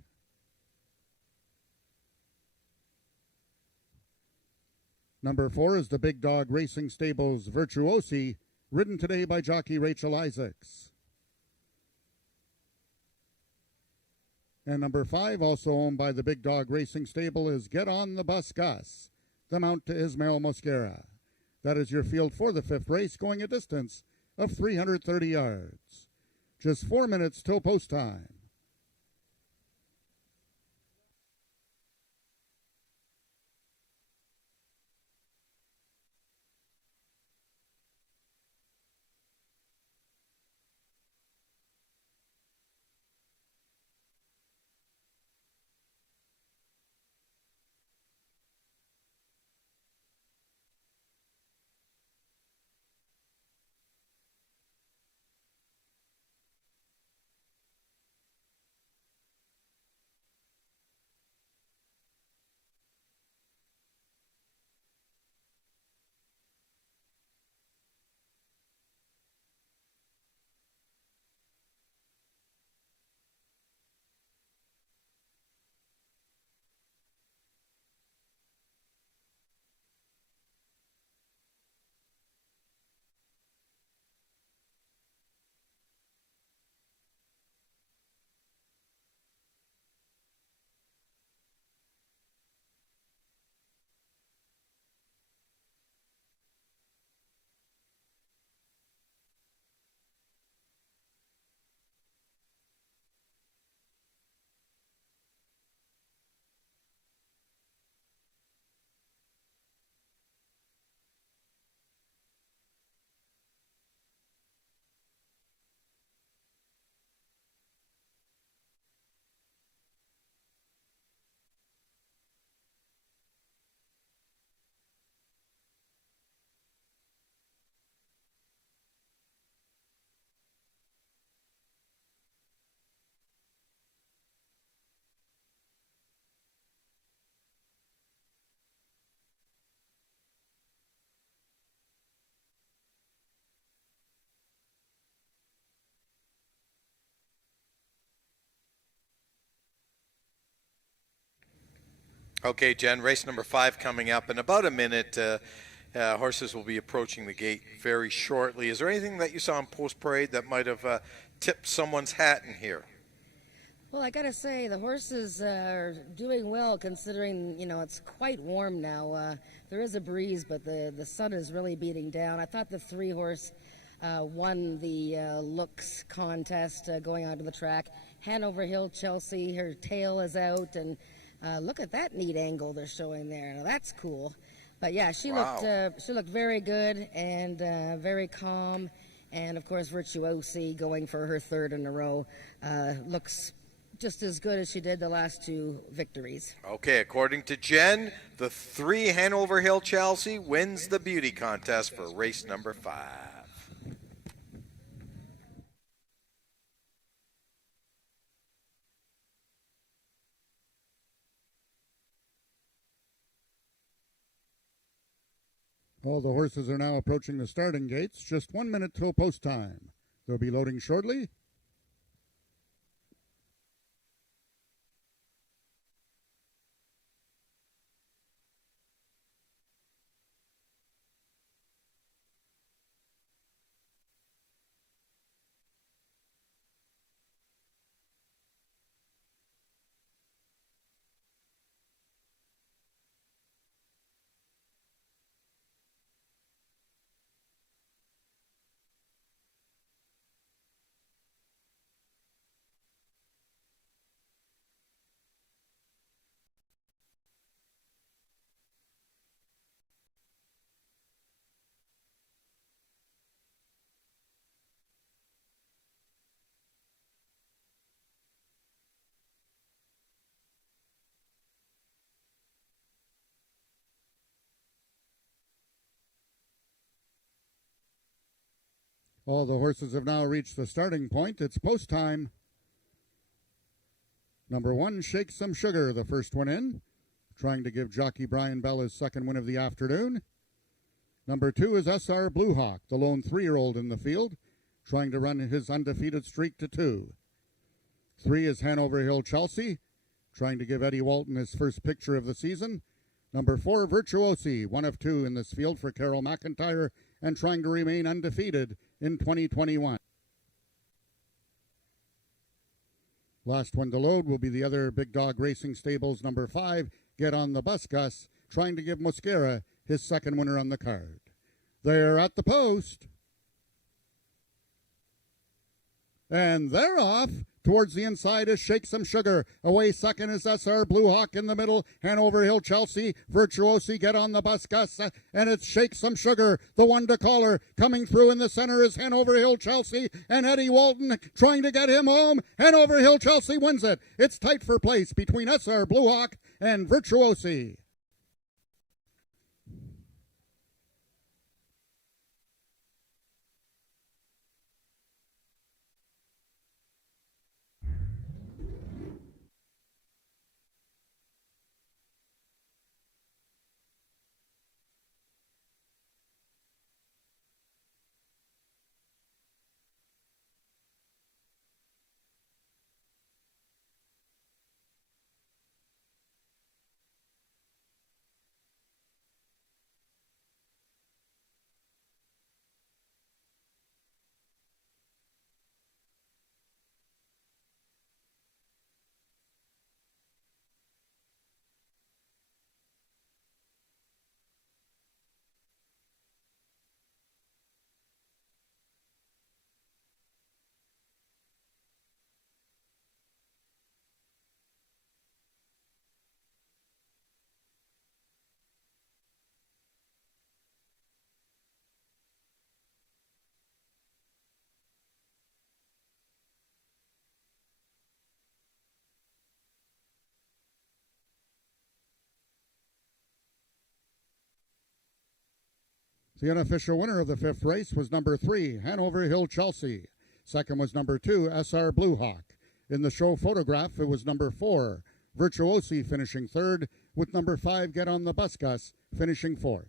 Number 4 is the Big Dog Racing Stables Virtuosi, ridden today by jockey Rachel Isaacs. And number 5, also owned by the Big Dog Racing Stable, is Get On the Bus Gus, the mount to Ismael Mosquera. That is your field for the fifth race, going a distance of 330 yards. Just 4 minutes till post time. Okay, Jen, race number 5 coming up in about a minute. Horses will be approaching the gate very shortly. Is there anything that you saw in post-parade that might have tipped someone's hat in here? Well, I gotta say, the horses are doing well considering, it's quite warm now. There is a breeze, but the sun is really beating down. I thought the 3-horse won the looks contest going onto the track. Hanover Hill Chelsea, her tail is out, and look at that neat angle they're showing there. Now, that's cool. But yeah, she looked very good and very calm. And of course, Virtuosi going for her 3rd in a row looks just as good as she did the last 2 victories. Okay, according to Jen, the 3 Hanover Hill Chelsea wins the beauty contest for race number 5. All the horses are now approaching the starting gates. Just 1 minute till post time. They'll be loading shortly. All the horses have now reached the starting point. It's post time. Number 1, Shake Some Sugar, the first one in, trying to give jockey Brian Bell his second win of the afternoon. Number 2 is SR Blue Hawk, the lone 3-year-old in the field, trying to run his undefeated streak to 2. 3 is Hanover Hill Chelsea, trying to give Eddie Walton his first picture of the season. Number 4, Virtuosi, 1 of 2 in this field for Carol McIntyre, and trying to remain undefeated in 2021. Last one to load will be the other Big Dog Racing Stables number 5, Get on the Bus Gus, trying to give Mosquera his second winner on the card. They're at the post. And they're off. Towards the inside is Shake Some Sugar. Away second is SR Blue Hawk in the middle. Hanover Hill Chelsea. Virtuosi Get on the Bus Gus. And it's Shake Some Sugar, the one to call her. Coming through in the center is Hanover Hill Chelsea. And Eddie Walton trying to get him home. Hanover Hill Chelsea wins it. It's tight for place between SR Blue Hawk and Virtuosi. The unofficial winner of the 5th race was number 3, Hanover Hill Chelsea. Second was number 2, SR Blue Hawk. In the show photograph, it was number 4, Virtuosi, finishing 3rd, with number 5, Get on the Bus Gus, finishing 4th.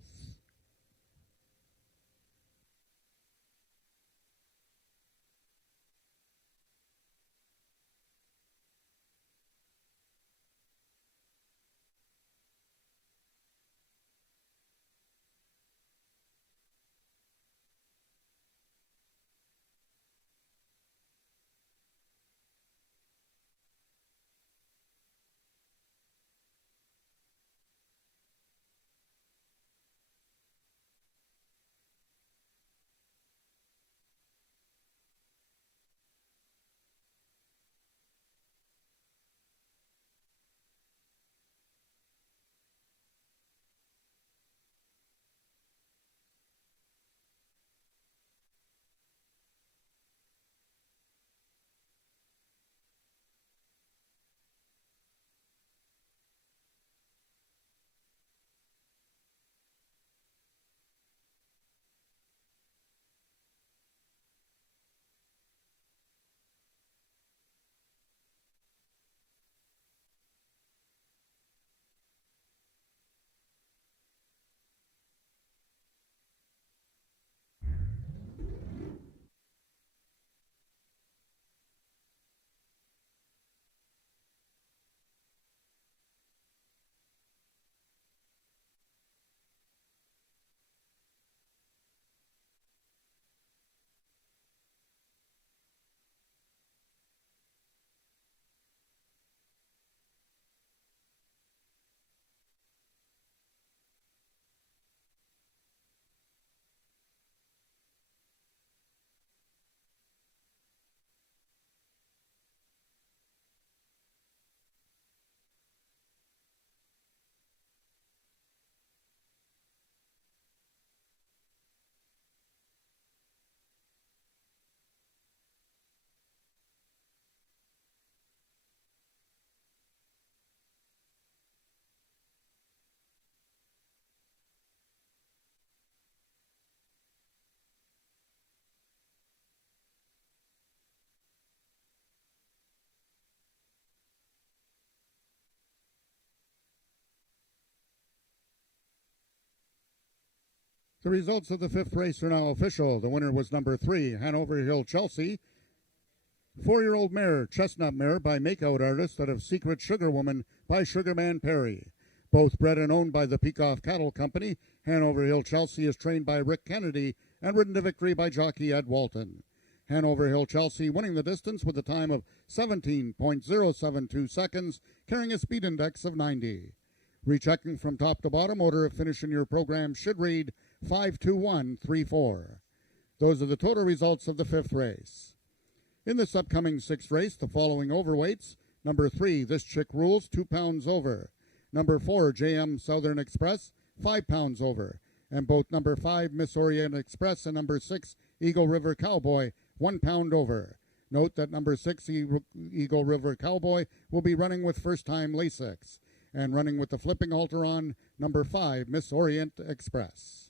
The results of the fifth race are now official. The winner was number 3, Hanover Hill Chelsea. 4-year-old mare, Chestnut Mare by Makeout Artist out of Secret Sugar Woman by Sugarman Perry. Both bred and owned by the Peacock Cattle Company, Hanover Hill Chelsea is trained by Rick Kennedy and ridden to victory by jockey Ed Walton. Hanover Hill Chelsea winning the distance with a time of 17.072 seconds, carrying a speed index of 90. Rechecking from top to bottom, order of finish in your program should read 52134. Those are the total results of the fifth race. In this upcoming sixth race, the following overweights: number 3, This Chick Rules, 2 pounds over. Number 4, JM Southern Express, 5 pounds over. And both number 5, Miss Orient Express, and number 6, Eagle River Cowboy, 1 pound over. Note that number 6, Eagle River Cowboy, will be running with first-time Lasix. And running with the flipping halter on, number 5, Miss Orient Express.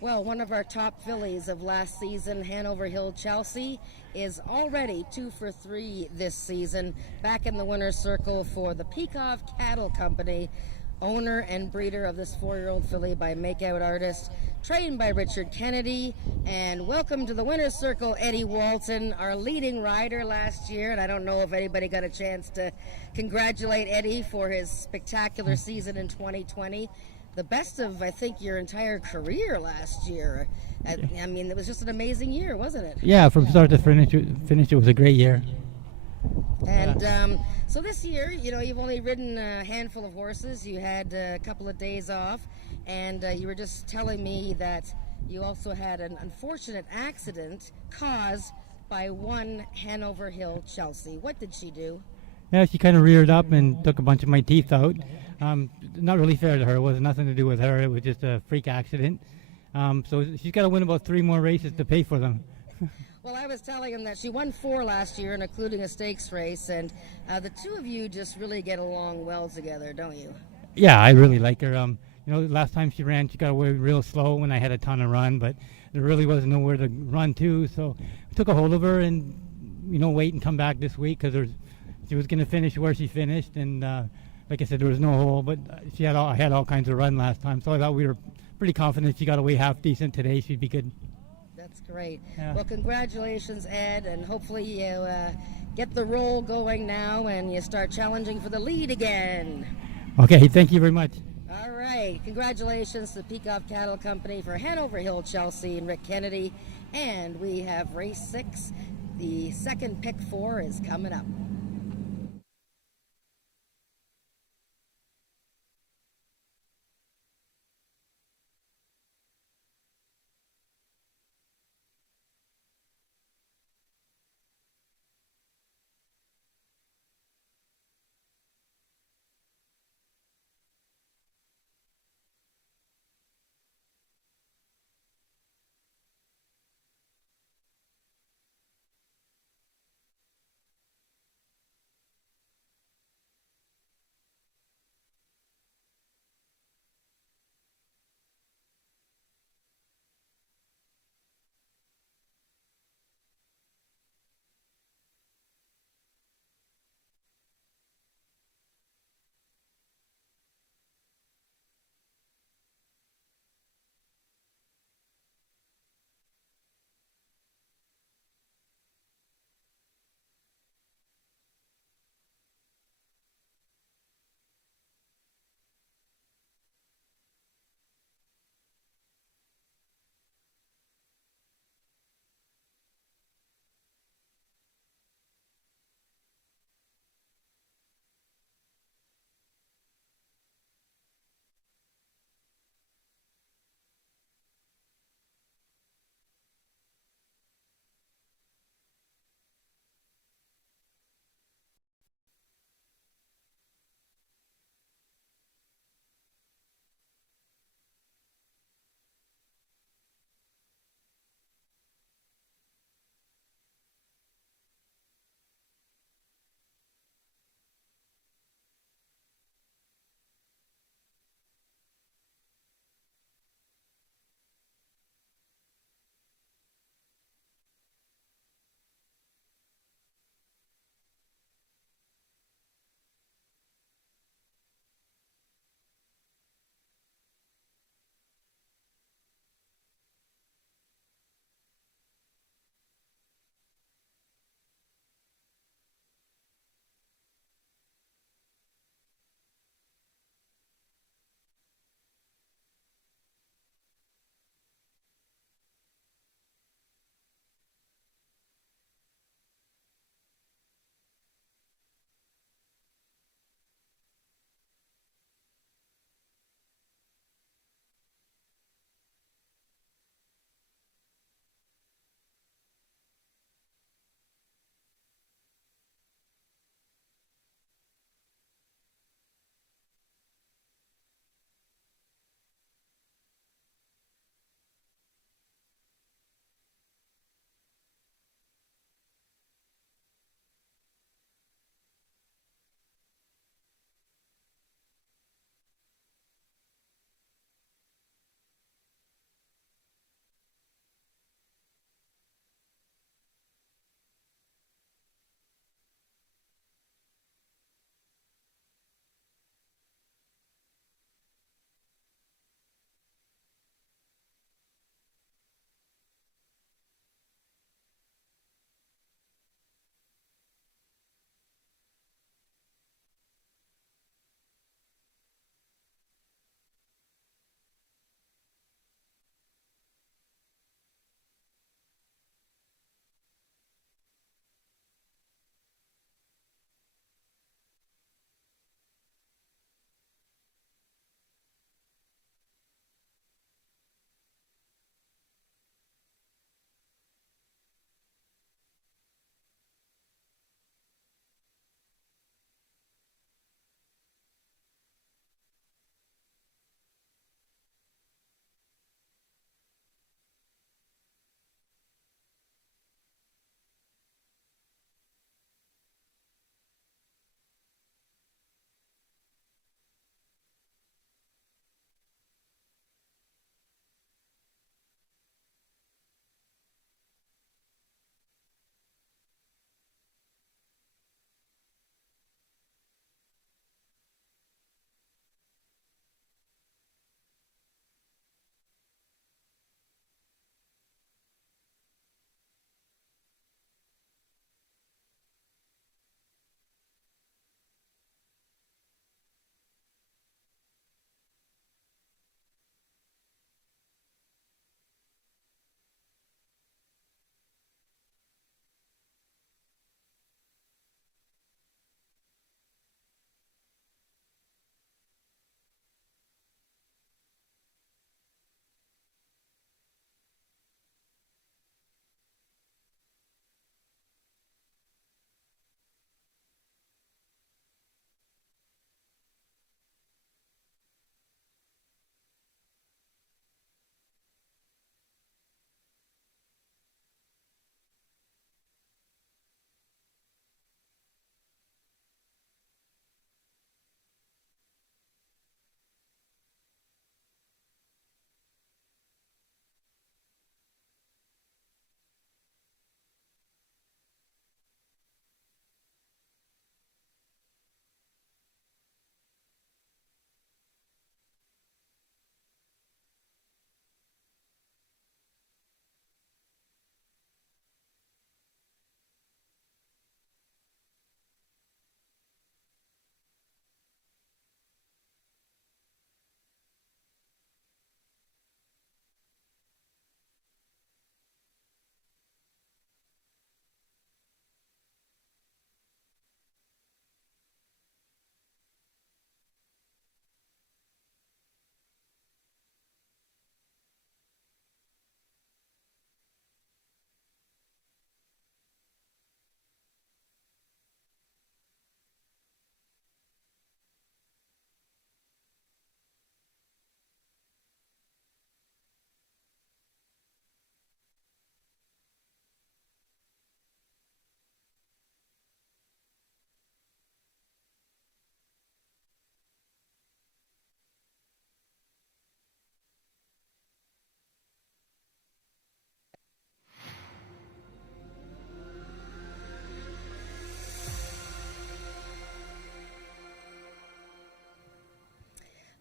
Well, one of our top fillies of last season, Hanover Hill Chelsea, is already 2 for 3 this season, back in the winner's circle for the Peacock Cattle Company, owner and breeder of this 4-year-old filly by Makeout Artist, trained by Richard Kennedy. And welcome to the winner's circle, Eddie Walton, our leading rider last year. And I don't know if anybody got a chance to congratulate Eddie for his spectacular season in 2020. The best of, I think, your entire career last year. I mean, it was just an amazing year, wasn't it? Yeah, from start to finish, it was a great year. And so this year, you know, you've only ridden a handful of horses. You had a couple of days off, and you were just telling me that you also had an unfortunate accident caused by one Hanover Hill Chelsea. What did she do? Yeah, she kind of reared up and took a bunch of my teeth out. Not really fair to her. It was nothing to do with her. It was just a freak accident. So she's got to win about 3 more races to pay for them. Well, I was telling him that she won 4 last year, including a stakes race, and the two of you just really get along well together, don't you? Yeah, I really like her. You know, last time she ran, she got away real slow when I had a ton of run, but there really wasn't nowhere to run to, so I took a hold of her and, you know, wait and come back this week because she was going to finish where she finished, and like I said, there was no hole, but I had all kinds of run last time, so I thought we were pretty confident she got away half decent today. She'd be good. That's great. Yeah. Well, congratulations, Ed, and hopefully you get the roll going now and you start challenging for the lead again. Okay, thank you very much. All right. Congratulations to Peacock Cattle Company for Hanover Hill Chelsea and Rick Kennedy. And we have race 6. The second pick 4 is coming up.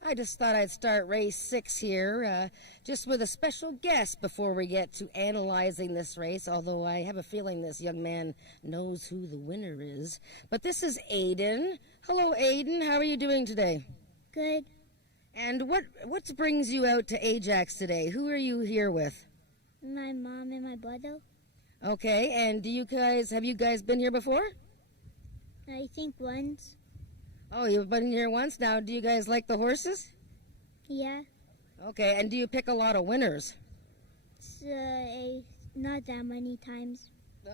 I just thought I'd start race 6 here, just with a special guest before we get to analyzing this race, although I have a feeling this young man knows who the winner is. But this is Aiden. Hello, Aiden. How are you doing today? Good. And what brings you out to Ajax today? Who are you here with? My mom and my brother. Okay, and have you guys been here before? I think once. Oh, you've been here once? Now, do you guys like the horses? Yeah. Okay, and do you pick a lot of winners? Not that many times.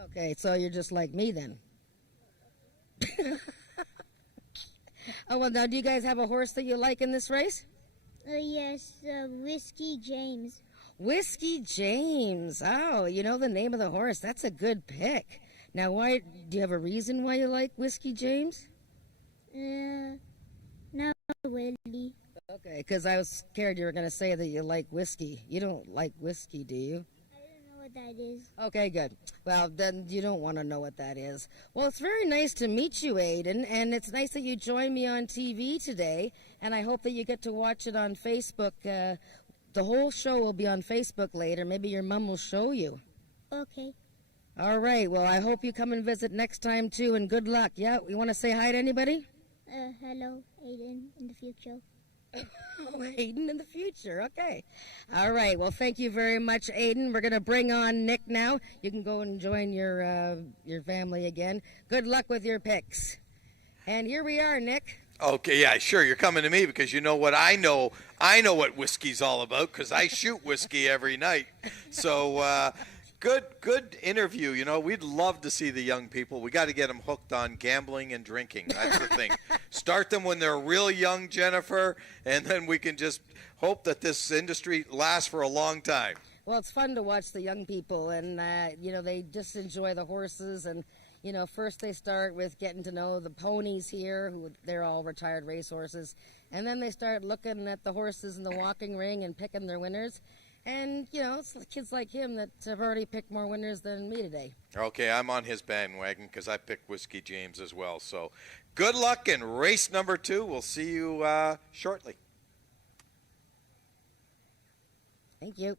Okay, so you're just like me then. Oh, well, now, do you guys have a horse that you like in this race? Yes, Whiskey James. Whiskey James. Oh, you know the name of the horse. That's a good pick. Now, do you have a reason why you like Whiskey James? Not really. Okay, because I was scared you were going to say that you like whiskey. You don't like whiskey, do you? I don't know what that is. Okay, good. Well, then you don't want to know what that is. Well, it's very nice to meet you, Aiden, and it's nice that you joined me on TV today, and I hope that you get to watch it on Facebook. The whole show will be on Facebook later. Maybe your mom will show you. Okay. All right. Well, I hope you come and visit next time, too, and good luck. Yeah, you want to say hi to anybody? Hello, Aiden, in the future. Oh, Aiden in the future. Okay. All right. Well, thank you very much, Aiden. We're going to bring on Nick now. You can go and join your family again. Good luck with your picks. And here we are, Nick. Okay, yeah, sure. You're coming to me because you know what I know. I know what whiskey's all about because I shoot whiskey every night. So good interview. You know, we'd love to see the young people. We got to get them hooked on gambling and drinking. That's the thing. Start them when they're real young, Jennifer, and then we can just hope that this industry lasts for a long time. Well, it's fun to watch the young people, and, they just enjoy the horses. And, first they start with getting to know the ponies here, they're all retired racehorses. And then they start looking at the horses in the walking ring and picking their winners. And, it's kids like him that have already picked more winners than me today. Okay, I'm on his bandwagon because I picked Whiskey James as well. So good luck in race number 2. We'll see you shortly. Thank you.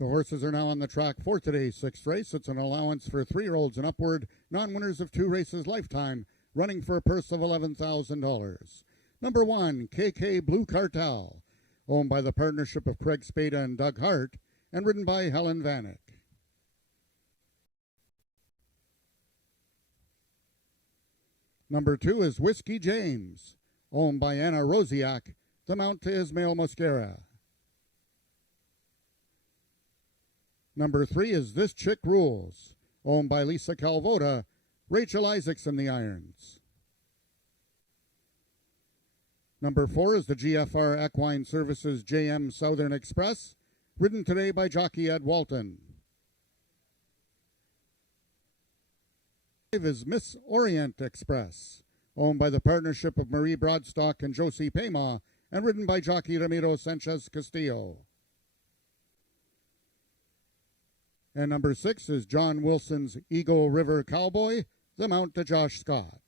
The horses are now on the track for today's sixth race. It's an allowance for 3-year-olds and upward, non-winners of 2 races lifetime, running for a purse of $11,000. Number 1, KK Blue Cartel, owned by the partnership of Craig Spada and Doug Hart, and ridden by Helen Vanek. Number 2 is Whiskey James, owned by Anna Rosiak, the mount to Ismail Mosquera. Number 3 is This Chick Rules, owned by Lisa Calvota, Rachel Isaacson the irons. Number 4 is the GFR Equine Services JM Southern Express, ridden today by jockey Ed Walton. 5 is Miss Orient Express, owned by the partnership of Marie Broadstock and Josie Pema, and ridden by jockey Ramiro Sanchez Castillo. And number 6 is John Wilson's Eagle River Cowboy, the mount to Josh Scott.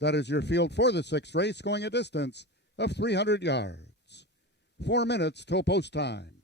That is your field for the 6th race, going a distance of 300 yards. 4 minutes till post time.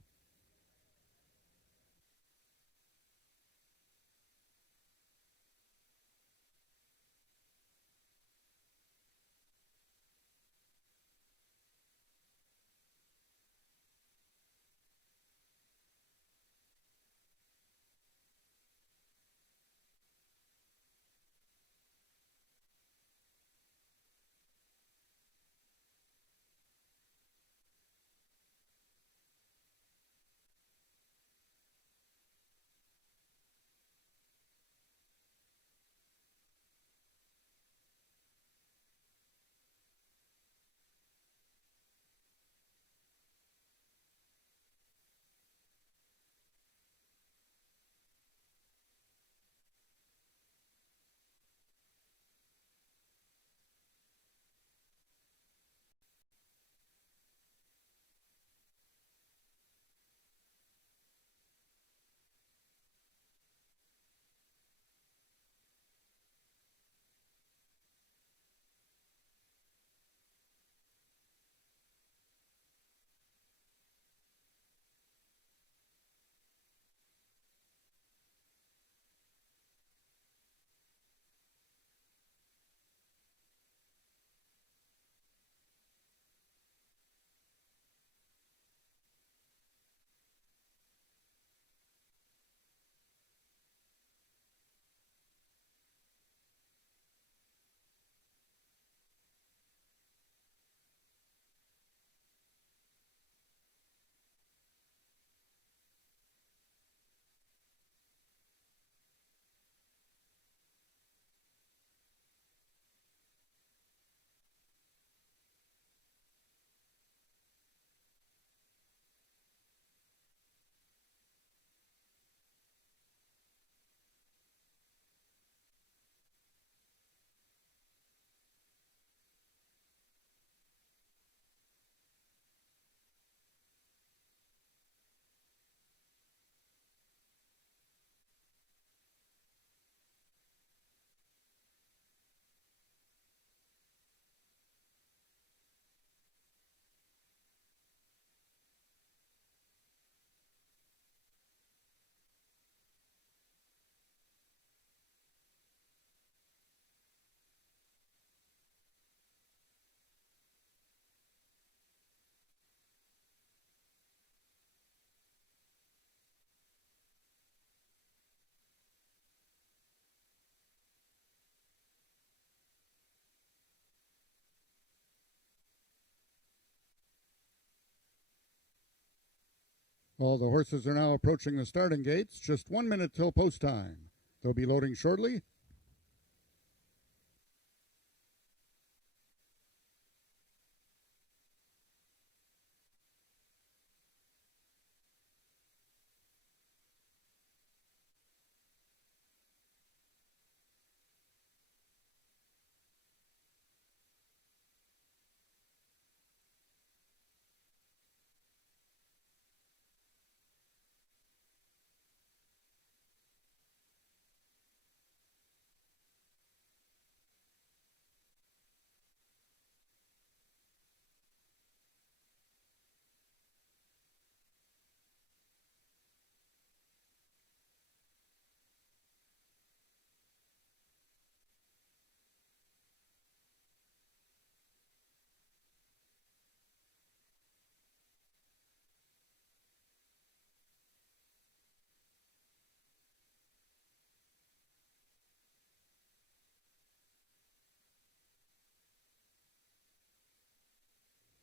All the horses are now approaching the starting gates. Just 1 minute till post time. They'll be loading shortly.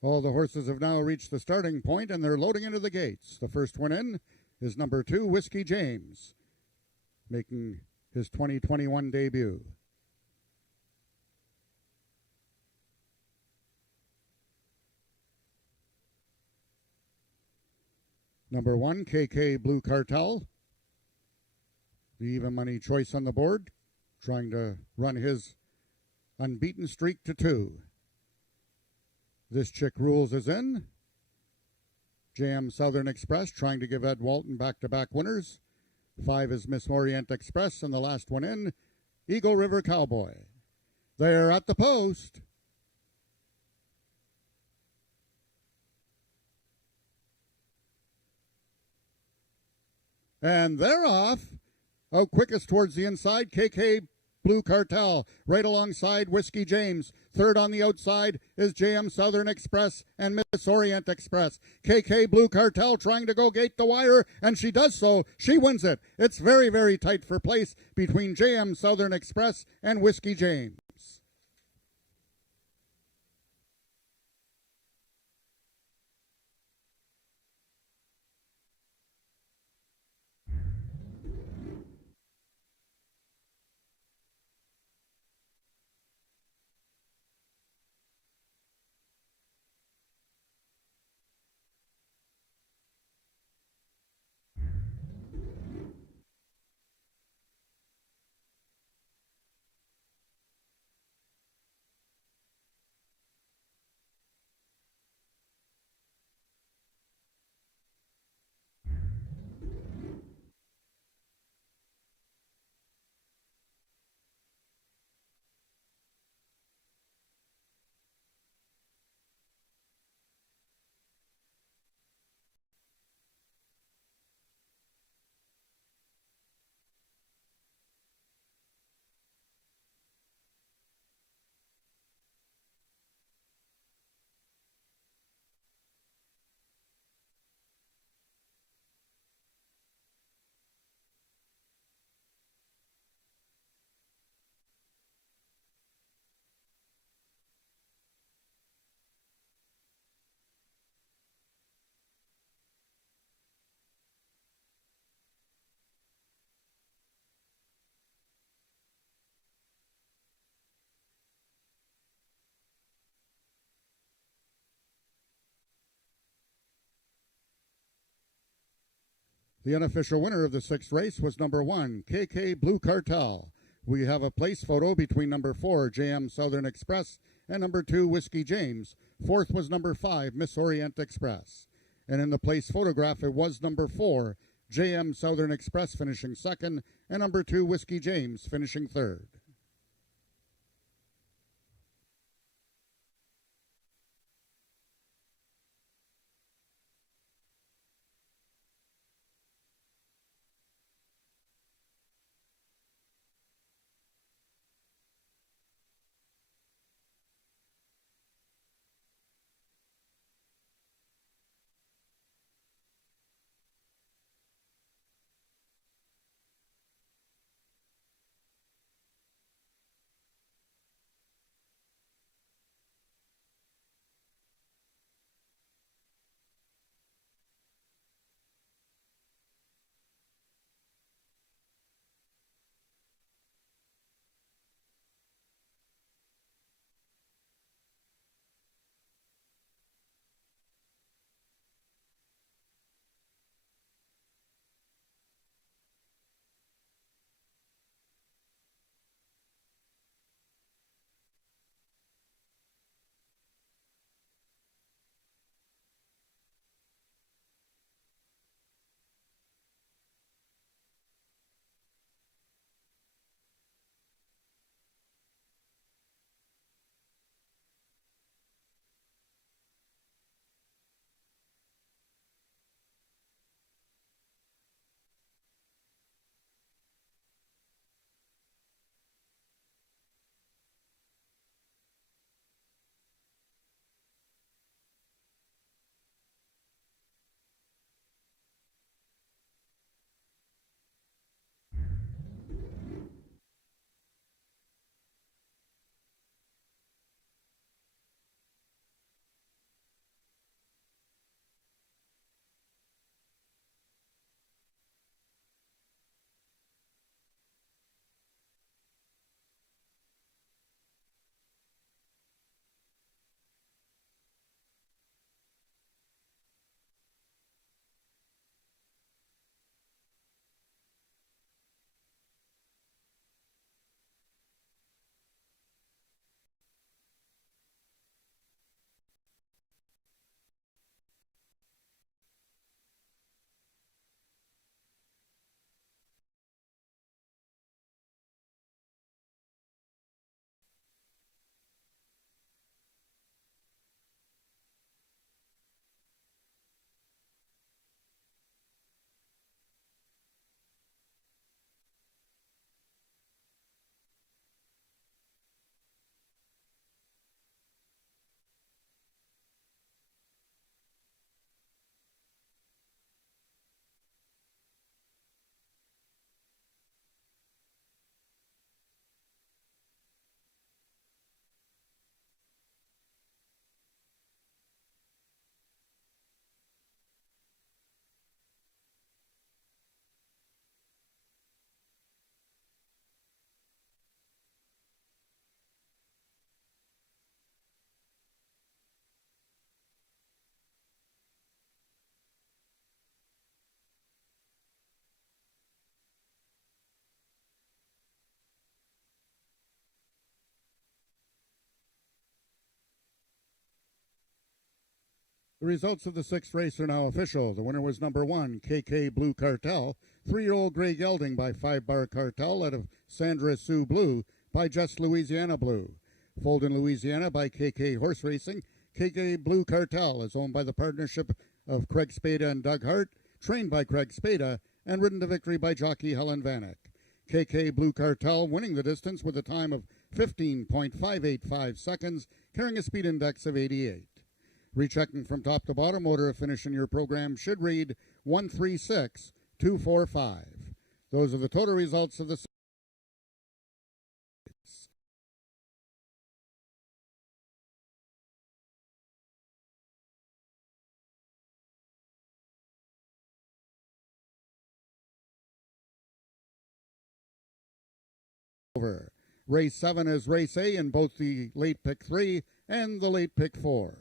All the horses have now reached the starting point and they're loading into the gates. The first one in is number 2, Whiskey James, making his 2021 debut. Number 1, KK Blue Cartel, the even money choice on the board, trying to run his unbeaten streak to 2. This Chick Rules is in. JM Southern Express trying to give Ed Walton back-to-back winners. 5 is Miss Orient Express, and the last one in, Eagle River Cowboy. They're at the post. And they're off. Out quickest towards the inside, KK Blue Cartel, right alongside Whiskey James. Third on the outside is JM Southern Express and Miss Orient Express. KK Blue Cartel trying to go gate the wire, and she does so. She wins it. It's very, very tight for place between JM Southern Express and Whiskey James. The unofficial winner of the 6th race was number 1, KK Blue Cartel. We have a place photo between number 4, JM Southern Express, and number 2, Whiskey James. Fourth was number 5, Miss Orient Express. And in the place photograph, it was number 4, JM Southern Express finishing second, and number 2, Whiskey James finishing third. The results of the sixth race are now official. The winner was number 1, KK Blue Cartel, 3-year-old Gray Gelding by 5-Bar Cartel out of Sandra Sue Blue by Just Louisiana Blue. Foaled in Louisiana by KK Horse Racing, KK Blue Cartel is owned by the partnership of Craig Spada and Doug Hart, trained by Craig Spada, and ridden to victory by jockey Helen Vanek. KK Blue Cartel winning the distance with a time of 15.585 seconds, carrying a speed index of 88. Rechecking from top to bottom, order of finish in your program should read 136-245. Those are the total results of the over. Race 7 is race A in both the late pick 3 and the late pick 4.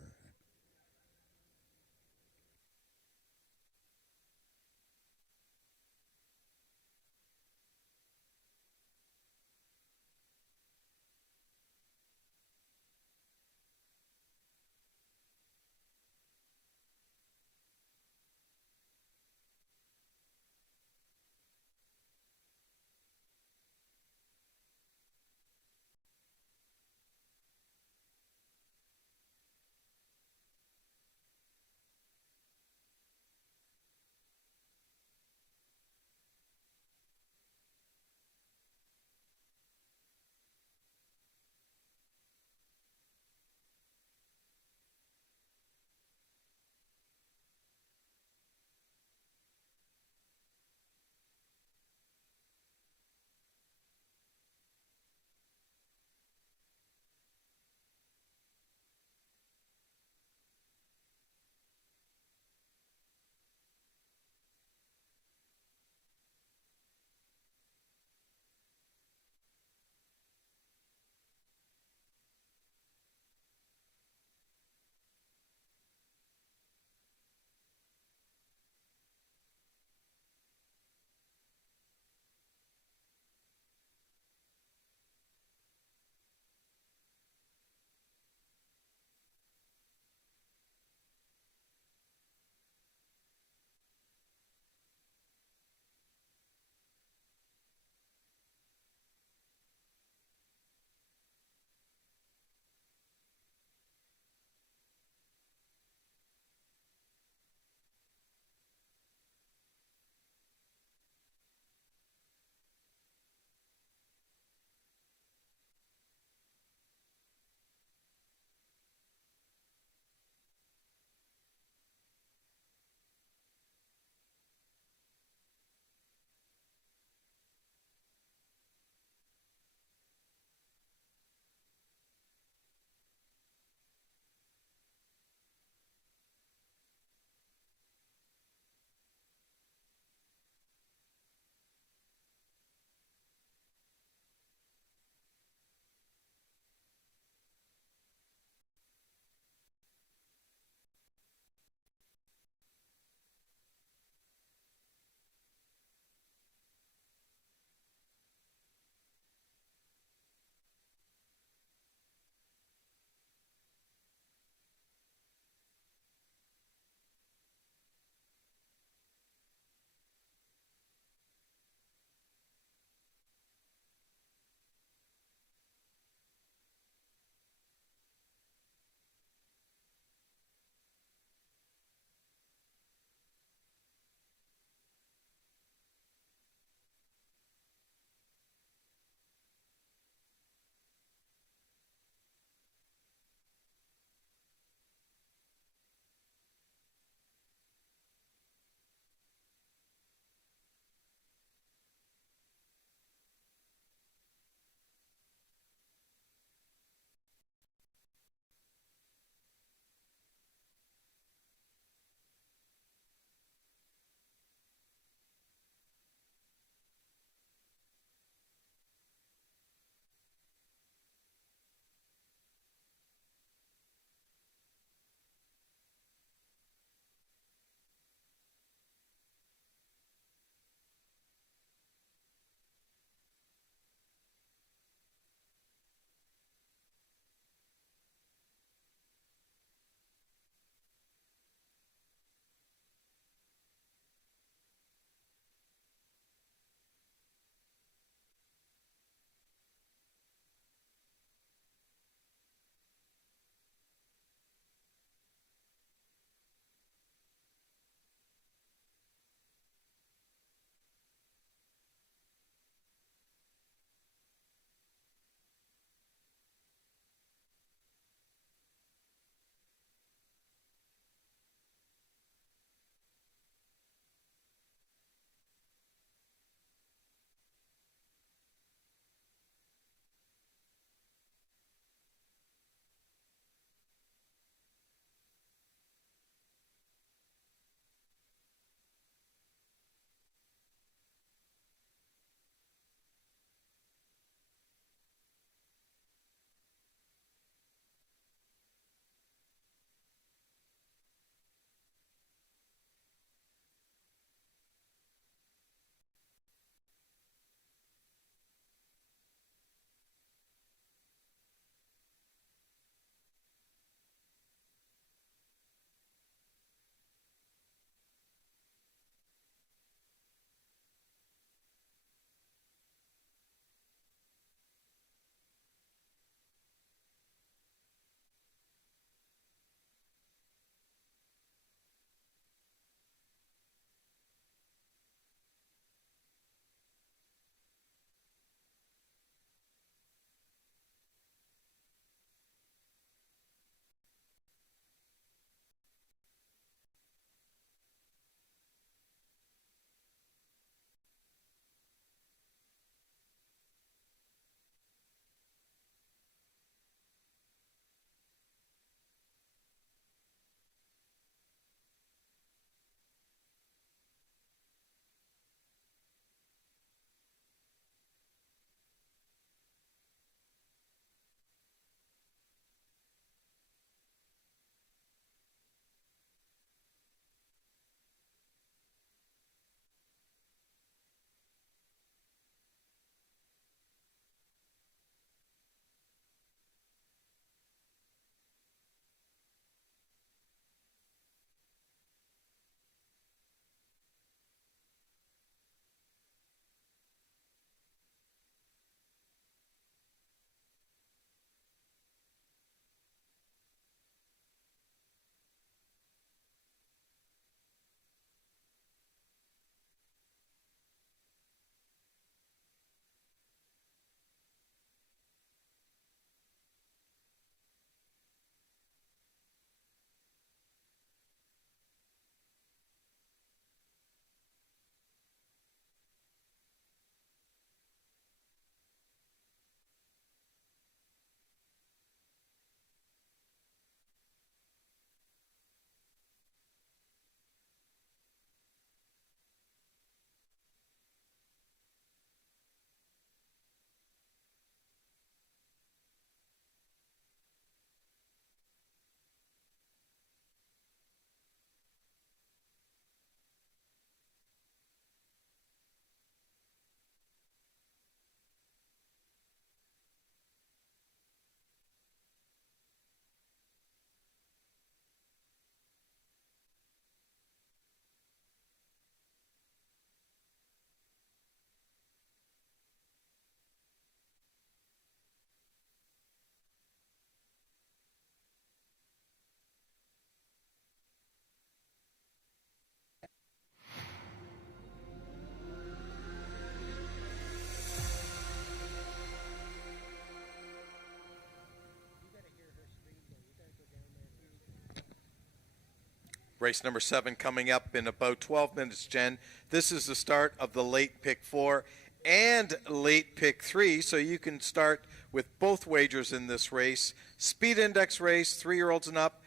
Race number 7 coming up in about 12 minutes, Jen. This is the start of the late pick 4 and late pick 3, so you can start with both wagers in this race. Speed index race, 3-year-olds and up,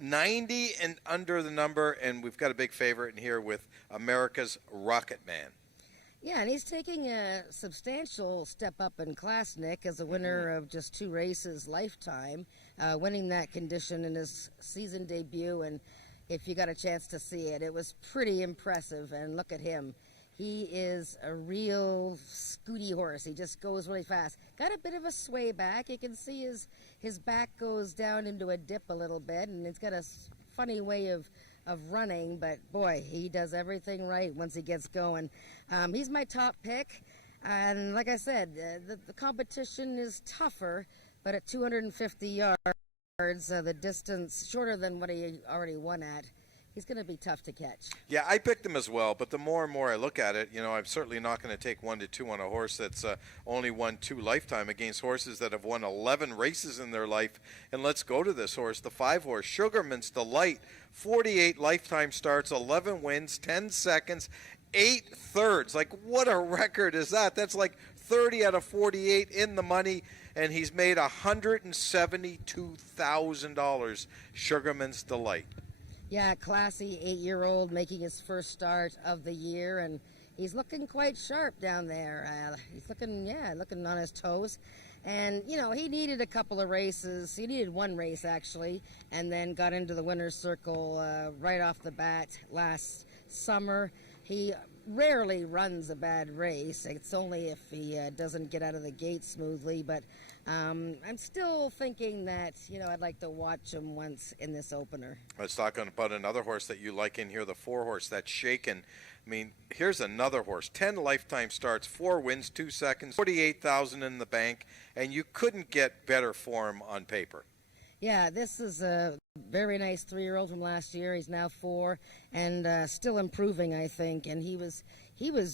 90 and under the number, and we've got a big favorite in here with America's Rocket Man. Yeah, and he's taking a substantial step up in class, Nick, as a winner of just 2 races lifetime, winning that condition in his season debut. And if you got a chance to see it, it was pretty impressive. And look at him. He is a real scooty horse. He just goes really fast. Got a bit of a sway back. You can see his back goes down into a dip a little bit, and it's got a funny way of running, but boy, he does everything right once he gets going. He's my top pick, and like I said, the competition is tougher, but at 250 yards, the distance shorter than what he already won at, he's going to be tough to catch. Yeah, I picked him as well, but the more and more I look at it, I'm certainly not going to take 1 to 2 on a horse that's only won 2 lifetime against horses that have won 11 races in their life. And let's go to this horse, the 5 horse, Sugarman's Delight, 48 lifetime starts, 11 wins, 10 seconds, 8 thirds. Like, what a record is that? That's like 30 out of 48 in the money, and he's made $172,000, Sugarman's Delight. Yeah, classy 8-year-old making his first start of the year, and he's looking quite sharp down there. He's looking on his toes. And, he needed a couple of races. He needed 1 race, actually, and then got into the winner's circle right off the bat last summer. He rarely runs a bad race. It's only if he doesn't get out of the gate smoothly, but I'm still thinking that, I'd like to watch him once in this opener. Let's talk about another horse that you like in here, the 4 horse, that's Shaken. I mean, here's another horse, 10 lifetime starts, 4 wins, 2 seconds, 48,000 in the bank, and you couldn't get better for him on paper. Yeah, this is a very nice 3-year-old from last year. He's now 4 and still improving, I think. And he was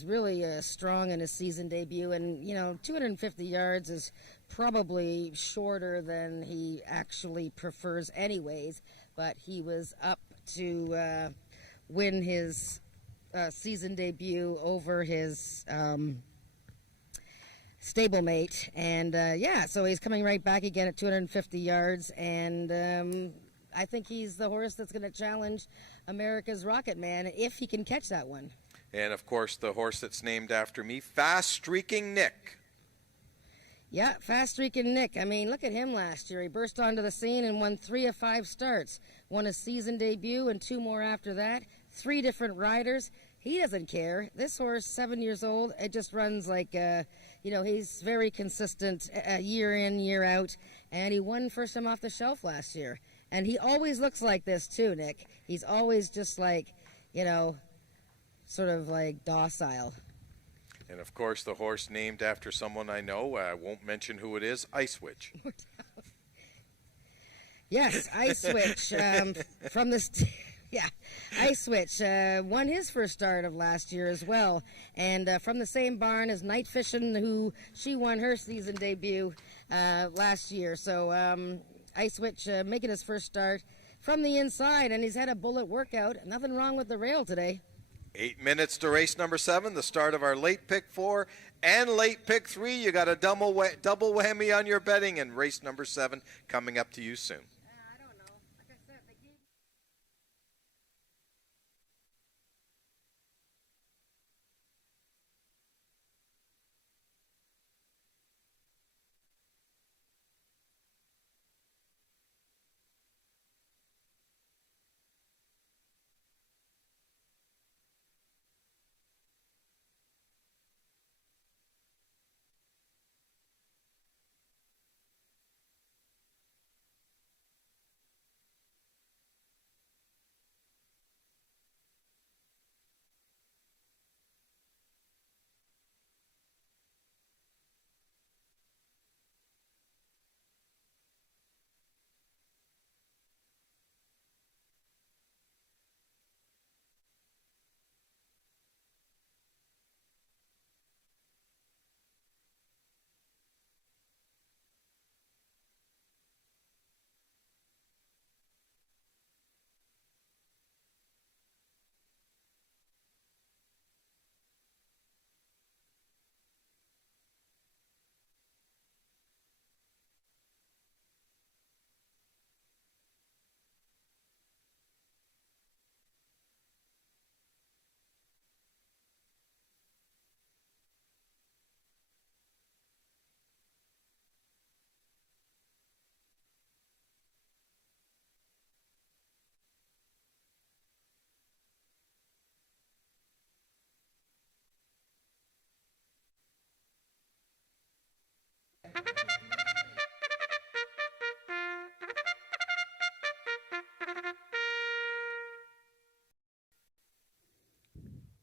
really strong in his season debut. And 250 yards is probably shorter than he actually prefers, anyways. But he was up to win his season debut over his stablemate, and so he's coming right back again at 250 yards, and I think he's the horse that's going to challenge America's Rocket Man if he can catch that one. And of course, the horse that's named after me, Fast Streaking Nick. Yeah, Fast Streaking Nick. I mean, look at him last year. He burst onto the scene and won 3 of 5 starts. Won a season debut and 2 more after that. 3 different riders. He doesn't care. This horse, 7 years old, it just runs like, he's very consistent year in, year out. And he won first time off the shelf last year. And he always looks like this too, Nick. He's always just like, sort of like docile. And of course, the horse named after someone I know, I won't mention who it is, Ice Witch. Yes, Ice Switch from the... Yeah, Ice Switch won his first start of last year as well. And from the same barn as Night Fishin', who she won her season debut last year. So Ice Switch making his first start from the inside, and he's had a bullet workout. Nothing wrong with the rail today. 8 minutes to race number 7, the start of our late pick 4 and late pick 3. You got a double whammy on your betting, and race number 7 coming up to you soon.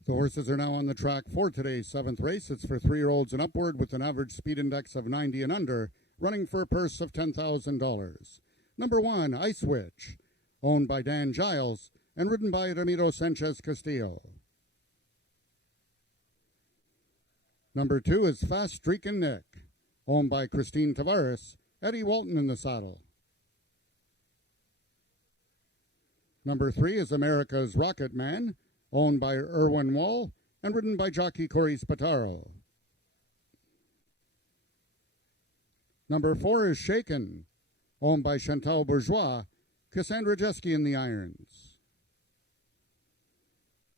The horses are now on the track for today's 7th race. It's for 3-year-olds and upward with an average speed index of 90 and under, running for a purse of $10,000. Number 1, Ice Witch, owned by Dan Giles and ridden by Ramiro Sanchez Castillo. Number 2 is Fast Streakin' Nick, owned by Christine Tavares, Eddie Walton in the saddle. Number 3 is America's Rocket Man, owned by Irwin Wall and ridden by jockey Corey Spataro. Number 4 is Shaken, owned by Chantal Bourgeois, Cassandra Jeske in the irons.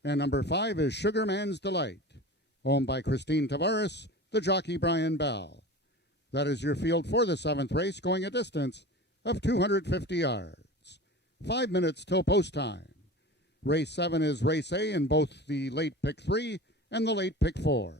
And number 5 is Sugar Man's Delight, owned by Christine Tavares, the jockey Brian Bell. That is your field for the 7th race, going a distance of 250 yards. 5 minutes till post time. Race 7 is Race A in both the late pick 3 and the late pick 4.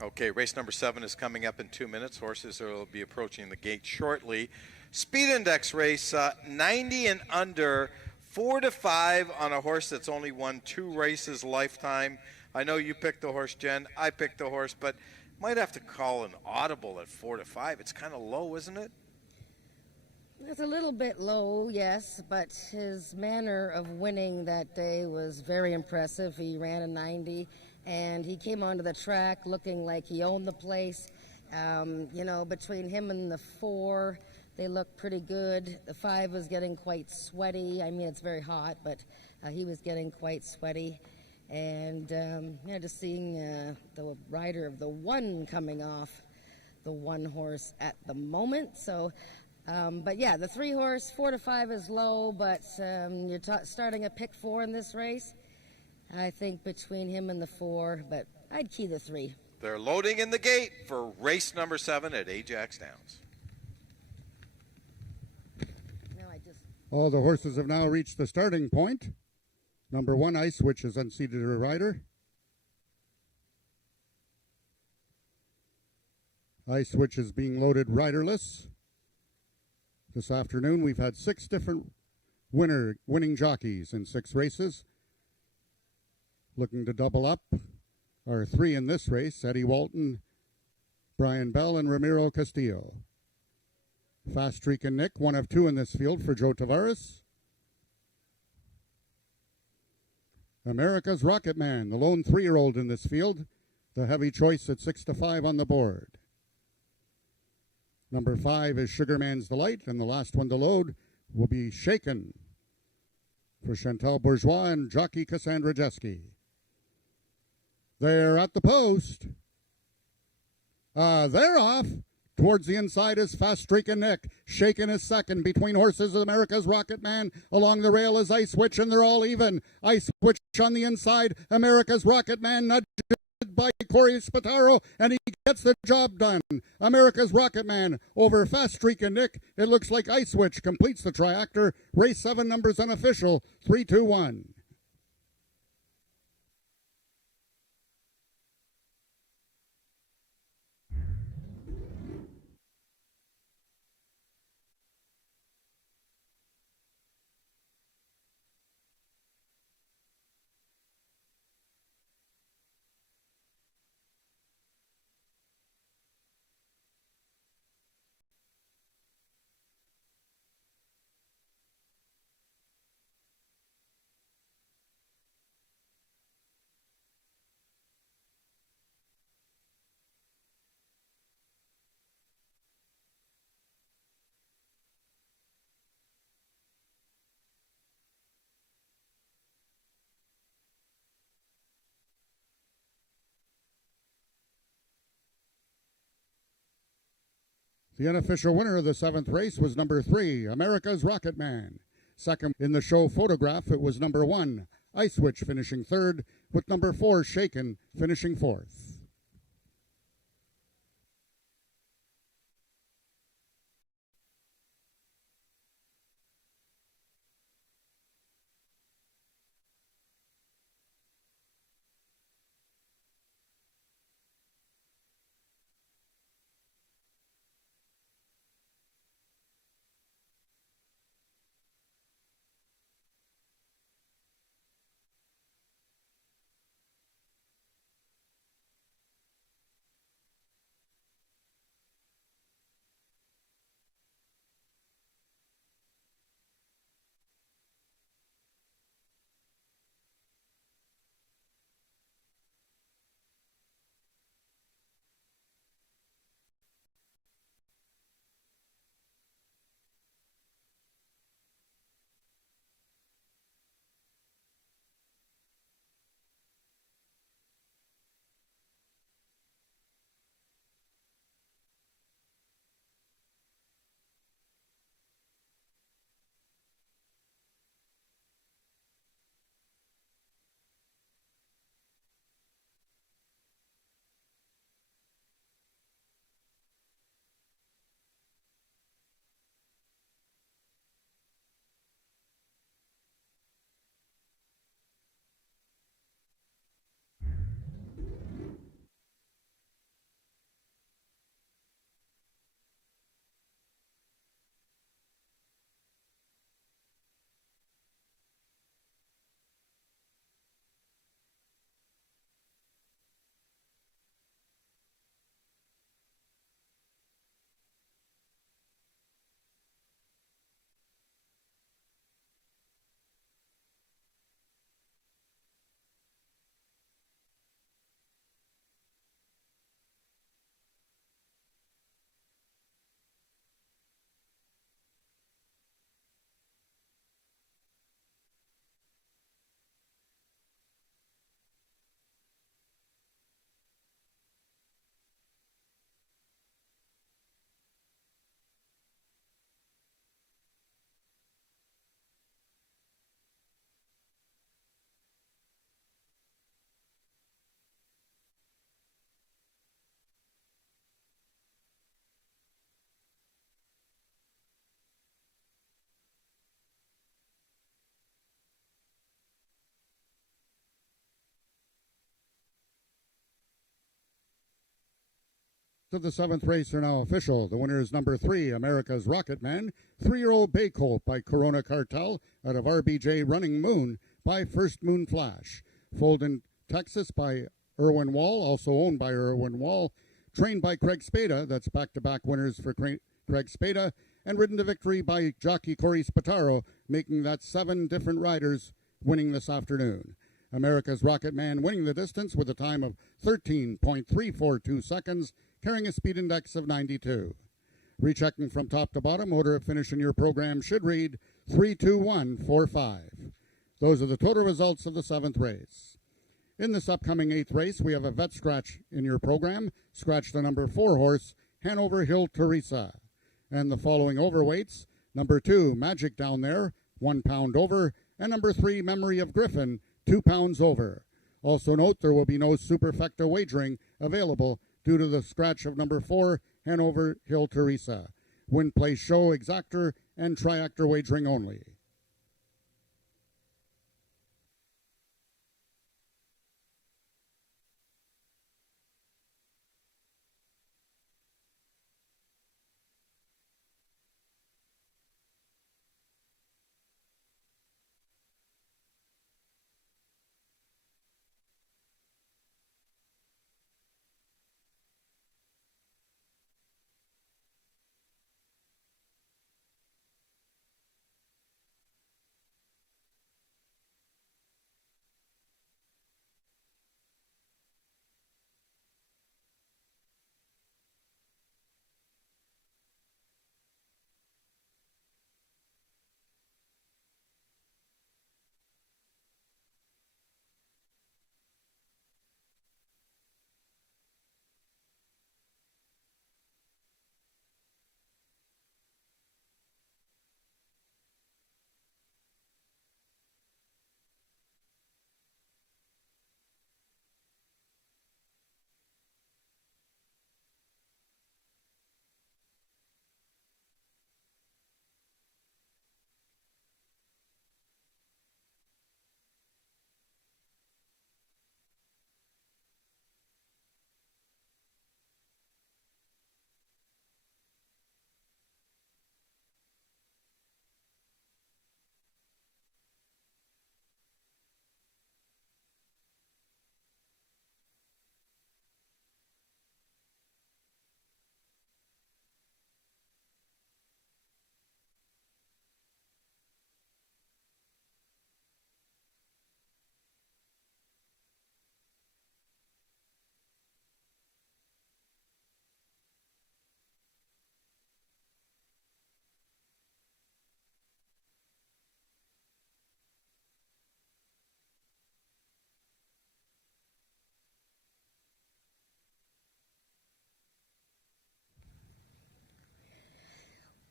Okay, race number 7 is coming up in 2 minutes. Horses will be approaching the gate shortly. Speed index race, 90 and under, 4 to 5 on a horse that's only won 2 races lifetime. I know you picked the horse, Jen. I picked the horse, but might have to call an audible at 4 to 5. It's kind of low, isn't it? It's a little bit low, yes, but his manner of winning that day was very impressive. He ran a 90, and he came onto the track looking like he owned the place. You know, between him and the 4, they looked pretty good. The 5 was getting quite sweaty. I mean, it's very hot, but he was getting quite sweaty. And just seeing the rider of the one coming off the one horse at the moment. So, but yeah, the 3 horse, 4 to 5 is low, but you're starting a pick 4 in this race. I think between him and the 4, but I'd key the 3. They're loading in the gate for race number 7 at AjaxDowns. All the horses have now reached the starting point. Number 1, Ice Witch, is unseated her rider. Ice Witch is being loaded riderless. This afternoon we've had 6 different winning jockeys in 6 races. Looking to double up are 3 in this race: Eddie Walton, Brian Bell, and Ramiro Castillo. Fast Streak and Nick, 1 of 2 in this field for Joe Tavares. America's Rocket Man, the lone 3-year-old in this field, the heavy choice at 6 to 5 on the board. Number 5 is Sugarman's Delight, and the last one to load will be Shaken for Chantal Bourgeois and jockey Cassandra Jeske. They're at the post. They're off. Towards the inside is Fast Streak and Nick. Shaken is second. Between horses is America's Rocket Man. Along the rail is Ice Witch, and they're all even. Ice Witch on the inside. America's Rocket Man nudged by Corey Spataro, and he gets the job done. America's Rocket Man over Fast Streak and Nick. It looks like Ice Witch completes the triactor. Race 7 numbers unofficial. 3, 2, 1. The unofficial winner of the 7th race was number 3, America's Rocket Man. Second in the show photograph, it was number 1, Ice Witch, finishing 3rd, with number 4, Shaken, finishing 4th. of the 7th race are now official. The winner is number 3, America's Rocket Man, 3-year-old Bay Colt by Corona Cartel out of RBJ Running Moon by First Moon Flash. Foaled in Texas by Irwin Wall, also owned by Irwin Wall. Trained by Craig Spada, that's back-to-back winners for Craig Spada. And ridden to victory by jockey Corey Spataro, making that 7 different riders winning this afternoon. America's Rocket Man winning the distance with a time of 13.342 seconds, carrying a speed index of 92. Rechecking from top to bottom, order of finish in your program should read 32145. Those are the total results of the 7th race. In this upcoming 8th race, we have a vet scratch in your program. Scratch the number 4 horse, Hanover Hill Teresa. And the following overweights, number 2, Magic Down There, 1 pound over, and number 3, Memory of Griffin, 2 pounds over. Also note there will be no superfecta wagering available due to the scratch of number 4, Hanover Hill Teresa. Win, play, show, exactor, and triactor wagering only.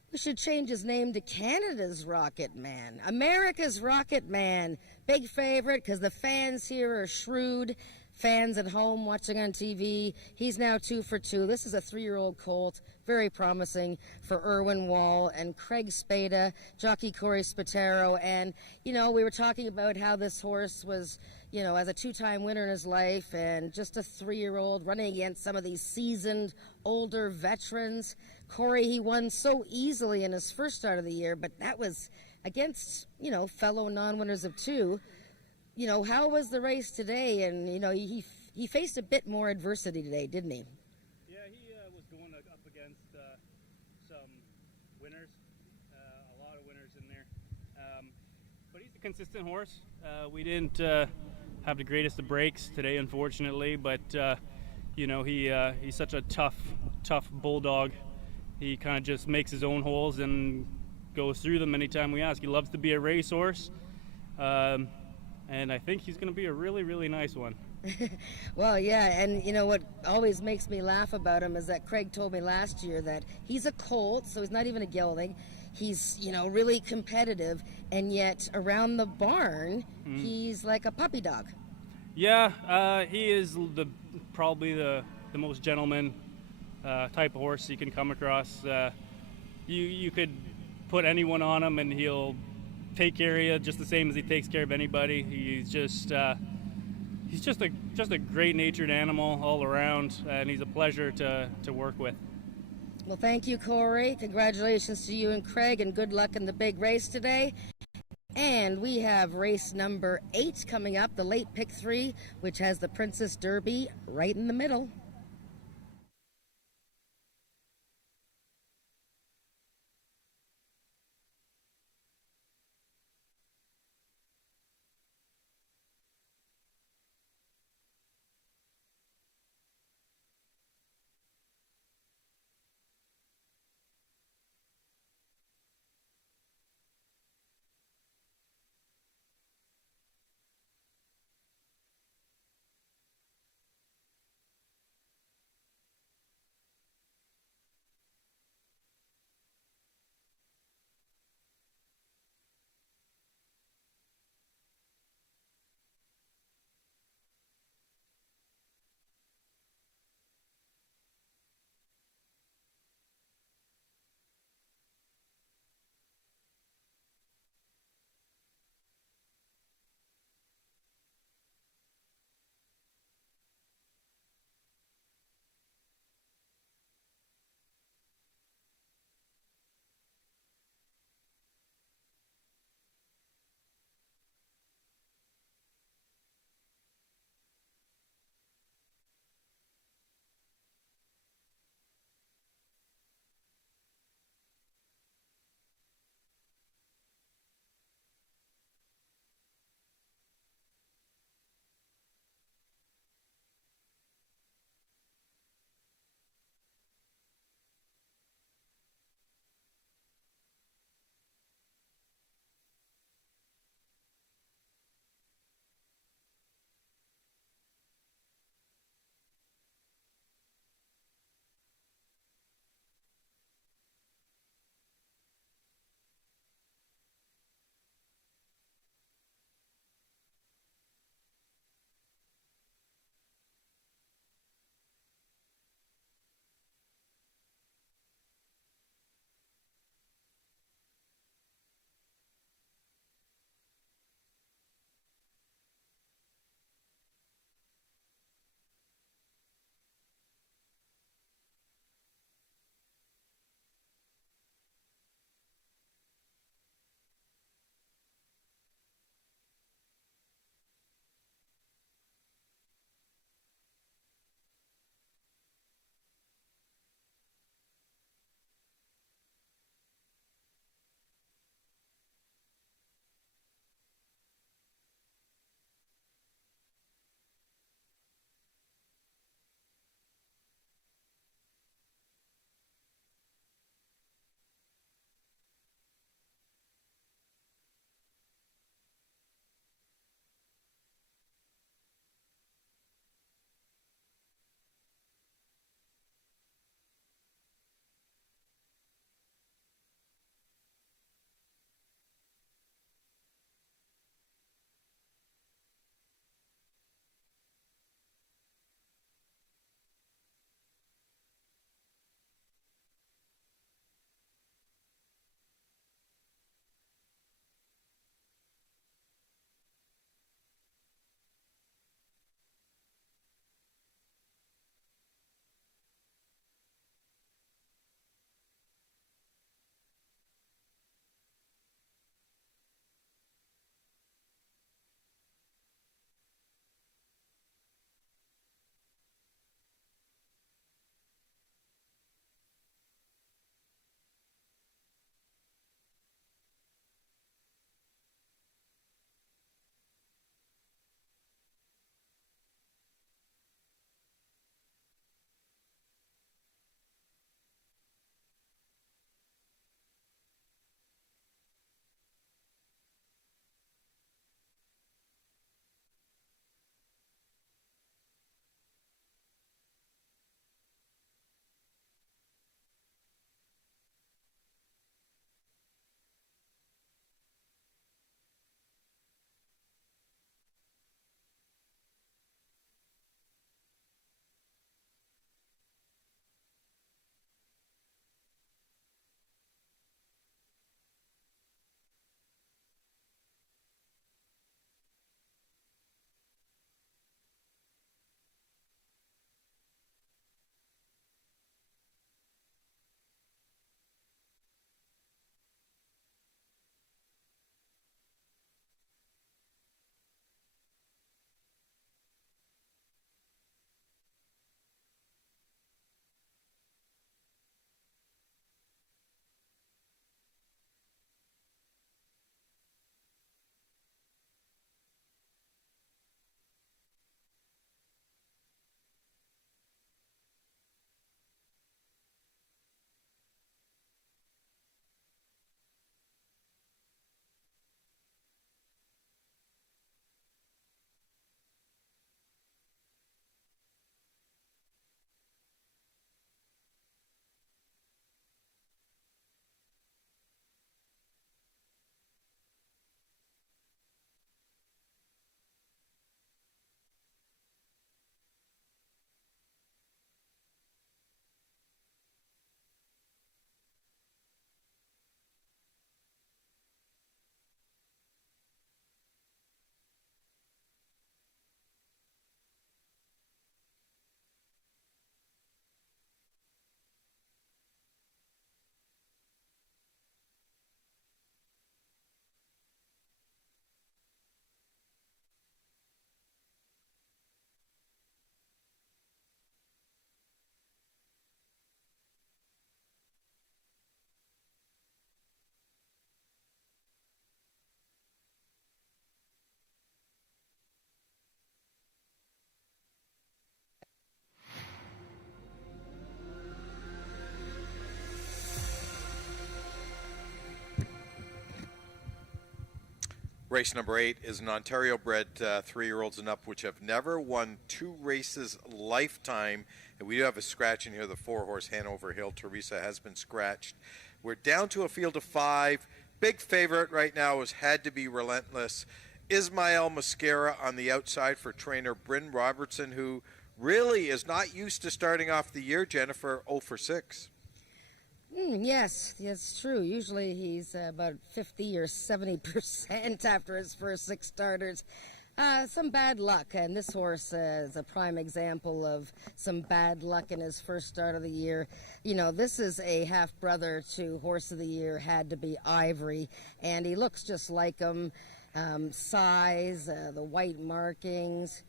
We should change his name to Canada's Rocket Man. America's Rocket Man. Big favorite because the fans here are shrewd. Fans at home watching on TV. He's now 2 for 2. This is a 3-year-old colt. Very promising for Irwin Wall and Craig Spada, jockey Corey Spataro. And, you know, we were talking about how this horse was, you know, as a 2-time winner in his life and just a 3-year-old running against some of these seasoned, older veterans. Corey, he won so easily in his first start of the year, but that was against, you know, fellow non-winners of 2. You know, how was the race today? And, you know, he faced a bit more adversity today, didn't he? Yeah, he was going up against some winners, a lot of winners in there. But he's a consistent horse. We didn't have the greatest of breaks today, unfortunately, but, you know, he's such a tough bulldog. He kind of just makes his own holes and goes through them anytime we ask. He loves to be a racehorse. And I think he's going to be a really, really nice one. Well, yeah, and you know what always makes me laugh about him is that Craig told me last year that he's a colt, so he's not even a gelding. He's, you know, really competitive, and yet around the barn, he's like a puppy dog. Yeah, he is probably the most gentleman type of horse you can come across. You could put anyone on him, and he'll take care of you just the same as he takes care of anybody. He's just he's just a great-natured animal all around, and he's a pleasure to work with. Well, thank you, Corey. Congratulations to you and Craig, and good luck in the big race today. And we have race number 8 coming up, the late pick 3, which has the Princess Derby right in the middle. Race number 8 is an Ontario-bred 3-year-olds and up, which have never won 2 races lifetime. And we do have a scratch in here, the 4-horse Hanover Hill. Teresa has been scratched. We're down to a field of 5. Big favorite right now is Had to Be Relentless. Ismael Mascara on the outside for trainer Bryn Robertson, who really is not used to starting off the year, Jennifer, 0 for 6. Yes, it's true. Usually he's about 50 or 70% after his first 6 starters. Some bad luck, and this horse is a prime example of some bad luck in his first start of the year. You know, this is a half-brother to Horse of the Year, Had to Be Ivory, and he looks just like him. Size, the white markings,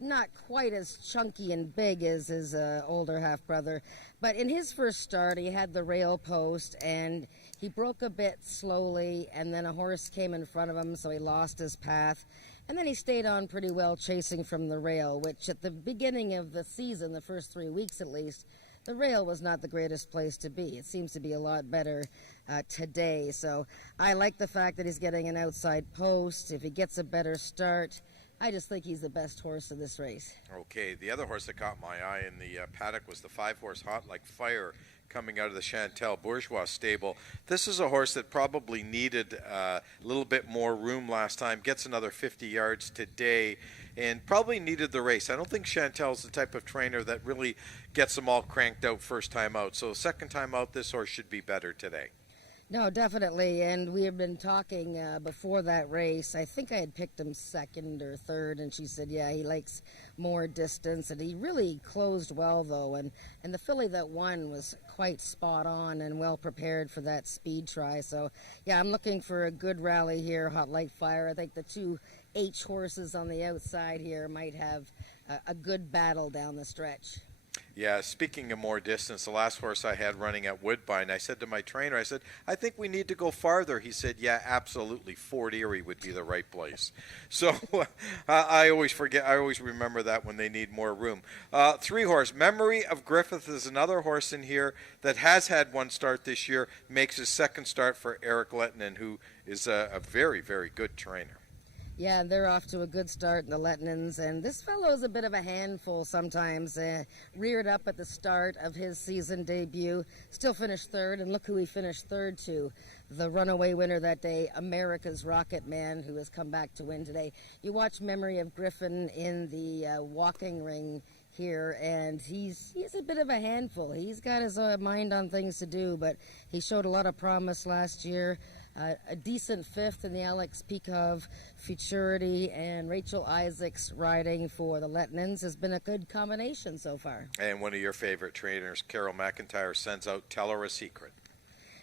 not quite as chunky and big as his older half-brother. But in his first start, he had the rail post, and he broke a bit slowly, and then a horse came in front of him, so he lost his path. And then he stayed on pretty well, chasing from the rail, which at the beginning of the season, the first 3 weeks at least, the rail was not the greatest place to be. It seems to be a lot better today. So I like the fact that he's getting an outside post. If he gets a better start, I just think he's the best horse of this race. Okay, the other horse that caught my eye in the paddock was the 5-horse Hot Like Fire, coming out of the Chantal Bourgeois stable. This is a horse that probably needed a little bit more room last time, gets another 50 yards today, and probably needed the race. I don't think Chantal's the type of trainer that really gets them all cranked out first time out. So second time out, this horse should be better today. No, definitely, and we have been talking before that race. I think I had picked him second or third, and she said, yeah, he likes more distance, and he really closed well, though, and the filly that won was quite spot on and well prepared for that speed try. So, yeah, I'm looking for a good rally here, Hot Like Fire. I think the 2 H horses on the outside here might have a good battle down the stretch. Yeah, speaking of more distance, the last horse I had running at Woodbine, I said to my trainer, I said, I think we need to go farther. He said, yeah, absolutely. Fort Erie would be the right place. So I always forget, I always remember that when they need more room. 3-horse, Memory of Griffith is another horse in here that has had 1 start this year, makes his 2nd start for Eric Lettinen, who is a very, very good trainer. Yeah, they're off to a good start in the Lettinens, and this fellow's a bit of a handful sometimes. Reared up at the start of his season debut, still finished 3rd, and look who he finished 3rd to. The runaway winner that day, America's Rocket Man, who has come back to win today. You watch Memory of Griffin in the walking ring here, and he's a bit of a handful. He's got his mind on things to do, but he showed a lot of promise last year. A decent 5th in the Alex Peekov Futurity, and Rachel Isaacs riding for the Lettinens has been a good combination so far. And one of your favorite trainers, Carol McIntyre, sends out Tell Her a Secret.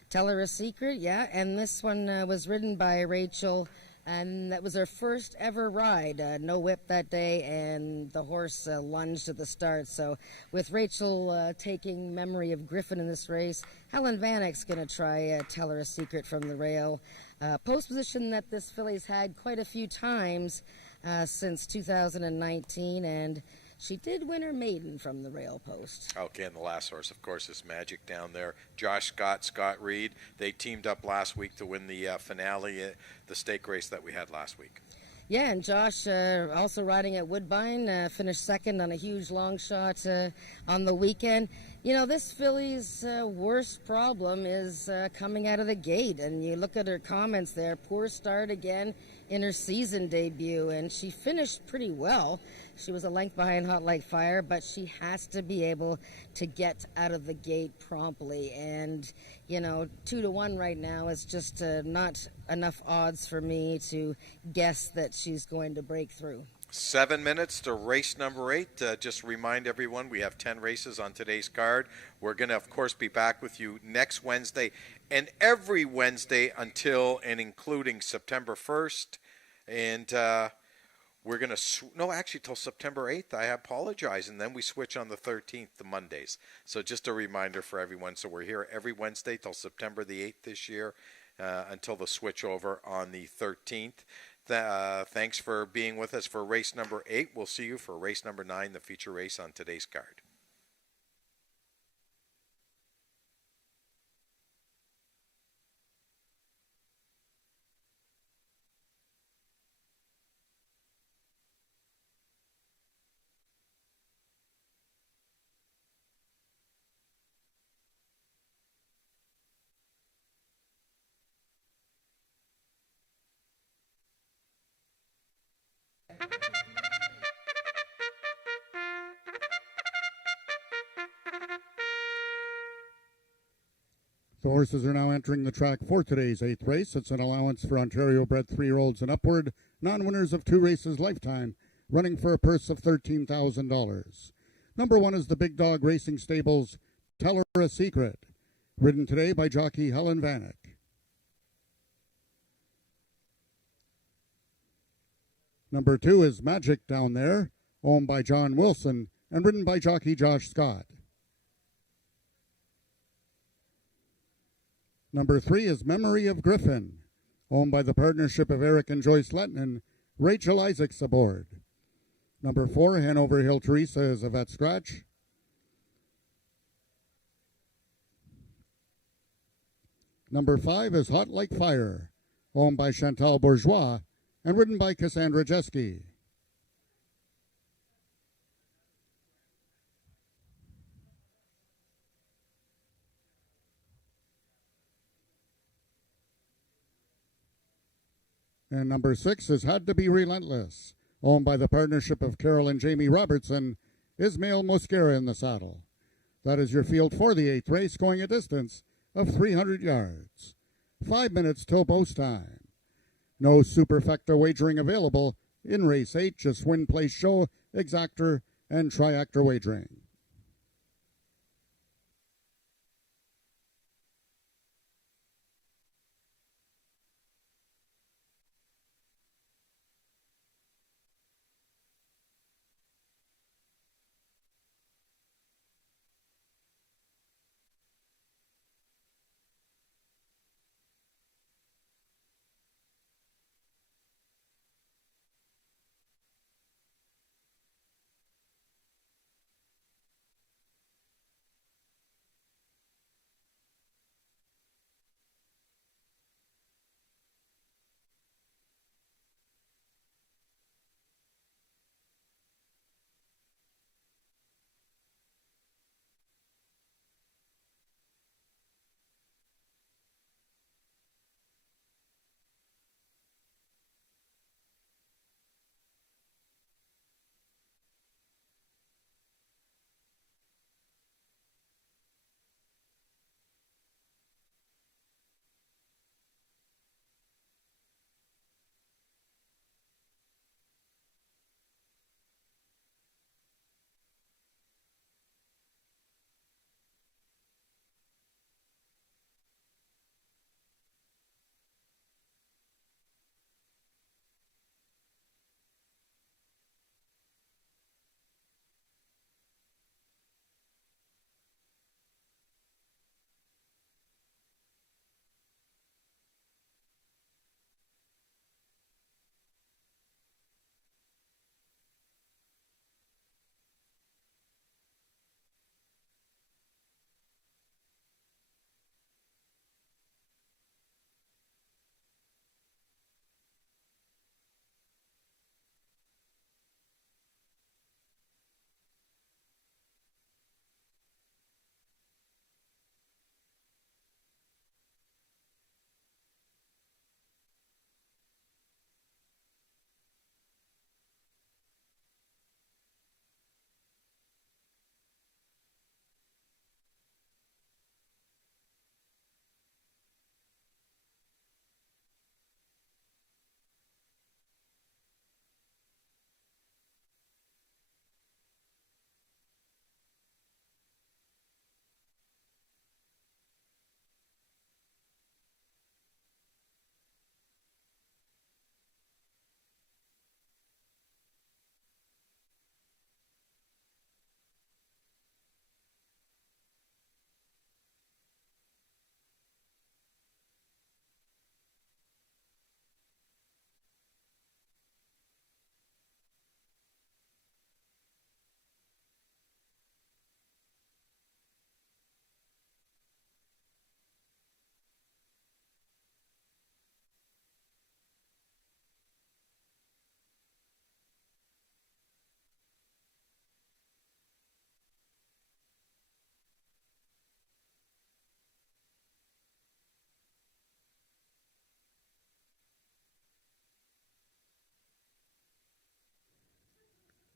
Tell Her a Secret, yeah, and this one was ridden by Rachel, and that was her first ever ride. No whip that day, and the horse lunged at the start. So with Rachel taking Memory of Griffin in this race, Helen Vanek's going to try Tell Her a Secret from the rail. Post position that this filly's had quite a few times since 2019, and she did win her maiden from the rail post. Okay, and the last horse, of course, is Magic down there. Josh Scott, Scott Reed, they teamed up last week to win the finale, the stake race that we had last week. Yeah, and Josh also riding at Woodbine, finished 2nd on a huge long shot on the weekend. You know, this filly's worst problem is coming out of the gate, and you look at her comments there, poor start again in her season debut, and she finished pretty well. She was a length behind Hot Like Fire, but she has to be able to get out of the gate promptly. And, you know, 2-1 right now is just not enough odds for me to guess that she's going to break through. 7 minutes to race number 8. Just remind everyone we have 10 races on today's card. We're going to, of course, be back with you next Wednesday and every Wednesday until and including September 1st. And we're going to, actually till September 8th. I apologize. And then we switch on the 13th, the Mondays. So just a reminder for everyone. So we're here every Wednesday till September the 8th this year until the switch over on the 13th. Thanks for being with us for race number 8. We'll see you for race number 9, the feature race on today's card. The horses are now entering the track for today's 8th race. It's an allowance for Ontario-bred 3-year-olds and upward, non-winners of 2 races lifetime, running for a purse of $13,000. Number 1 is the Big Dog Racing Stables Tell Her a Secret, ridden today by jockey Helen Vanek. Number 2 is Magic Down There, owned by John Wilson and ridden by jockey Josh Scott. Number 3 is Memory of Griffin, owned by the partnership of Eric and Joyce Lettman, Rachel Isaacs aboard. Number 4, Hanover Hill Teresa is a vet scratch. Number 5 is Hot Like Fire, owned by Chantal Bourgeois and ridden by Cassandra Jeske. And number 6 is Had to Be Relentless, owned by the partnership of Carol and Jamie Robertson, Ismail Mosquera in the saddle. That is your field for the 8th race, going a distance of 300 yards. 5 minutes till post time. No superfecta wagering available in race 8, just win, place, show, exactor, and triactor wagering.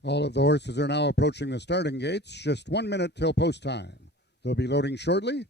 All of the horses are now approaching the starting gates. Just 1 minute till post time. They'll be loading shortly.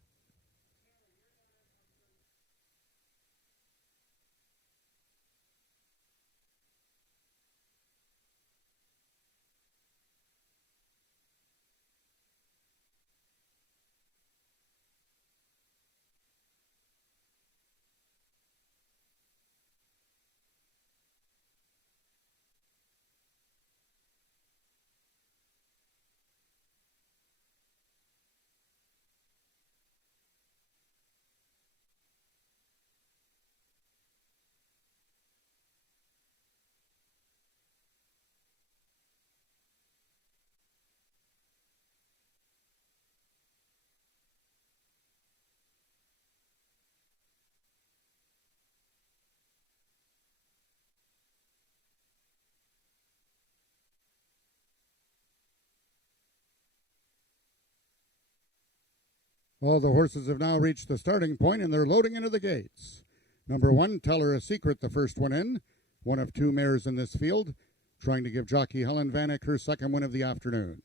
All the horses have now reached the starting point and they're loading into the gates. Number 1, Tell Her a Secret, the first one in. One of 2 mares in this field, trying to give jockey Helen Vanek her second win of the afternoon.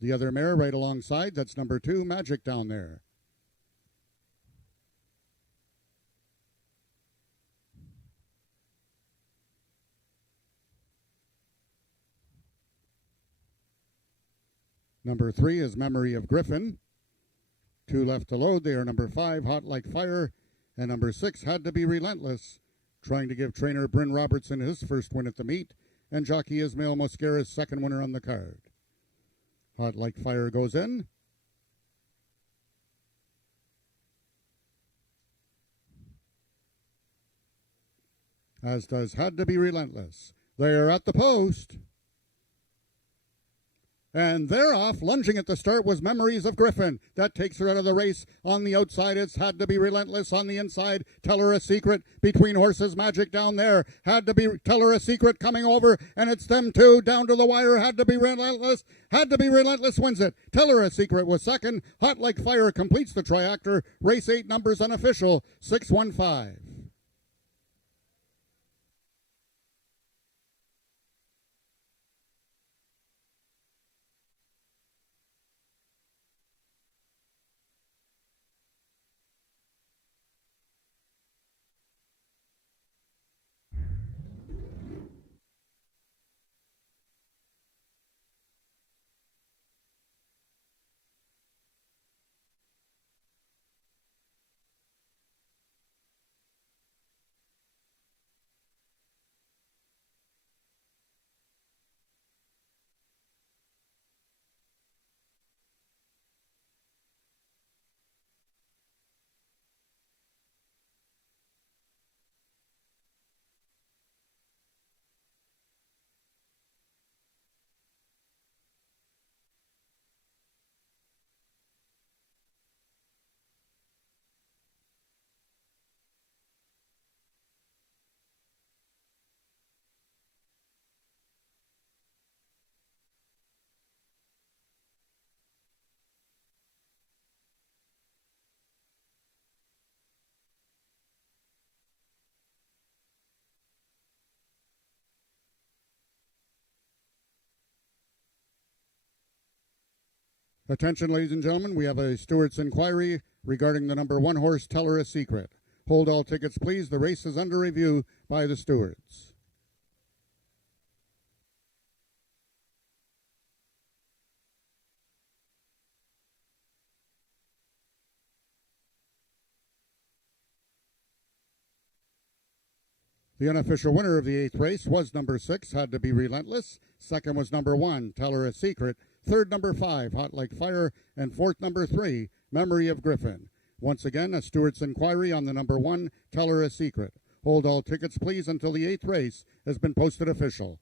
The other mare right alongside, that's number 2, Magic down there. Number 3 is Memory of Griffin. 2 left to load. They are number 5, Hot Like Fire, and number 6, Had to Be Relentless, trying to give trainer Bryn Robertson his first win at the meet, and jockey Ismail Mosquera's second winner on the card. Hot Like Fire goes in. As does Had to Be Relentless. They are at the post. And they're off. Lunging at the start was Memories of Griffin. That takes her out of the race. On the outside, it's Had to Be Relentless. On the inside, Tell Her a Secret. Between horses, Magic down there. Had to Be Tell Her a Secret coming over. And it's them two down to the wire. Had to Be Relentless. Had to Be Relentless wins it. Tell Her a Secret was second. Hot Like Fire completes the triactor. Race 8 numbers unofficial. 615. Attention, ladies and gentlemen, we have a Stewart's inquiry regarding the number 1 horse, Tell Her a Secret. Hold all tickets, please. The race is under review by the stewards. The unofficial winner of the 8th race was number 6, Had to Be Relentless. Second was number 1, Tell Her a Secret. Third, number 5, Hot Like Fire. And fourth, number 3, Memory of Griffin. Once again, a Stewart's inquiry on the number 1, Tell Her a Secret. Hold all tickets, please, until the 8th race has been posted official.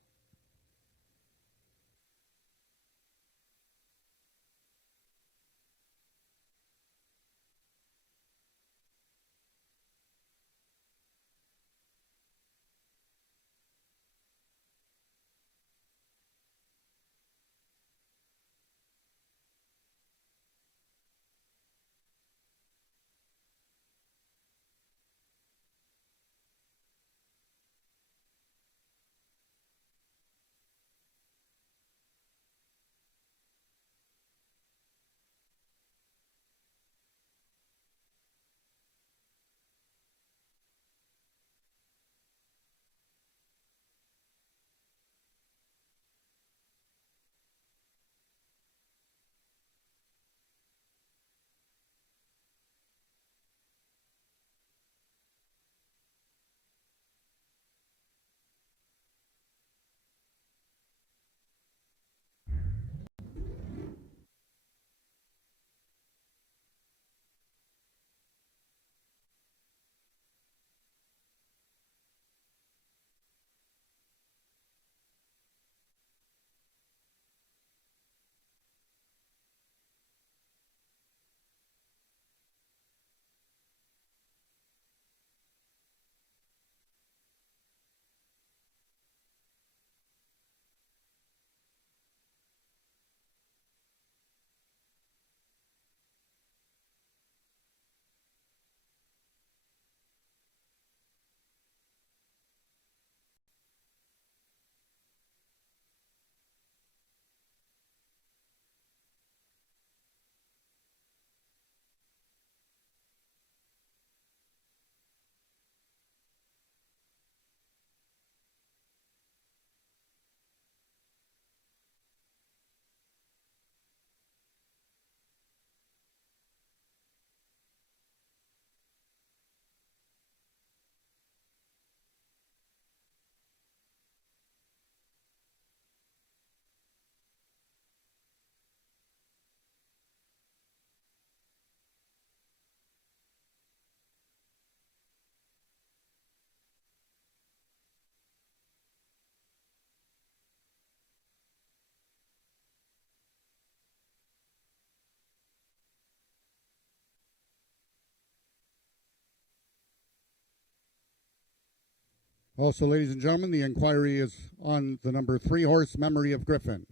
Also, ladies and gentlemen, the inquiry is on the number 3 horse, Memory of Griffin.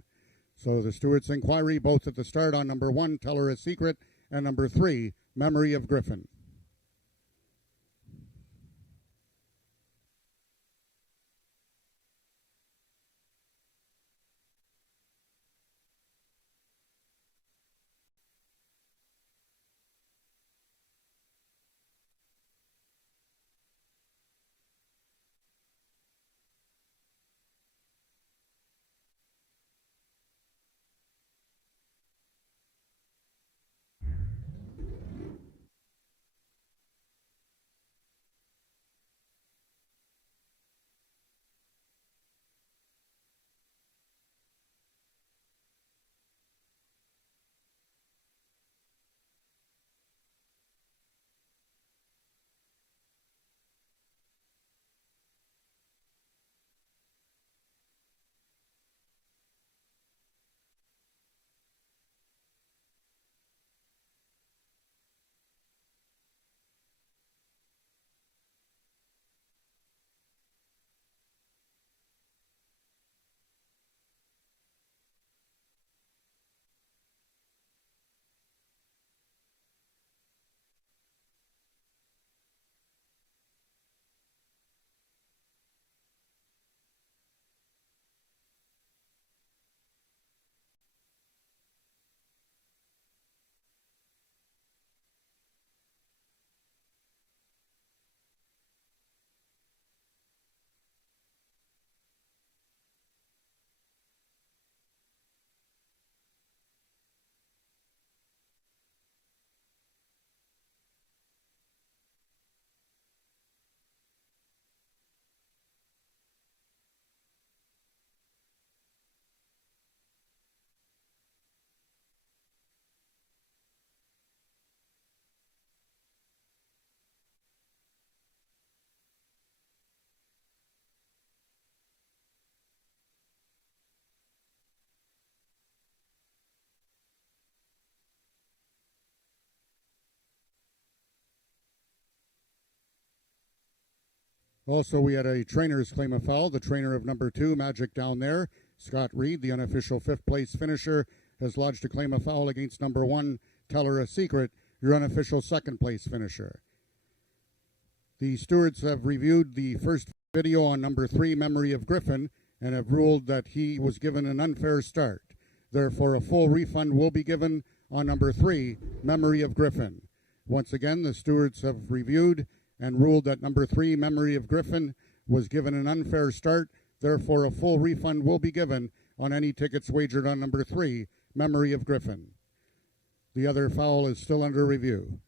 So the stewards' inquiry, both at the start on number 1, Tell Her a Secret, and number 3, Memory of Griffin. Also, we had a trainer's claim of foul. The trainer of number 2, Magic Down There, Scott Reed, the unofficial 5th place finisher, has lodged a claim of foul against number 1, Tell Her a Secret, your unofficial 2nd place finisher. The stewards have reviewed the first video on number 3, Memory of Griffin, and have ruled that he was given an unfair start. Therefore, a full refund will be given on number 3, Memory of Griffin. Once again, the stewards have reviewed and ruled that number 3, Memory of Griffin, was given an unfair start. Therefore, a full refund will be given on any tickets wagered on number 3, Memory of Griffin. The other foul is still under review.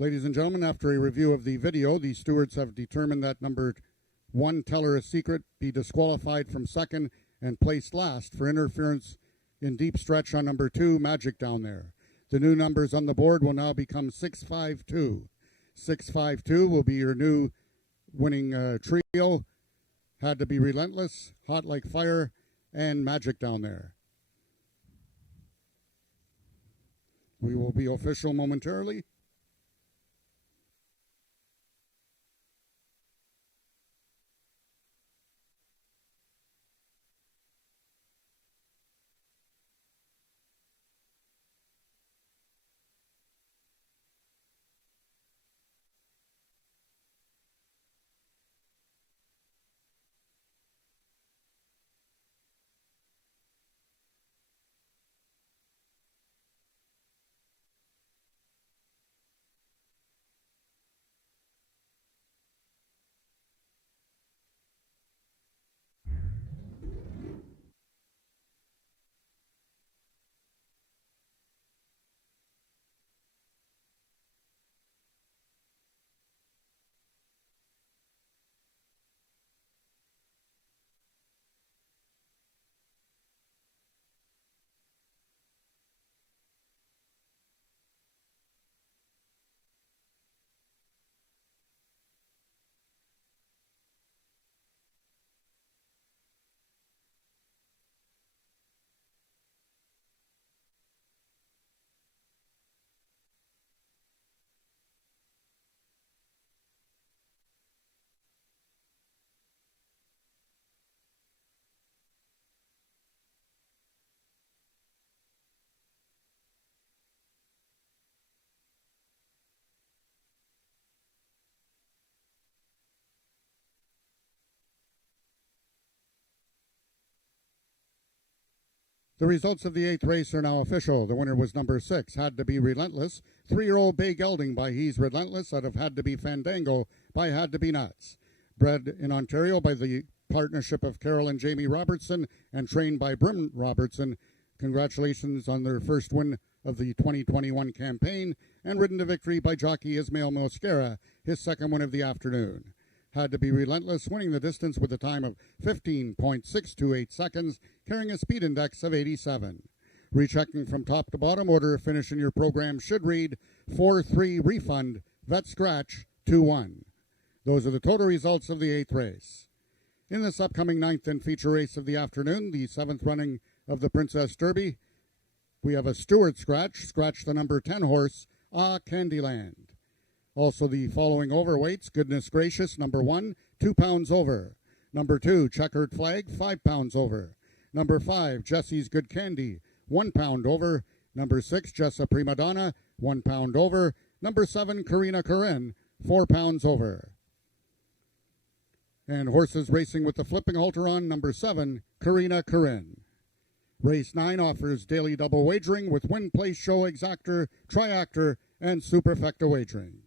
Ladies and gentlemen, after a review of the video, the stewards have determined that number 1, Tell Her a Secret, be disqualified from 2nd and placed last for interference in deep stretch on number 2, Magic Down There. The new numbers on the board will now become 652. 652 will be your new winning trio. Had to Be Relentless, Hot Like Fire, and Magic down there. We will be official momentarily. The results of the 8th race are now official. The winner was number 6, Had to Be Relentless. 3-year-old Bay Gelding by He's Relentless out of Had to Be Fandango by Had to Be Nuts. Bred in Ontario by the partnership of Carol and Jamie Robertson and trained by Brim Robertson. Congratulations on their first win of the 2021 campaign, and ridden to victory by jockey Ismail Mosquera, his second win of the afternoon. Had to Be Relentless, winning the distance with a time of 15.628 seconds, carrying a speed index of 87. Rechecking from top to bottom, order of finish in your program should read 4-3 refund, vet scratch 2-1. Those are the total results of the 8th race. In this upcoming 9th and feature race of the afternoon, the 7th running of the Princess Derby, we have a Stewart scratch the number 10 horse, Candyland. Also the following overweights, Goodness Gracious, number 1, 2 pounds over. Number 2, Checkered Flag, 5 pounds over. Number 5, Jesse's Good Candy, 1 pound over. Number 6, Jessa Prima Donna, 1 pound over. Number 7, Karina Karen, 4 pounds over. And horses racing with the flipping halter on, number 7, Karina Karen. Race 9 offers daily double wagering with win, place, show, exactor, triactor, and superfecta wagering.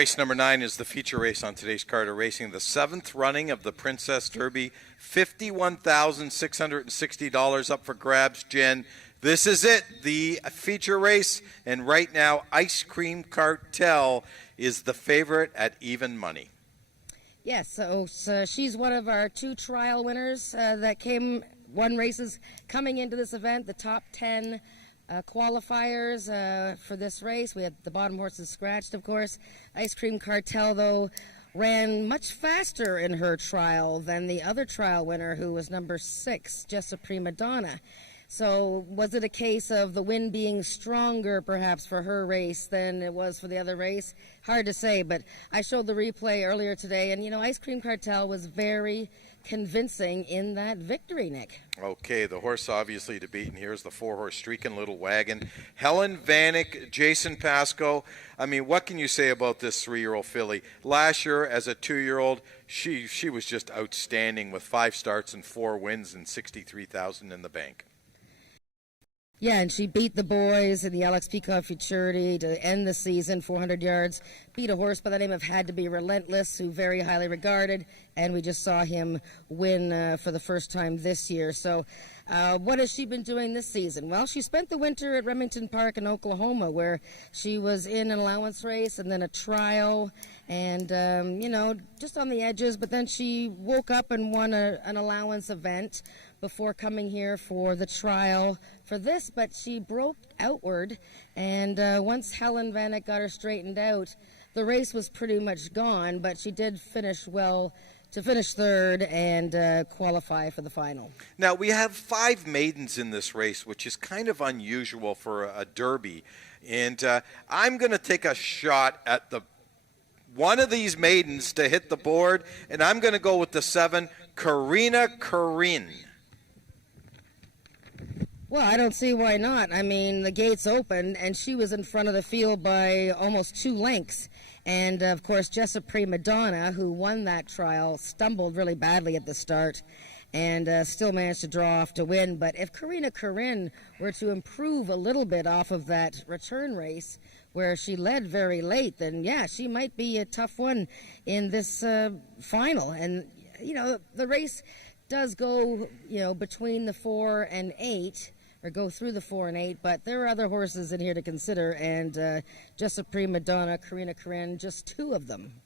Race number 9 is the feature race on today's card of racing. The 7th running of the Princess Derby. $51,660 up for grabs, Jen. This is it, the feature race. And right now, Ice Cream Cartel is the favorite at even money. Yes, so she's one of our 2 trial winners that won races coming into this event. The top 10 qualifiers for this race. We had the bottom horses scratched, of course. Ice Cream Cartel, though, ran much faster in her trial than the other trial winner, who was number 6, Just a Prima Donna. So was it a case of the wind being stronger, perhaps, for her race than it was for the other race? Hard to say, but I showed the replay earlier today, and, Ice Cream Cartel was very convincing in that victory, Nick. Okay, the horse obviously to beat, and here's the 4-horse Streaking Little Wagon. Helen Vanek, Jason Pascoe. I mean, what can you say about this 3-year-old filly? Last year, as a 2-year-old, she was just outstanding with 5 starts and 4 wins and $63,000 in the bank. Yeah, and she beat the boys in the Alex Peacock Futurity to end the season, 400 yards. Beat a horse by the name of Had to Be Relentless, who very highly regarded, and we just saw him win for the first time this year. So what has she been doing this season? Well, she spent the winter at Remington Park in Oklahoma, where she was in an allowance race and then a trial and, just on the edges. But then she woke up and won an allowance event before coming here for the trial for this, but she broke outward, and once Helen Vanek got her straightened out, the race was pretty much gone, but she did finish well to finish third and qualify for the final. Now, we have 5 maidens in this race, which is kind of unusual for a derby, and I'm going to take a shot at one of these maidens to hit the board, and I'm going to go with the 7, Karina Karin. Well, I don't see why not. I mean, the gates opened, and she was in front of the field by almost 2 lengths. And, of course, Just a Prima Donna, who won that trial, stumbled really badly at the start and still managed to draw off to win. But if Karina Karin were to improve a little bit off of that return race where she led very late, then, yeah, she might be a tough one in this final. And, the race does go, between the 4 and 8, or go through the 4 and 8, but there are other horses in here to consider, and Just a Prima Donna, Karina Karin, just 2 of them.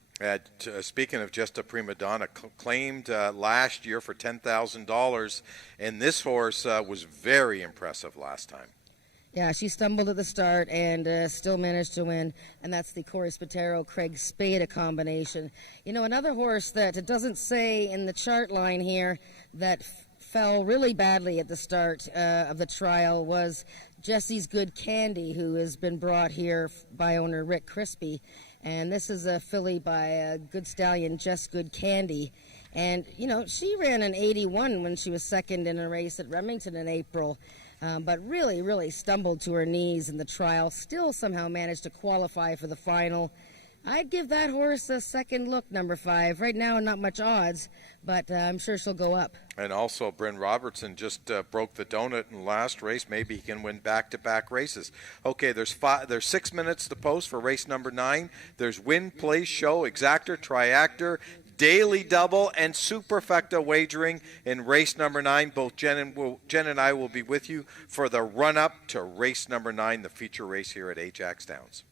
Speaking of Just a Prima Donna, claimed last year for $10,000, and this horse was very impressive last time. Yeah, she stumbled at the start and still managed to win, and that's the Corey Spataro, Craig Spada combination. Another horse that it doesn't say in the chart line here that fell really badly at the start of the trial was Jesse's Good Candy, who has been brought here by owner Rick Crispy. And this is a filly by a good stallion, Just Good Candy. And, she ran an 81 when she was second in a race at Remington in April. But really, really stumbled to her knees in the trial. Still somehow managed to qualify for the final. I'd give that horse a second look, number 5. Right now, not much odds, but I'm sure she'll go up. And also, Bryn Robertson just broke the donut in the last race. Maybe he can win back-to-back races. Okay, there's 6 minutes to post for race number 9. There's win, play, show, exactor, triactor, daily double, and superfecta wagering in race number 9. Both Jen and I will be with you for the run-up to race number 9, the feature race here at AjaxDowns.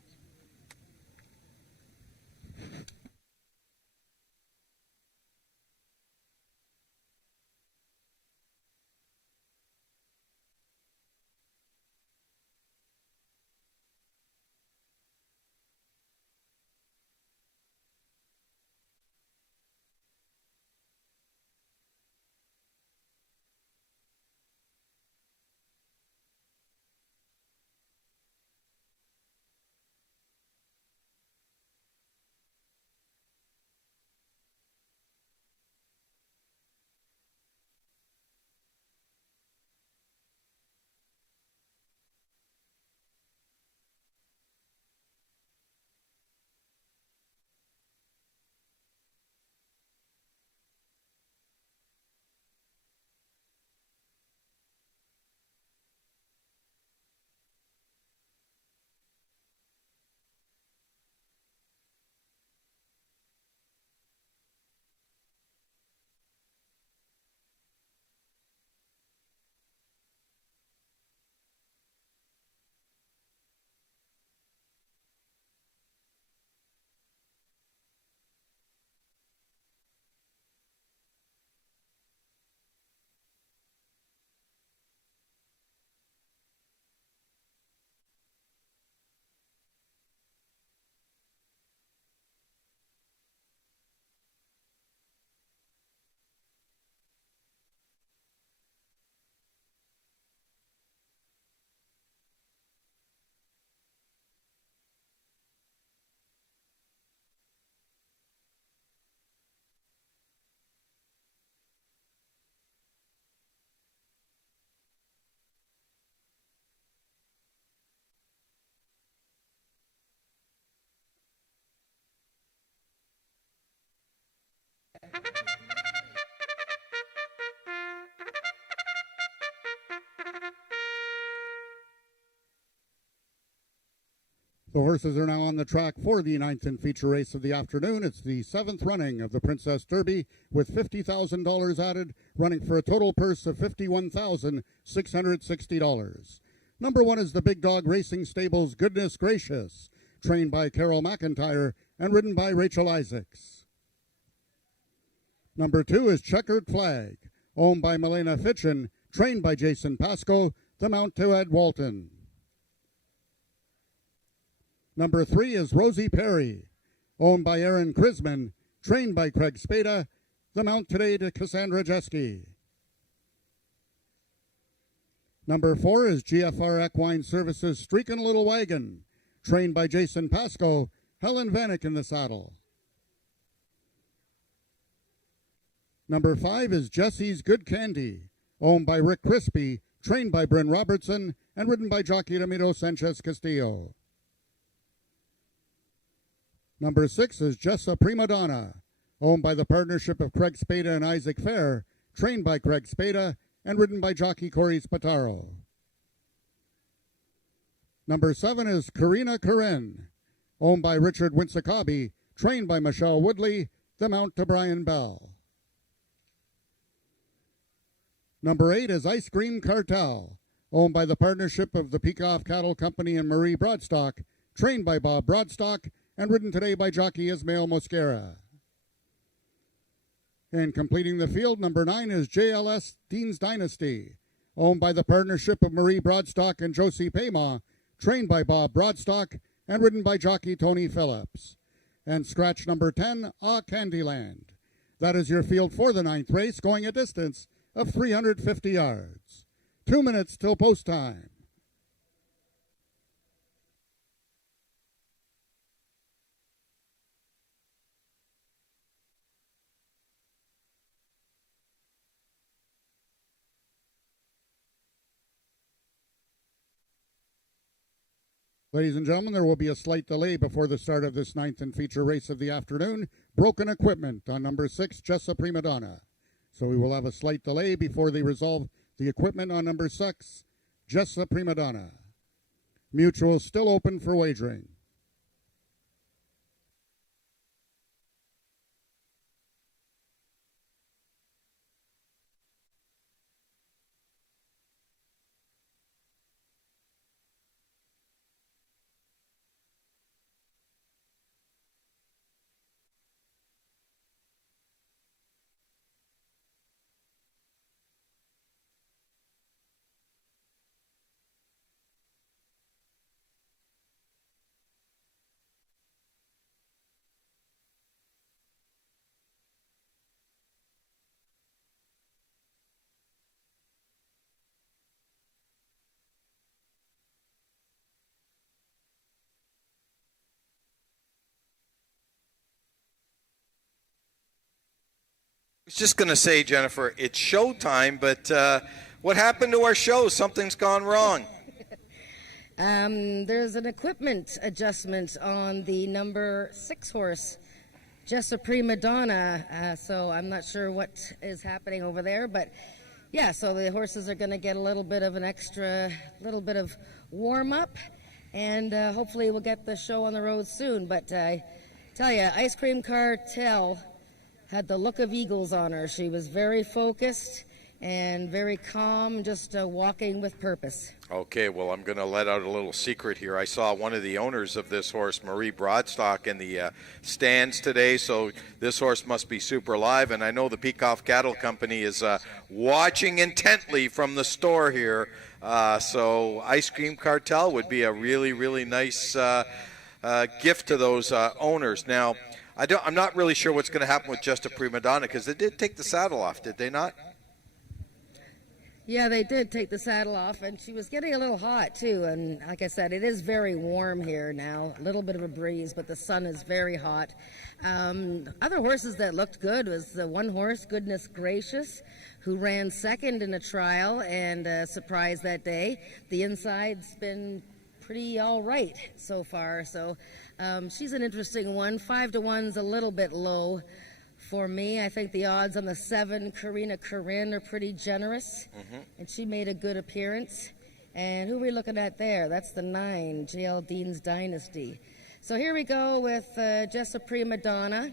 The horses are now on the track for the 9th and feature race of the afternoon. It's the 7th running of the Princess Derby with $50,000 added, running for a total purse of $51,660. Number 1 is the Big Dog Racing Stables Goodness Gracious, trained by Carol McIntyre and ridden by Rachel Isaacs. Number 2 is Checkered Flag, owned by Milena Fitchin, trained by Jason Pascoe, the mount to Ed Walton. Number 3 is Rosie Perry, owned by Aaron Krisman, trained by Craig Spada, the mount today to Cassandra Jeske. Number 4 is GFR Equine Services Streakin' Little Wagon, trained by Jason Pascoe, Helen Vanek in the saddle. Number 5 is Jesse's Good Candy, owned by Rick Crispy, trained by Bryn Robertson, and ridden by jockey Ramiro Sanchez Castillo. Number 6 is Jessa Prima Donna, owned by the partnership of Craig Spada and Isaac Fair, trained by Craig Spada, and ridden by jockey Corey Spataro. Number 7 is Karina Karen, owned by Richard Winsakabi, trained by Michelle Woodley, the mount to Brian Bell. Number 8 is Ice Cream Cartel, owned by the partnership of the Peacock Cattle Company and Marie Broadstock, trained by Bob Broadstock, and ridden today by jockey Ismail Mosquera. And completing the field, number 9 is JLS Dean's Dynasty, owned by the partnership of Marie Broadstock and Josie Payma, trained by Bob Broadstock, and ridden by jockey Tony Phillips. And scratch number 10, Candyland. That is your field for the 9th race, going a distance of 350 yards. 2 minutes till post time. Ladies and gentlemen, there will be a slight delay before the start of this 9th and feature race of the afternoon. Broken equipment on number 6, Jessa Prima Donna. So we will have a slight delay before they resolve the equipment on number 6, Jessa Prima Donna. Mutual still open for wagering. I was just going to say, Jennifer, it's showtime, but what happened to our show? Something's gone wrong. There's an equipment adjustment on the number 6 horse, Jessa Prima Donna, so I'm not sure what is happening over there, but yeah, so the horses are going to get a little bit of an extra, little bit of warm-up, and hopefully we'll get the show on the road soon, but I tell you, Ice Cream Cartel had the look of eagles on her. She was very focused and very calm, just walking with purpose. Okay, well, I'm going to let out a little secret here. I saw one of the owners of this horse, Marie Broadstock, in the stands today, so this horse must be super live, and I know the Peacock Cattle Company is watching intently from the store here, so Ice Cream Cartel would be a really, really nice gift to those owners. Now, I'm not really sure what's going to happen with Jessa Prima Donna, because they did take the saddle off, did they not? Yeah, they did take the saddle off, and she was getting a little hot, too. And like I said, it is very warm here now. A little bit of a breeze, but the sun is very hot. Other horses that looked good was the one horse, Goodness Gracious, who ran second in a trial and surprised that day. The inside's been pretty all right so far, so she's an interesting one. 5-1's a little bit low for me. I think the odds on the 7, Karina Corinne, are pretty generous, and she made a good appearance. And who are we looking at there? That's the 9, J.L. Dean's Dynasty. So here we go with Just a Prima Donna.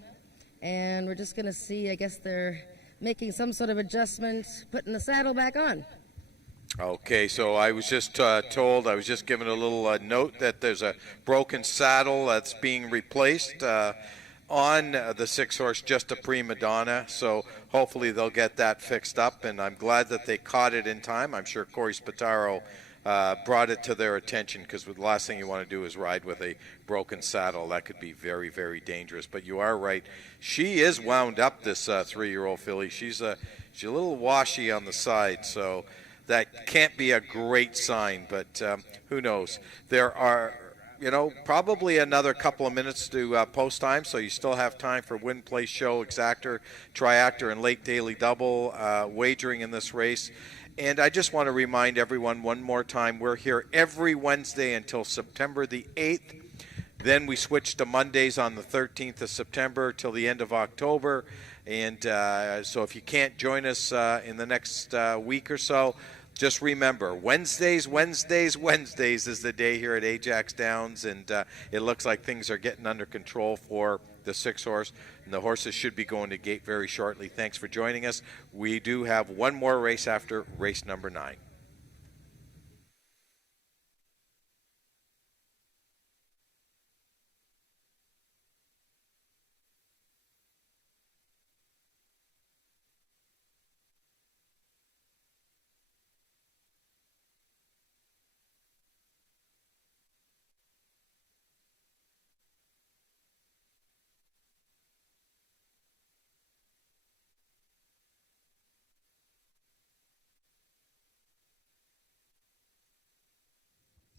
And we're just going to see, I guess they're making some sort of adjustment, putting the saddle back on. Okay, so I was just told, I was just given a little note that there's a broken saddle that's being replaced on the 6-horse Just a Prima Donna. So hopefully they'll get that fixed up, and I'm glad that they caught it in time. I'm sure Corey Spataro brought it to their attention, because the last thing you want to do is ride with a broken saddle. That could be very, very dangerous. But you are right. She is wound up, this 3-year-old filly. She's a little washy on the side, so that can't be a great sign, but who knows. There are, probably another couple of minutes to post time, so you still have time for win, play, show, exactor, triactor, and late daily double wagering in this race. And I just want to remind everyone one more time, we're here every Wednesday until September the 8th. Then we switch to Mondays on the 13th of September till the end of October. And so if you can't join us in the next week or so, just remember, Wednesdays is the day here at Ajax Downs, and it looks like things are getting under control for the 6-horse, and the horses should be going to gate very shortly. Thanks for joining us. We do have one more race after race number 9.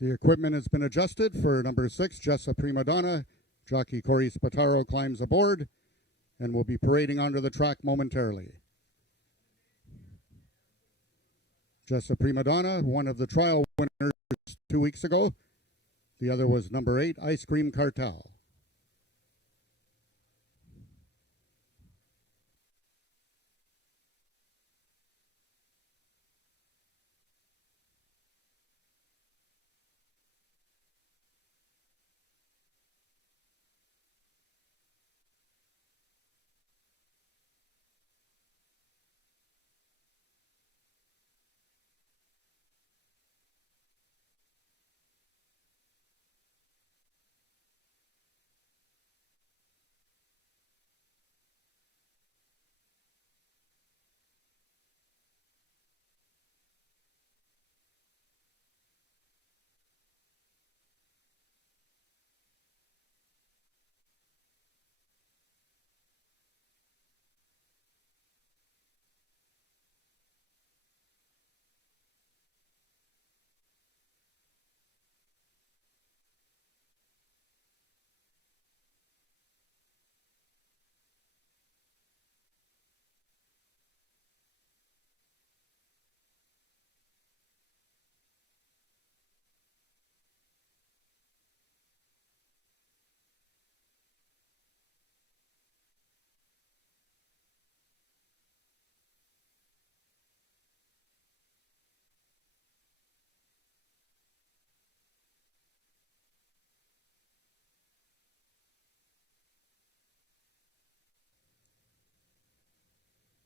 The equipment has been adjusted for number 6, Just a Prima Donna. Jockey Corey Spataro climbs aboard and will be parading onto the track momentarily. Just a Prima Donna, one of the trial winners 2 weeks ago. The other was number 8, Ice Cream Cartel.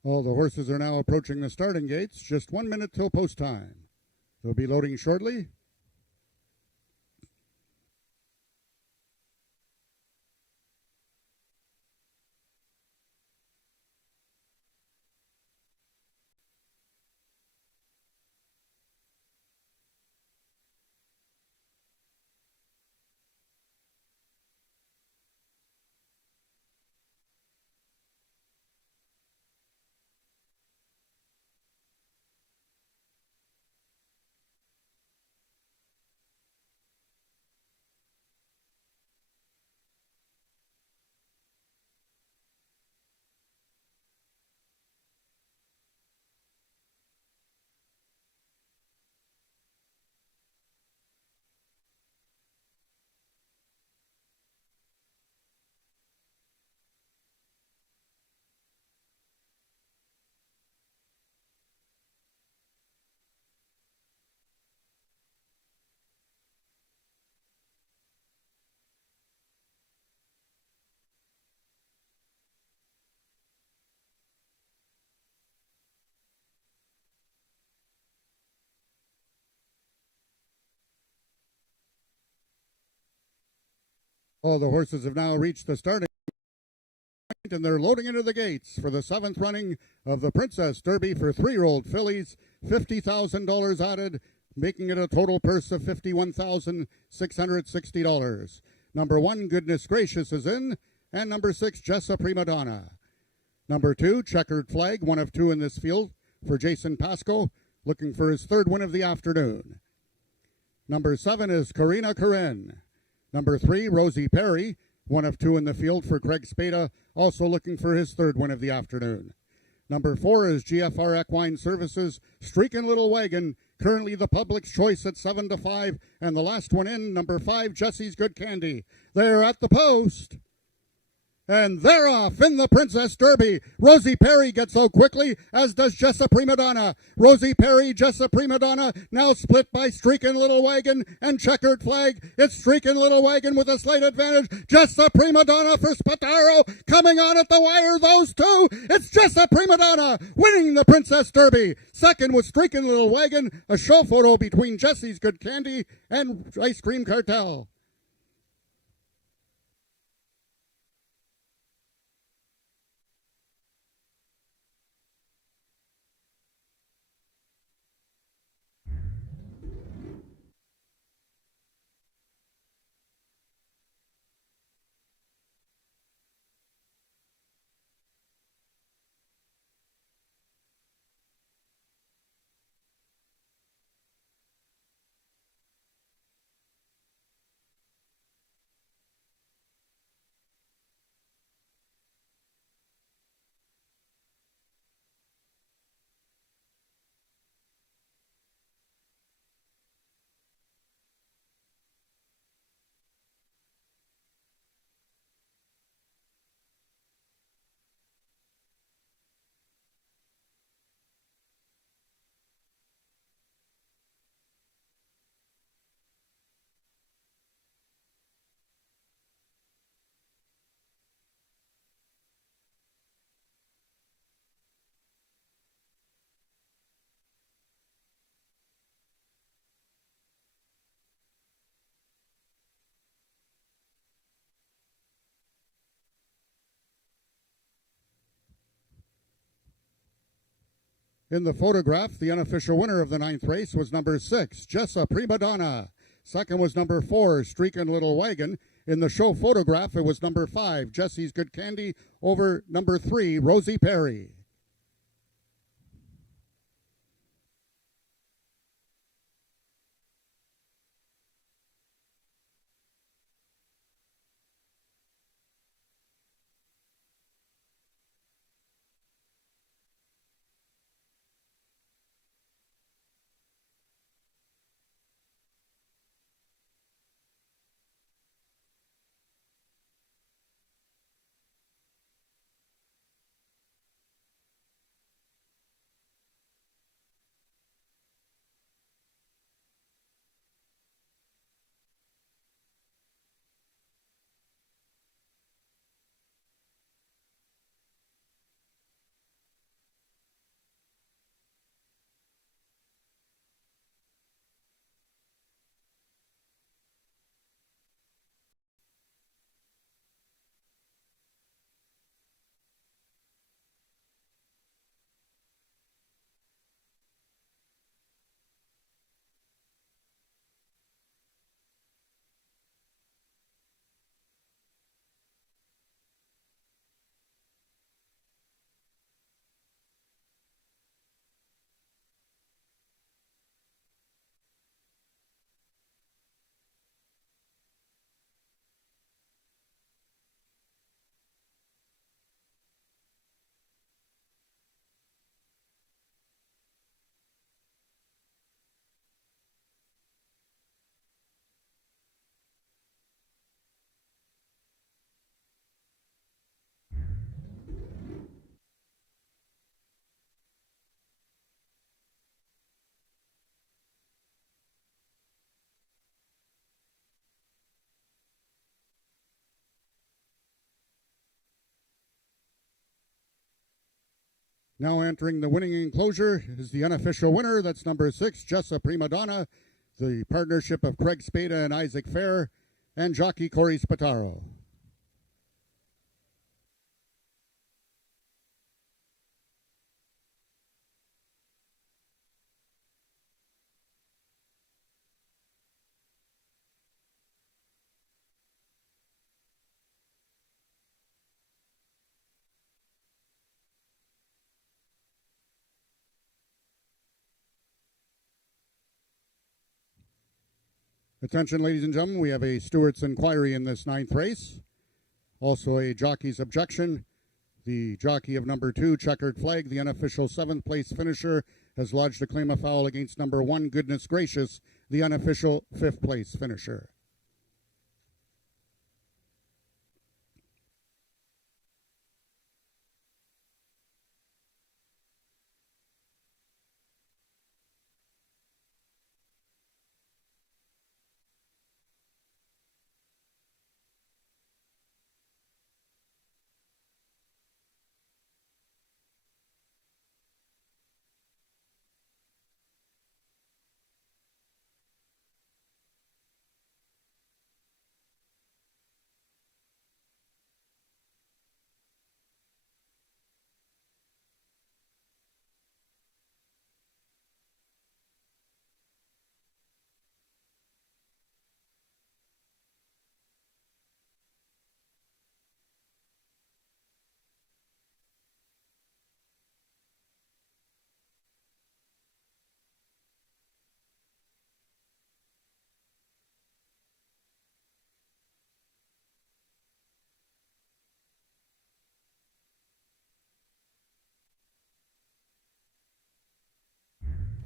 All the horses are now approaching the starting gates. Just 1 minute till post time. They'll be loading shortly. All the horses have now reached the starting point, and they're loading into the gates for the 7th running of the Princess Derby for 3-year-old fillies. $50,000 added, making it a total purse of $51,660. Number 1, Goodness Gracious, is in, and number 6, Jessa Prima Donna. Number 2, Checkered Flag, one of 2 in this field for Jason Pasco, looking for his 3rd win of the afternoon. Number 7 is Karina Corinne. Number 3, Rosie Perry, one of 2 in the field for Craig Spada, also looking for his 3rd win of the afternoon. Number 4 is GFR Equine Services, Streakin' Little Wagon, currently the public's choice at 7-5, and the last one in, number 5, Jesse's Good Candy. They're at the post. And they're off in the Princess Derby. Rosie Perry gets out quickly, as does Jessa Prima Donna. Rosie Perry, Jessa Prima Donna, now split by Streakin' Little Wagon and Checkered Flag. It's Streakin' Little Wagon with a slight advantage. Jessa Prima Donna for Spataro, coming on at the wire, those 2. It's Jessa Prima Donna winning the Princess Derby. Second was Streakin' Little Wagon, a show photo between Jesse's Good Candy and Ice Cream Cartel. In the photograph, the unofficial winner of the 9th race was number 6, Jessa Prima Donna. Second was number 4, Streakin' Little Wagon. In the show photograph, it was number 5, Jesse's Good Candy, over number 3, Rosie Perry. Now entering the winning enclosure is the unofficial winner. That's number 6, Jessa Prima Donna, the partnership of Craig Spada and Isaac Fair. and jockey Corey Spataro. Attention, ladies and gentlemen, we have a steward's inquiry in this 9th race. Also a jockey's objection. The jockey of number 2, Checkered Flag, the unofficial 7th place finisher, has lodged a claim of foul against number 1, Goodness Gracious, the unofficial 5th place finisher.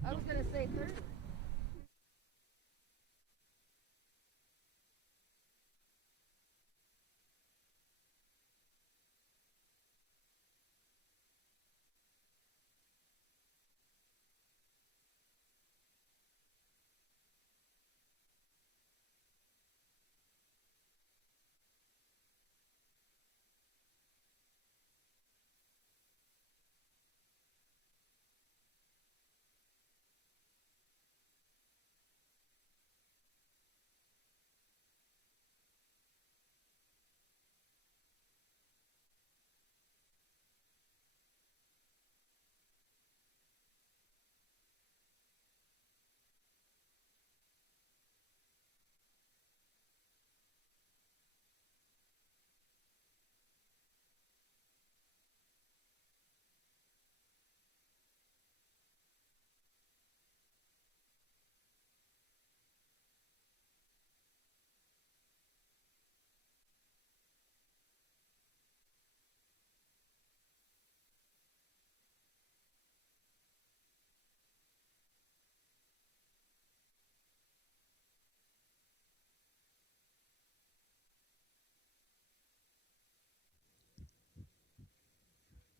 I was going to say third.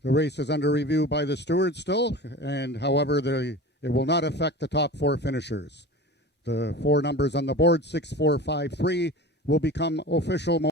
The race is under review by the steward still, and however, it will not affect the top 4 finishers. The 4 numbers on the board, 6, 4, 5, 3, will become official.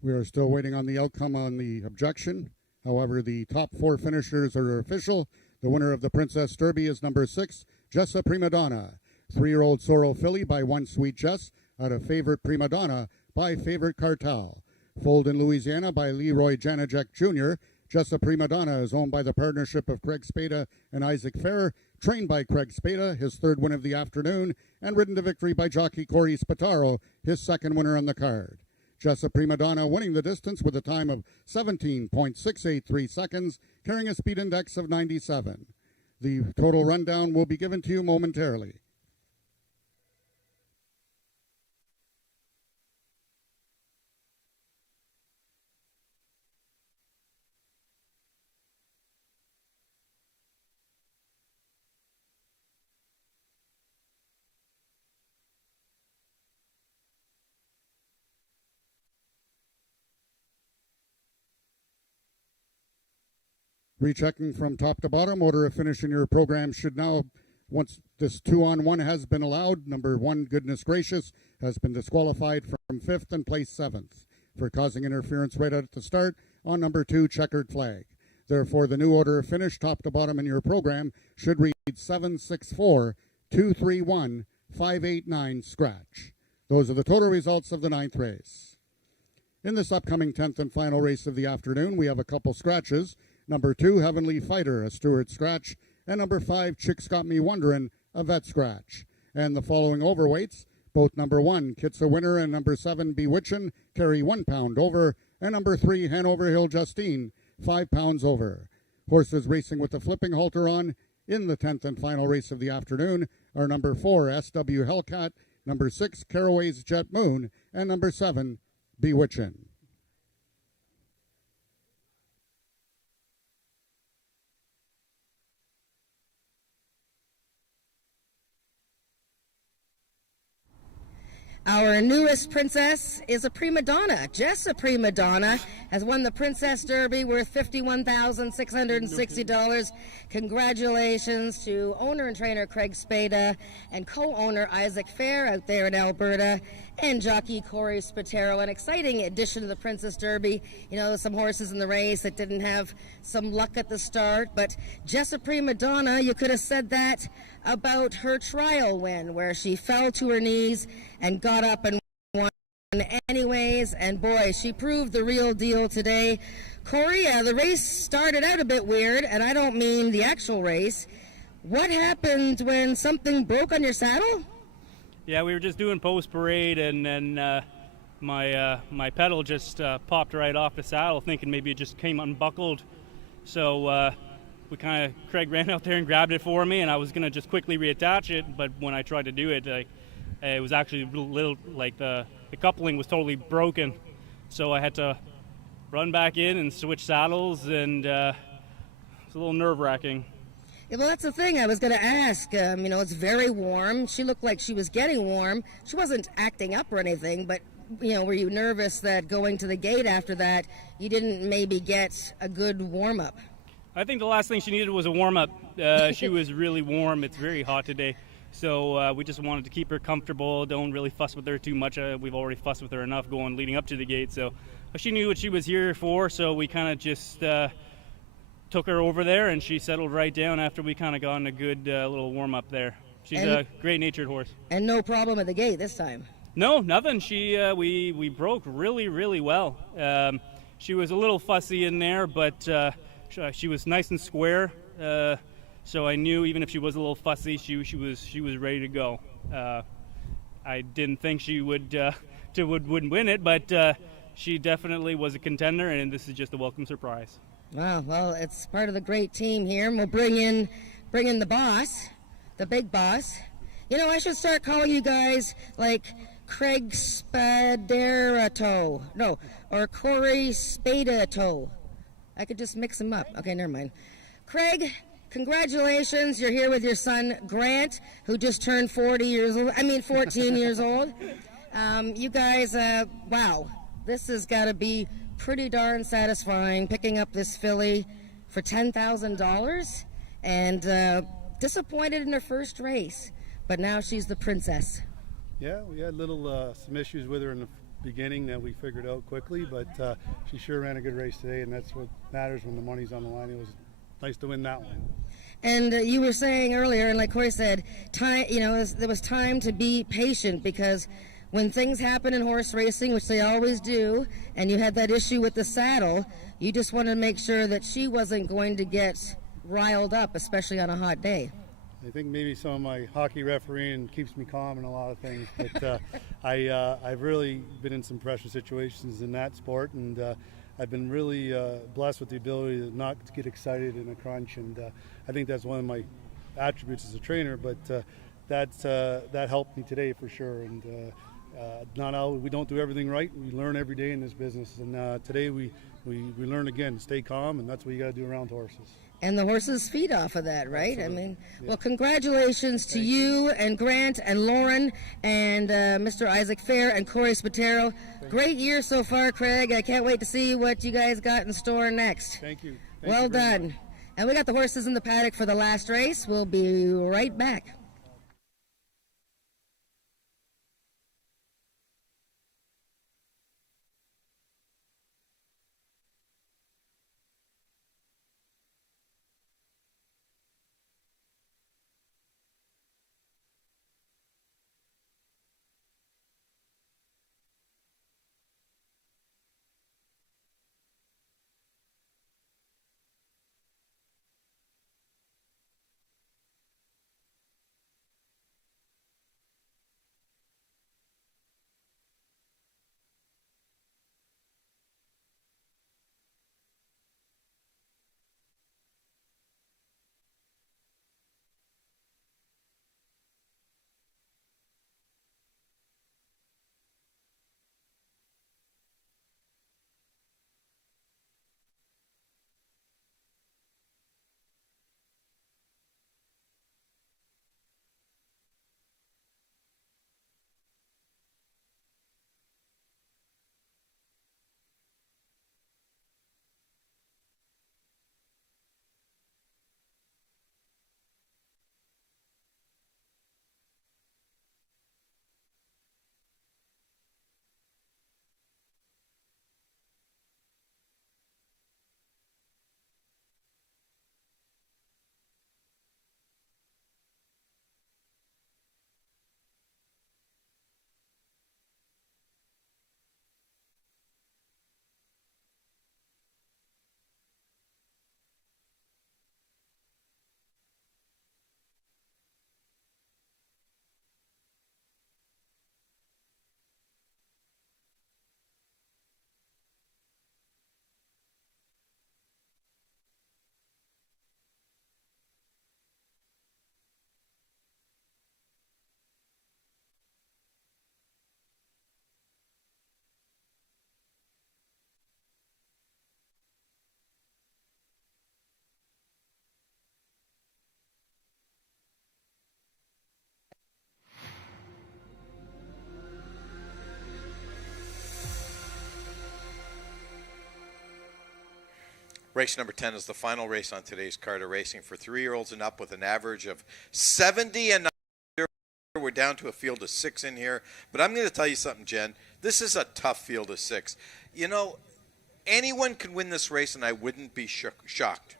We are still waiting on the outcome on the objection. However, the top 4 finishers are official. The winner of the Princess Derby is number 6, Jessa Prima Donna. 3-year-old Sorrel filly by One Sweet Jess out of favorite Prima Donna by Favorite Cartel. Foaled in Louisiana by Leroy Janajek Jr., Just a Prima Donna is owned by the partnership of Craig Spada and Isaac Fair, trained by Craig Spada, his third win of the afternoon, and ridden to victory by jockey Corey Spataro, his second winner on the card. Just a Prima Donna winning the distance with a time of 17.683 seconds, carrying a speed index of 97. The total rundown will be given to you momentarily. Rechecking from top to bottom, order of finish in your program should now, once this 2-on-1 has been allowed, number 1, Goodness Gracious, has been disqualified from 5th and placed 7th for causing interference right out at the start on number 2, Checkered Flag. Therefore, the new order of finish, top to bottom in your program, should read 764, 231, 589, scratch. Those are the total results of the 9th race. In this upcoming 10th and final race of the afternoon, we have a couple scratches. Number 2, Heavenly Fighter, a Stewart scratch, and number 5, Chicks Got Me Wonderin', a vet scratch. And the following overweights, both number 1, Kit's a Winner, and number 7, Bewitchin', carry 1 pound over, and number 3, Hanover Hill Justine, 5 pounds over. Horses racing with the flipping halter on in the 10th and final race of the afternoon are number 4, SW Hellcat, number 6, Caraway's Jet Moon, and number 7, Bewitchin'. Our newest princess is a prima donna. Jess, a prima donna, has won the Princess Derby worth $51,660. Congratulations to owner and trainer Craig Spada and co-owner Isaac Fair out there in Alberta, and jockey Corey Spataro. An exciting addition to the Princess Derby. You know, some horses in the race that didn't have some luck at the start, but Jess, a prima donna, you could have said that about her trial win, where she fell to her knees and got up and won anyways, and boy, she proved the real deal today. Corey, the race started out a bit weird, and I don't mean the actual race. What happened when something broke on your saddle? Yeah, we were just doing post parade, and then my pedal just popped right off the saddle, thinking maybe it just came unbuckled. So Craig ran out there and grabbed it for me, and I was gonna just quickly reattach it, but when I tried to do it, it was actually a little the coupling was totally broken, so I had to run back in and switch saddles, and it's a little nerve-wracking. Yeah, well, that's the thing I was going to ask. It's very warm. She looked like she was getting warm. She wasn't acting up or anything, but, were you nervous that going to the gate after that, you didn't maybe get a good warm-up? I think the last thing she needed was a warm-up. She was really warm. It's very hot today. So we just wanted to keep her comfortable, don't really fuss with her too much. We've already fussed with her enough leading up to the gate. So she knew what she was here for, so we kind of just took her over there, and she settled right down after we kind of got in a good little warm-up there. She's a great-natured horse. And no problem at the gate this time? No, nothing. We broke really, really well. She was a little fussy in there, but she was nice and square. So I knew even if she was a little fussy, she was ready to go. I didn't think she would win it, but she definitely was a contender, and this is just a welcome surprise. Wow, well, it's part of the great team here, and we'll bring in the boss, the big boss. I should start calling you guys like Craig Spadarato, or Corey Spadato. I could just mix them up. Okay, never mind. Craig, congratulations. You're here with your son, Grant, who just turned 14 years old. You guys, wow, this has got to be pretty darn satisfying, picking up this filly for $10,000, and disappointed in her first race, but now she's the princess. Yeah, we had some issues with her in the beginning that we figured out quickly, but she sure ran a good race today, and that's what matters when the money's on the line. It was nice to win that one. And you were saying earlier, and like Corey said, time. There was time to be patient, because when things happen in horse racing, which they always do, and you had that issue with the saddle, you just wanted to make sure that she wasn't going to get riled up, especially on a hot day. I think maybe some of my hockey refereeing keeps me calm in a lot of things, but I've really been in some pressure situations in that sport, and I've been really blessed with the ability to not get excited in a crunch, and I think that's one of my attributes as a trainer, but that helped me today for sure. And not all, we don't do everything right. We learn every day in this business, and today we learn again, stay calm, and that's what you got to do around horses. And the horses feed off of that, right? Absolutely. I mean, Yeah. well, congratulations to you and Grant and Lauren and Mr. Isaac Fair and Corey Spatero. Great year so far, Craig. I can't wait to see what you guys got in store next. Thank you. Well done. And we got the horses in the paddock for the last race. We'll be right back. Race number 10 is the final race on today's card of racing for 3-year-olds and up with an average of 70 and under. We're down to a field of 6 in here. But I'm going to tell you something, Jen. This is a tough field of 6. You know, anyone can win this race, and I wouldn't be shocked.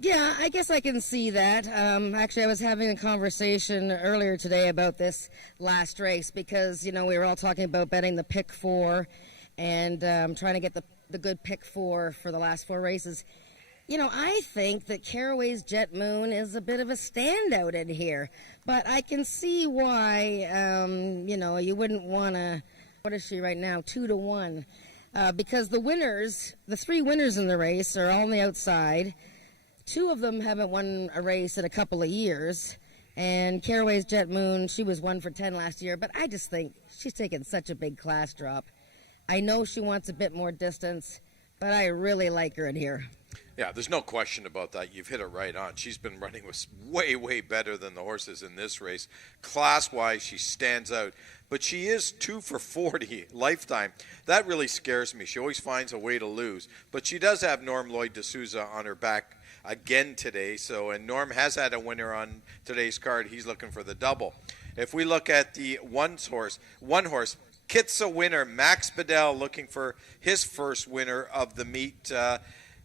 Yeah, I guess I can see that. Actually, I was having a conversation earlier today about this last race because, you know, we were all talking about betting the pick 4 and trying to get the good pick 4 for the last 4 races. You know, I think that Caraway's Jet Moon is a bit of a standout in here, but I can see why, you know, you wouldn't want to, what is she right now, 2-1, because the winners, the 3 winners in the race are all on the outside. 2 of them haven't won a race in a couple of years, and Caraway's Jet Moon, she was 1 for 10 last year, but I just think she's taken such a big class drop. I know she wants a bit more distance, but I really like her in here. Yeah, there's no question about that. You've hit it right on. She's been running with way, way better than the horses in this race. Class-wise, she stands out. But she is 2 for 40 lifetime. That really scares me. She always finds a way to lose. But she does have Norm Lloyd D'Souza on her back again today. And Norm has had a winner on today's card. He's looking for the double. If we look at the one horse, Kitsa winner, Max Bedell, looking for his first winner of the meet.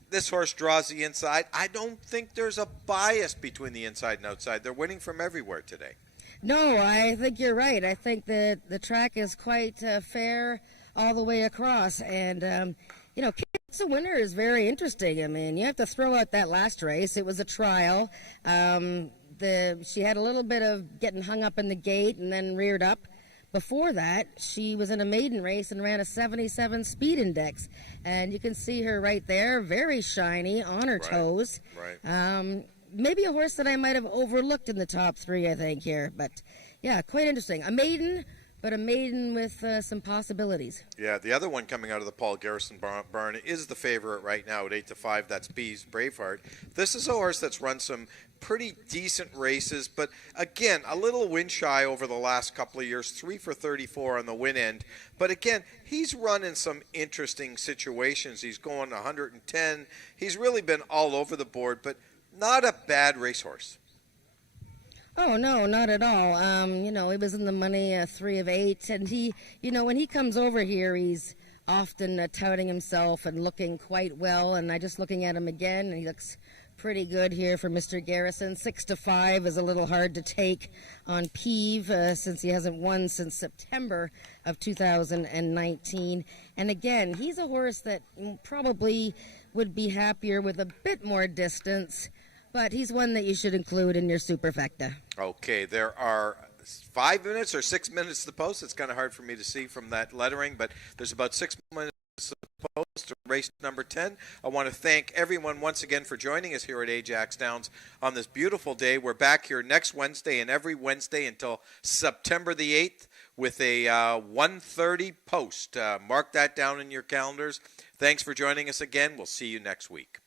This horse draws the inside. I don't think there's a bias between the inside and outside. They're winning from everywhere today. No, I think you're right. I think that the track is quite fair all the way across. And, Kids a Winner is very interesting. I mean, you have to throw out that last race. It was a trial. She had a little bit of getting hung up in the gate and then reared up. Before that, she was in a maiden race and ran a 77 speed index. And you can see her right there, very shiny, on her toes. Right. Maybe a horse that I might have overlooked in the top three, I think, here. But, yeah, quite interesting. A maiden, but a maiden with some possibilities. Yeah, the other one coming out of the Paul Garrison barn is the favorite right now at 8-5. That's Bees Braveheart. This is a horse that's run some pretty decent races, but again, a little win shy over the last couple of years, 3 for 34 on the win end. But again, he's run in some interesting situations. He's going 110. He's really been all over the board, but not a bad racehorse. Oh, no, not at all. He was in the money 3 of 8, and he, when he comes over here, he's often touting himself and looking quite well, and I just looking at him again, and he looks pretty good here for Mr. Garrison. 6-5 is a little hard to take on Peeve since he hasn't won since September of 2019. And again, he's a horse that probably would be happier with a bit more distance, but he's one that you should include in your superfecta. Okay, there are 5 minutes or 6 minutes to the post. It's kind of hard for me to see from that lettering, but there's about 6 minutes to the post to race number 10. I want to thank everyone once again for joining us here at Ajax Downs on this beautiful day. We're back here next Wednesday and every Wednesday until September the 8th with a 1:30 post. Mark that down in your calendars. Thanks for joining us again. We'll see you next week.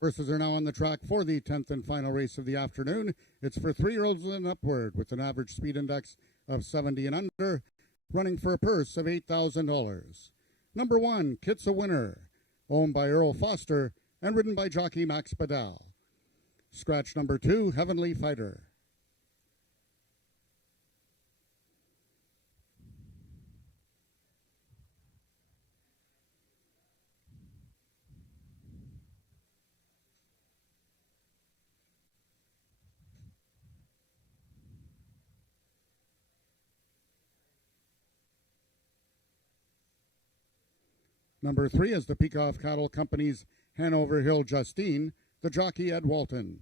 Horses are now on the track for the 10th and final race of the afternoon. It's for 3-year-olds and upward with an average speed index of 70 and under, running for a purse of $8,000. Number 1, Kit's a Winner, owned by Earl Foster and ridden by jockey Max Badal. Scratch number 2, Heavenly Fighter. Number 3 is the Peacock Cattle Company's Hanover Hill Justine, the jockey Ed Walton.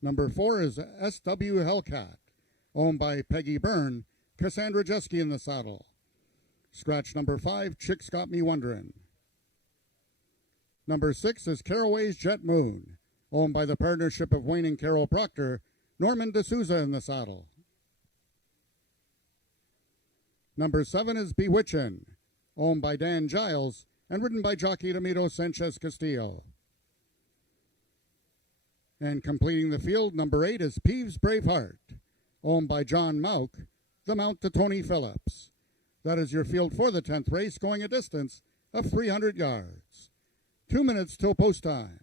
Number 4 is SW Hellcat, owned by Peggy Byrne, Cassandra Jeske in the saddle. Scratch number 5, Chicks Got Me Wonderin'. Number 6 is Caraway's Jet Moon, owned by the partnership of Wayne and Carol Proctor, Norman D'Souza in the saddle. Number 7 is Bewitchin', owned by Dan Giles and ridden by jockey Domito Sanchez Castillo. And completing the field, number 8 is Peeves Braveheart, owned by John Mauk, the mount to Tony Phillips. That is your field for the 10th race, going a distance of 300 yards. 2 minutes till post time.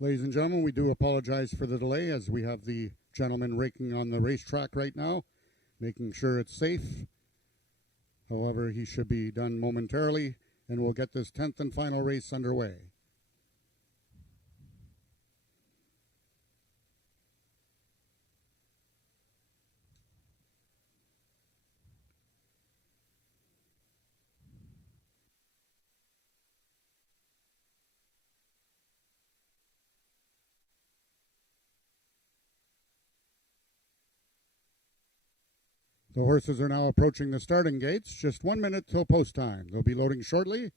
Ladies and gentlemen, we do apologize for the delay as we have the gentleman raking on the racetrack right now, making sure it's safe. However, he should be done momentarily, and we'll get this 10th and final race underway. The horses are now approaching the starting gates. Just 1 minute till post time. They'll be loading shortly.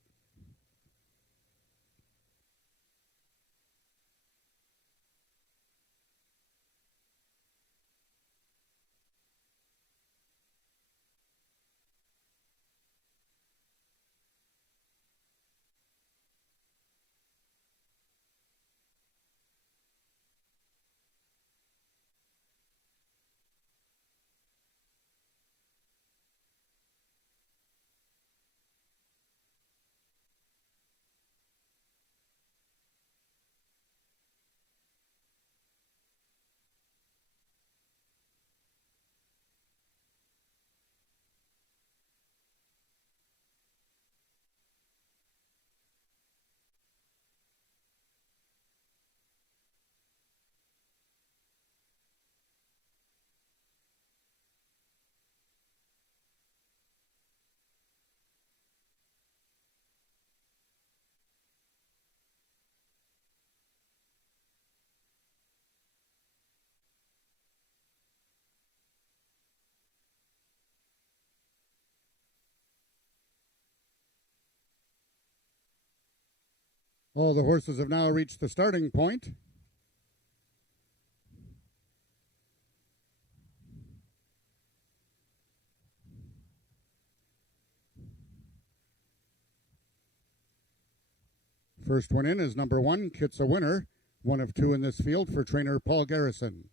All the horses have now reached the starting point. First one in is number 1, Kit's a Winner, one of 2 in this field for trainer Paul Garrison.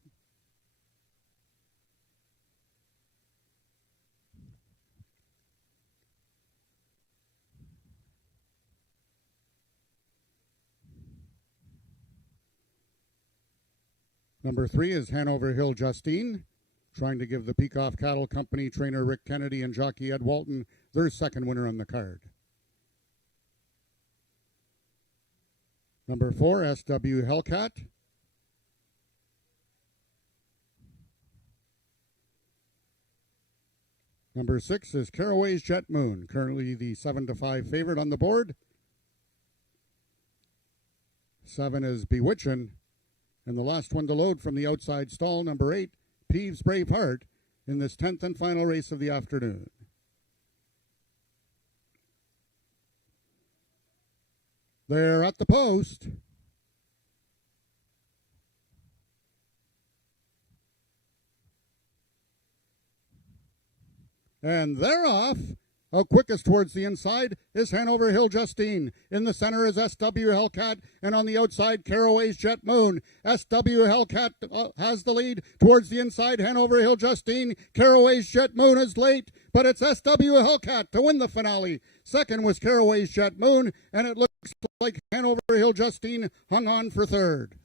Number 3 is Hanover Hill Justine, trying to give the Peacock Cattle Company trainer Rick Kennedy and jockey Ed Walton their second winner on the card. Number 4, SW Hellcat. Number 6 is Caraway's Jet Moon, currently the 7-5 favorite on the board. 7 is Bewitchin'. And the last one to load from the outside stall, number 8, Peeves Braveheart, in this 10th and final race of the afternoon. They're at the post. And they're off. Out quickest towards the inside is Hanover Hill Justine. In the center is SW Hellcat, and on the outside, Caraway's Jet Moon. SW Hellcat has the lead towards the inside. Hanover Hill Justine. Caraway's Jet Moon is late, but it's SW Hellcat to win the finale. Second was Caraway's Jet Moon, and it looks like Hanover Hill Justine hung on for third.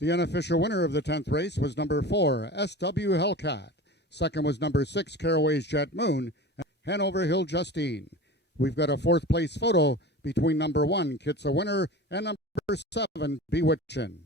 The unofficial winner of the 10th race was number 4, SW Hellcat. Second was number 6, Caraway's Jet Moon. Hanover Hill Justine. We've got a fourth place photo between number 1, Kitsa Winner, and number 7, Bewitchin'.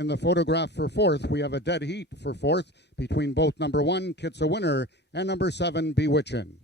In the photograph for fourth, we have a dead heat for fourth between both number 1, Kitsa Winner, and number 7, Bewitchin'.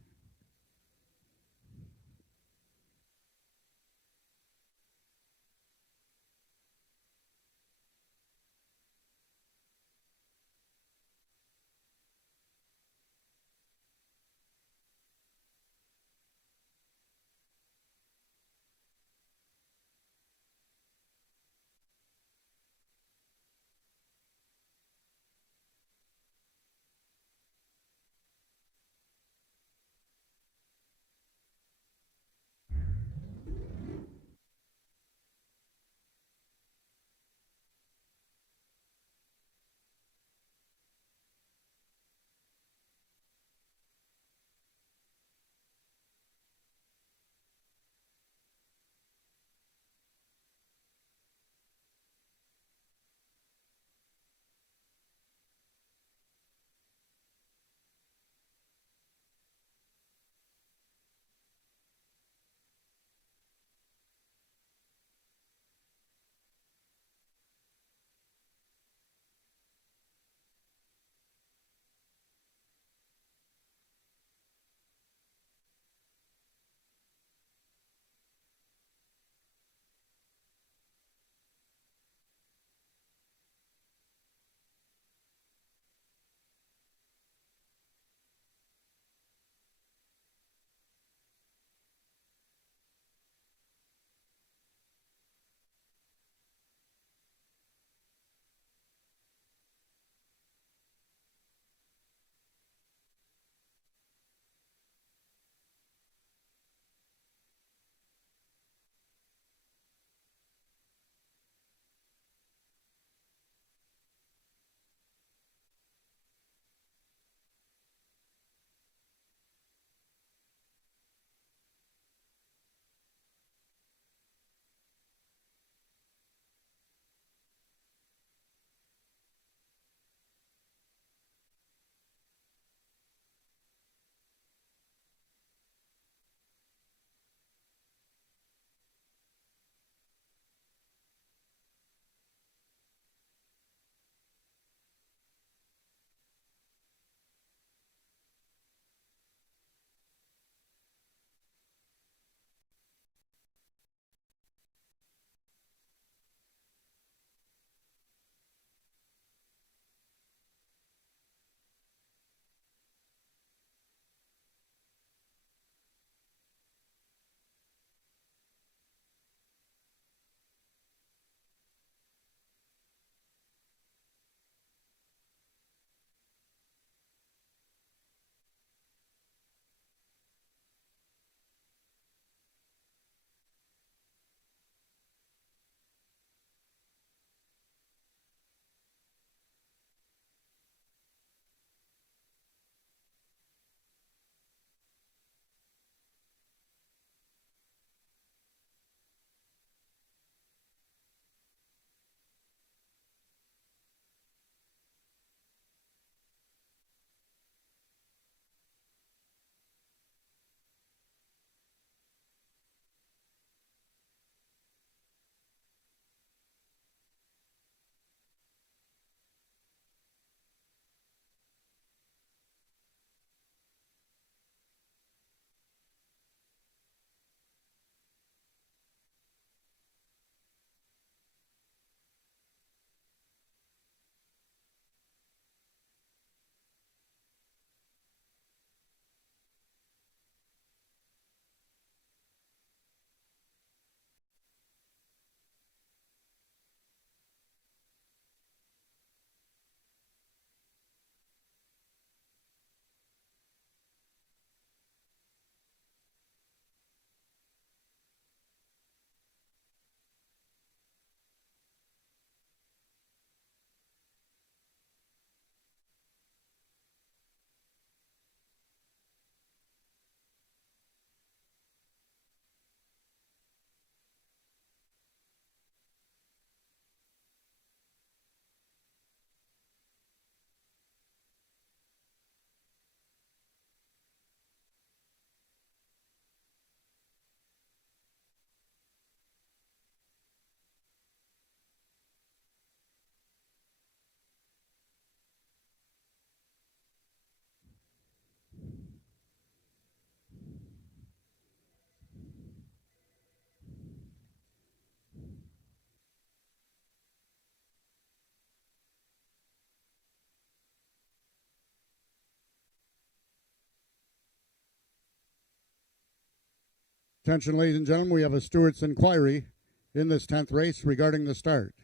Attention, ladies and gentlemen, we have a stewart's inquiry in this 10th race regarding the start.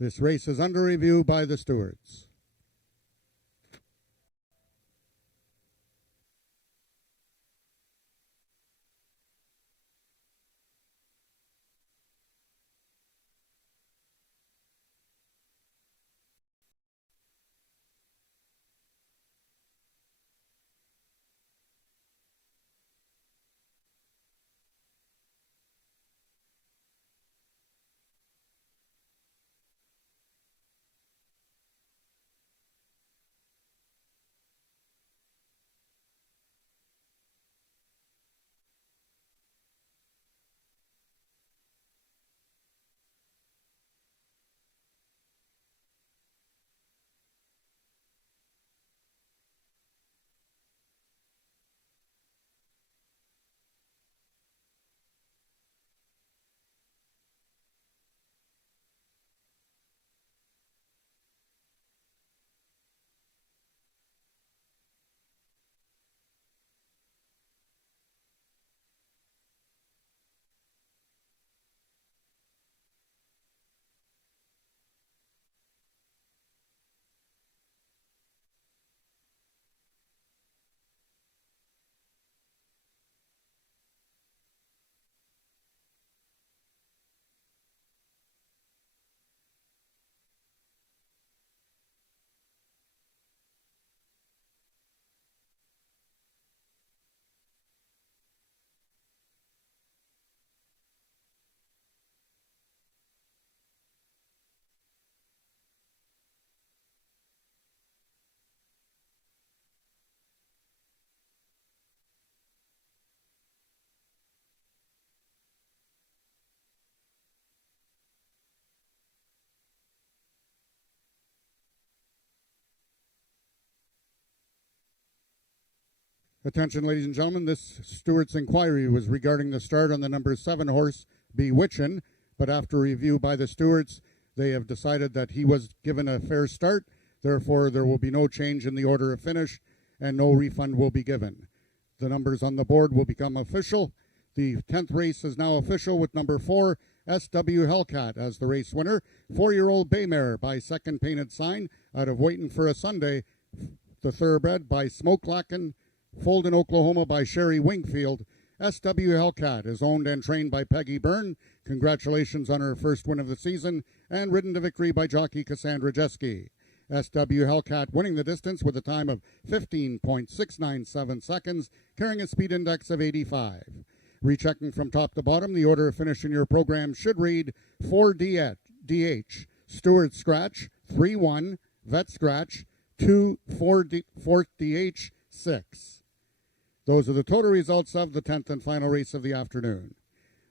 This race is under review by the stewards. Attention, ladies and gentlemen, this stewart's inquiry was regarding the start on the number 7 horse, Bewitchin', but after review by the stewards, they have decided that he was given a fair start. Therefore, there will be no change in the order of finish and no refund will be given. The numbers on the board will become official. The 10th race is now official with number 4, SW Hellcat, as the race winner. 4-year-old Baymare by Second Painted Sign out of Waitin' for a Sunday. The thoroughbred by Smoke Lacken, foaled in Oklahoma by Sherry Wingfield. SW Hellcat is owned and trained by Peggy Byrne. Congratulations on her first win of the season, and ridden to victory by jockey Cassandra Jeske. SW Hellcat winning the distance with a time of 15.697 seconds, carrying a speed index of 85. Rechecking from top to bottom, the order of finish in your program should read 4 DH, Stewart Scratch, 3-1, Vet Scratch, 2 4th DH, 6. Those are the total results of the 10th and final race of the afternoon.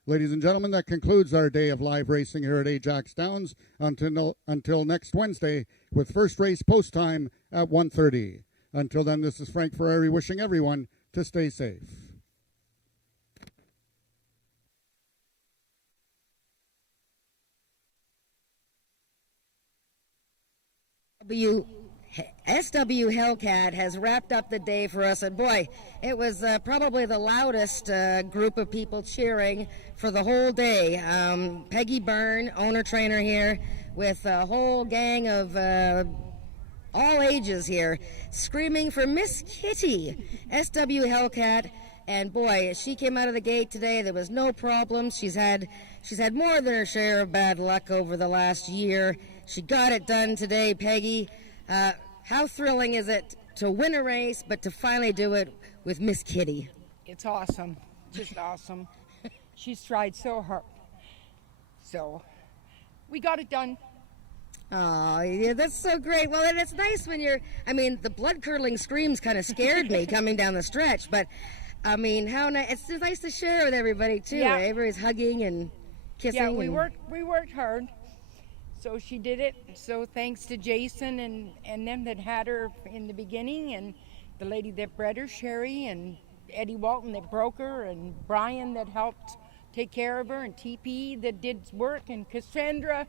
Ladies and gentlemen, that concludes our day of live racing here at AjaxDowns until next Wednesday with first race post time at 1:30. Until then, this is Frank Ferrari wishing everyone to stay safe. SW Hellcat has wrapped up the day for us, and boy, it was probably the loudest group of people cheering for the whole day. Peggy Byrne, owner-trainer here, with a whole gang of all ages here, screaming for Miss Kitty, SW Hellcat, and boy, she came out of the gate today. There was no problems. She's had more than her share of bad luck over the last year. She got it done today, Peggy. How thrilling is it to win a race, but to finally do it with Miss Kitty? It's awesome, just awesome. She's tried so hard. So, we got it done. Oh, yeah, that's so great. Well, and it's nice when the blood-curdling screams kind of scared me coming down the stretch, but, how nice. It's just nice to share with everybody, too. Yeah. Everybody's hugging and kissing. Yeah, we worked hard. So she did it. So thanks to Jason and them that had her in the beginning, and the lady that bred her, Sherry, and Eddie Walton that broke her, and Brian that helped take care of her, and TP that did work, and Cassandra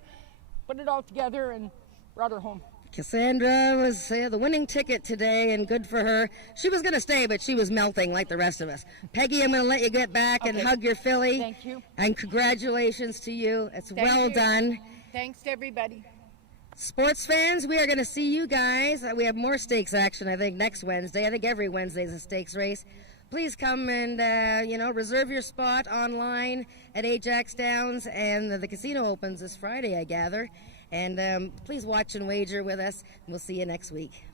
put it all together and brought her home. Cassandra was the winning ticket today, and good for her. She was going to stay, but she was melting like the rest of us. Peggy, I'm going to let you get back and hug your filly. Thank you. And congratulations to you. It's well done. Thanks to everybody. Sports fans, we are going to see you guys. We have more stakes action, I think, next Wednesday. I think every Wednesday is a stakes race. Please come and, reserve your spot online at AjaxDowns, and the casino opens this Friday, I gather. And please watch and wager with us, and we'll see you next week.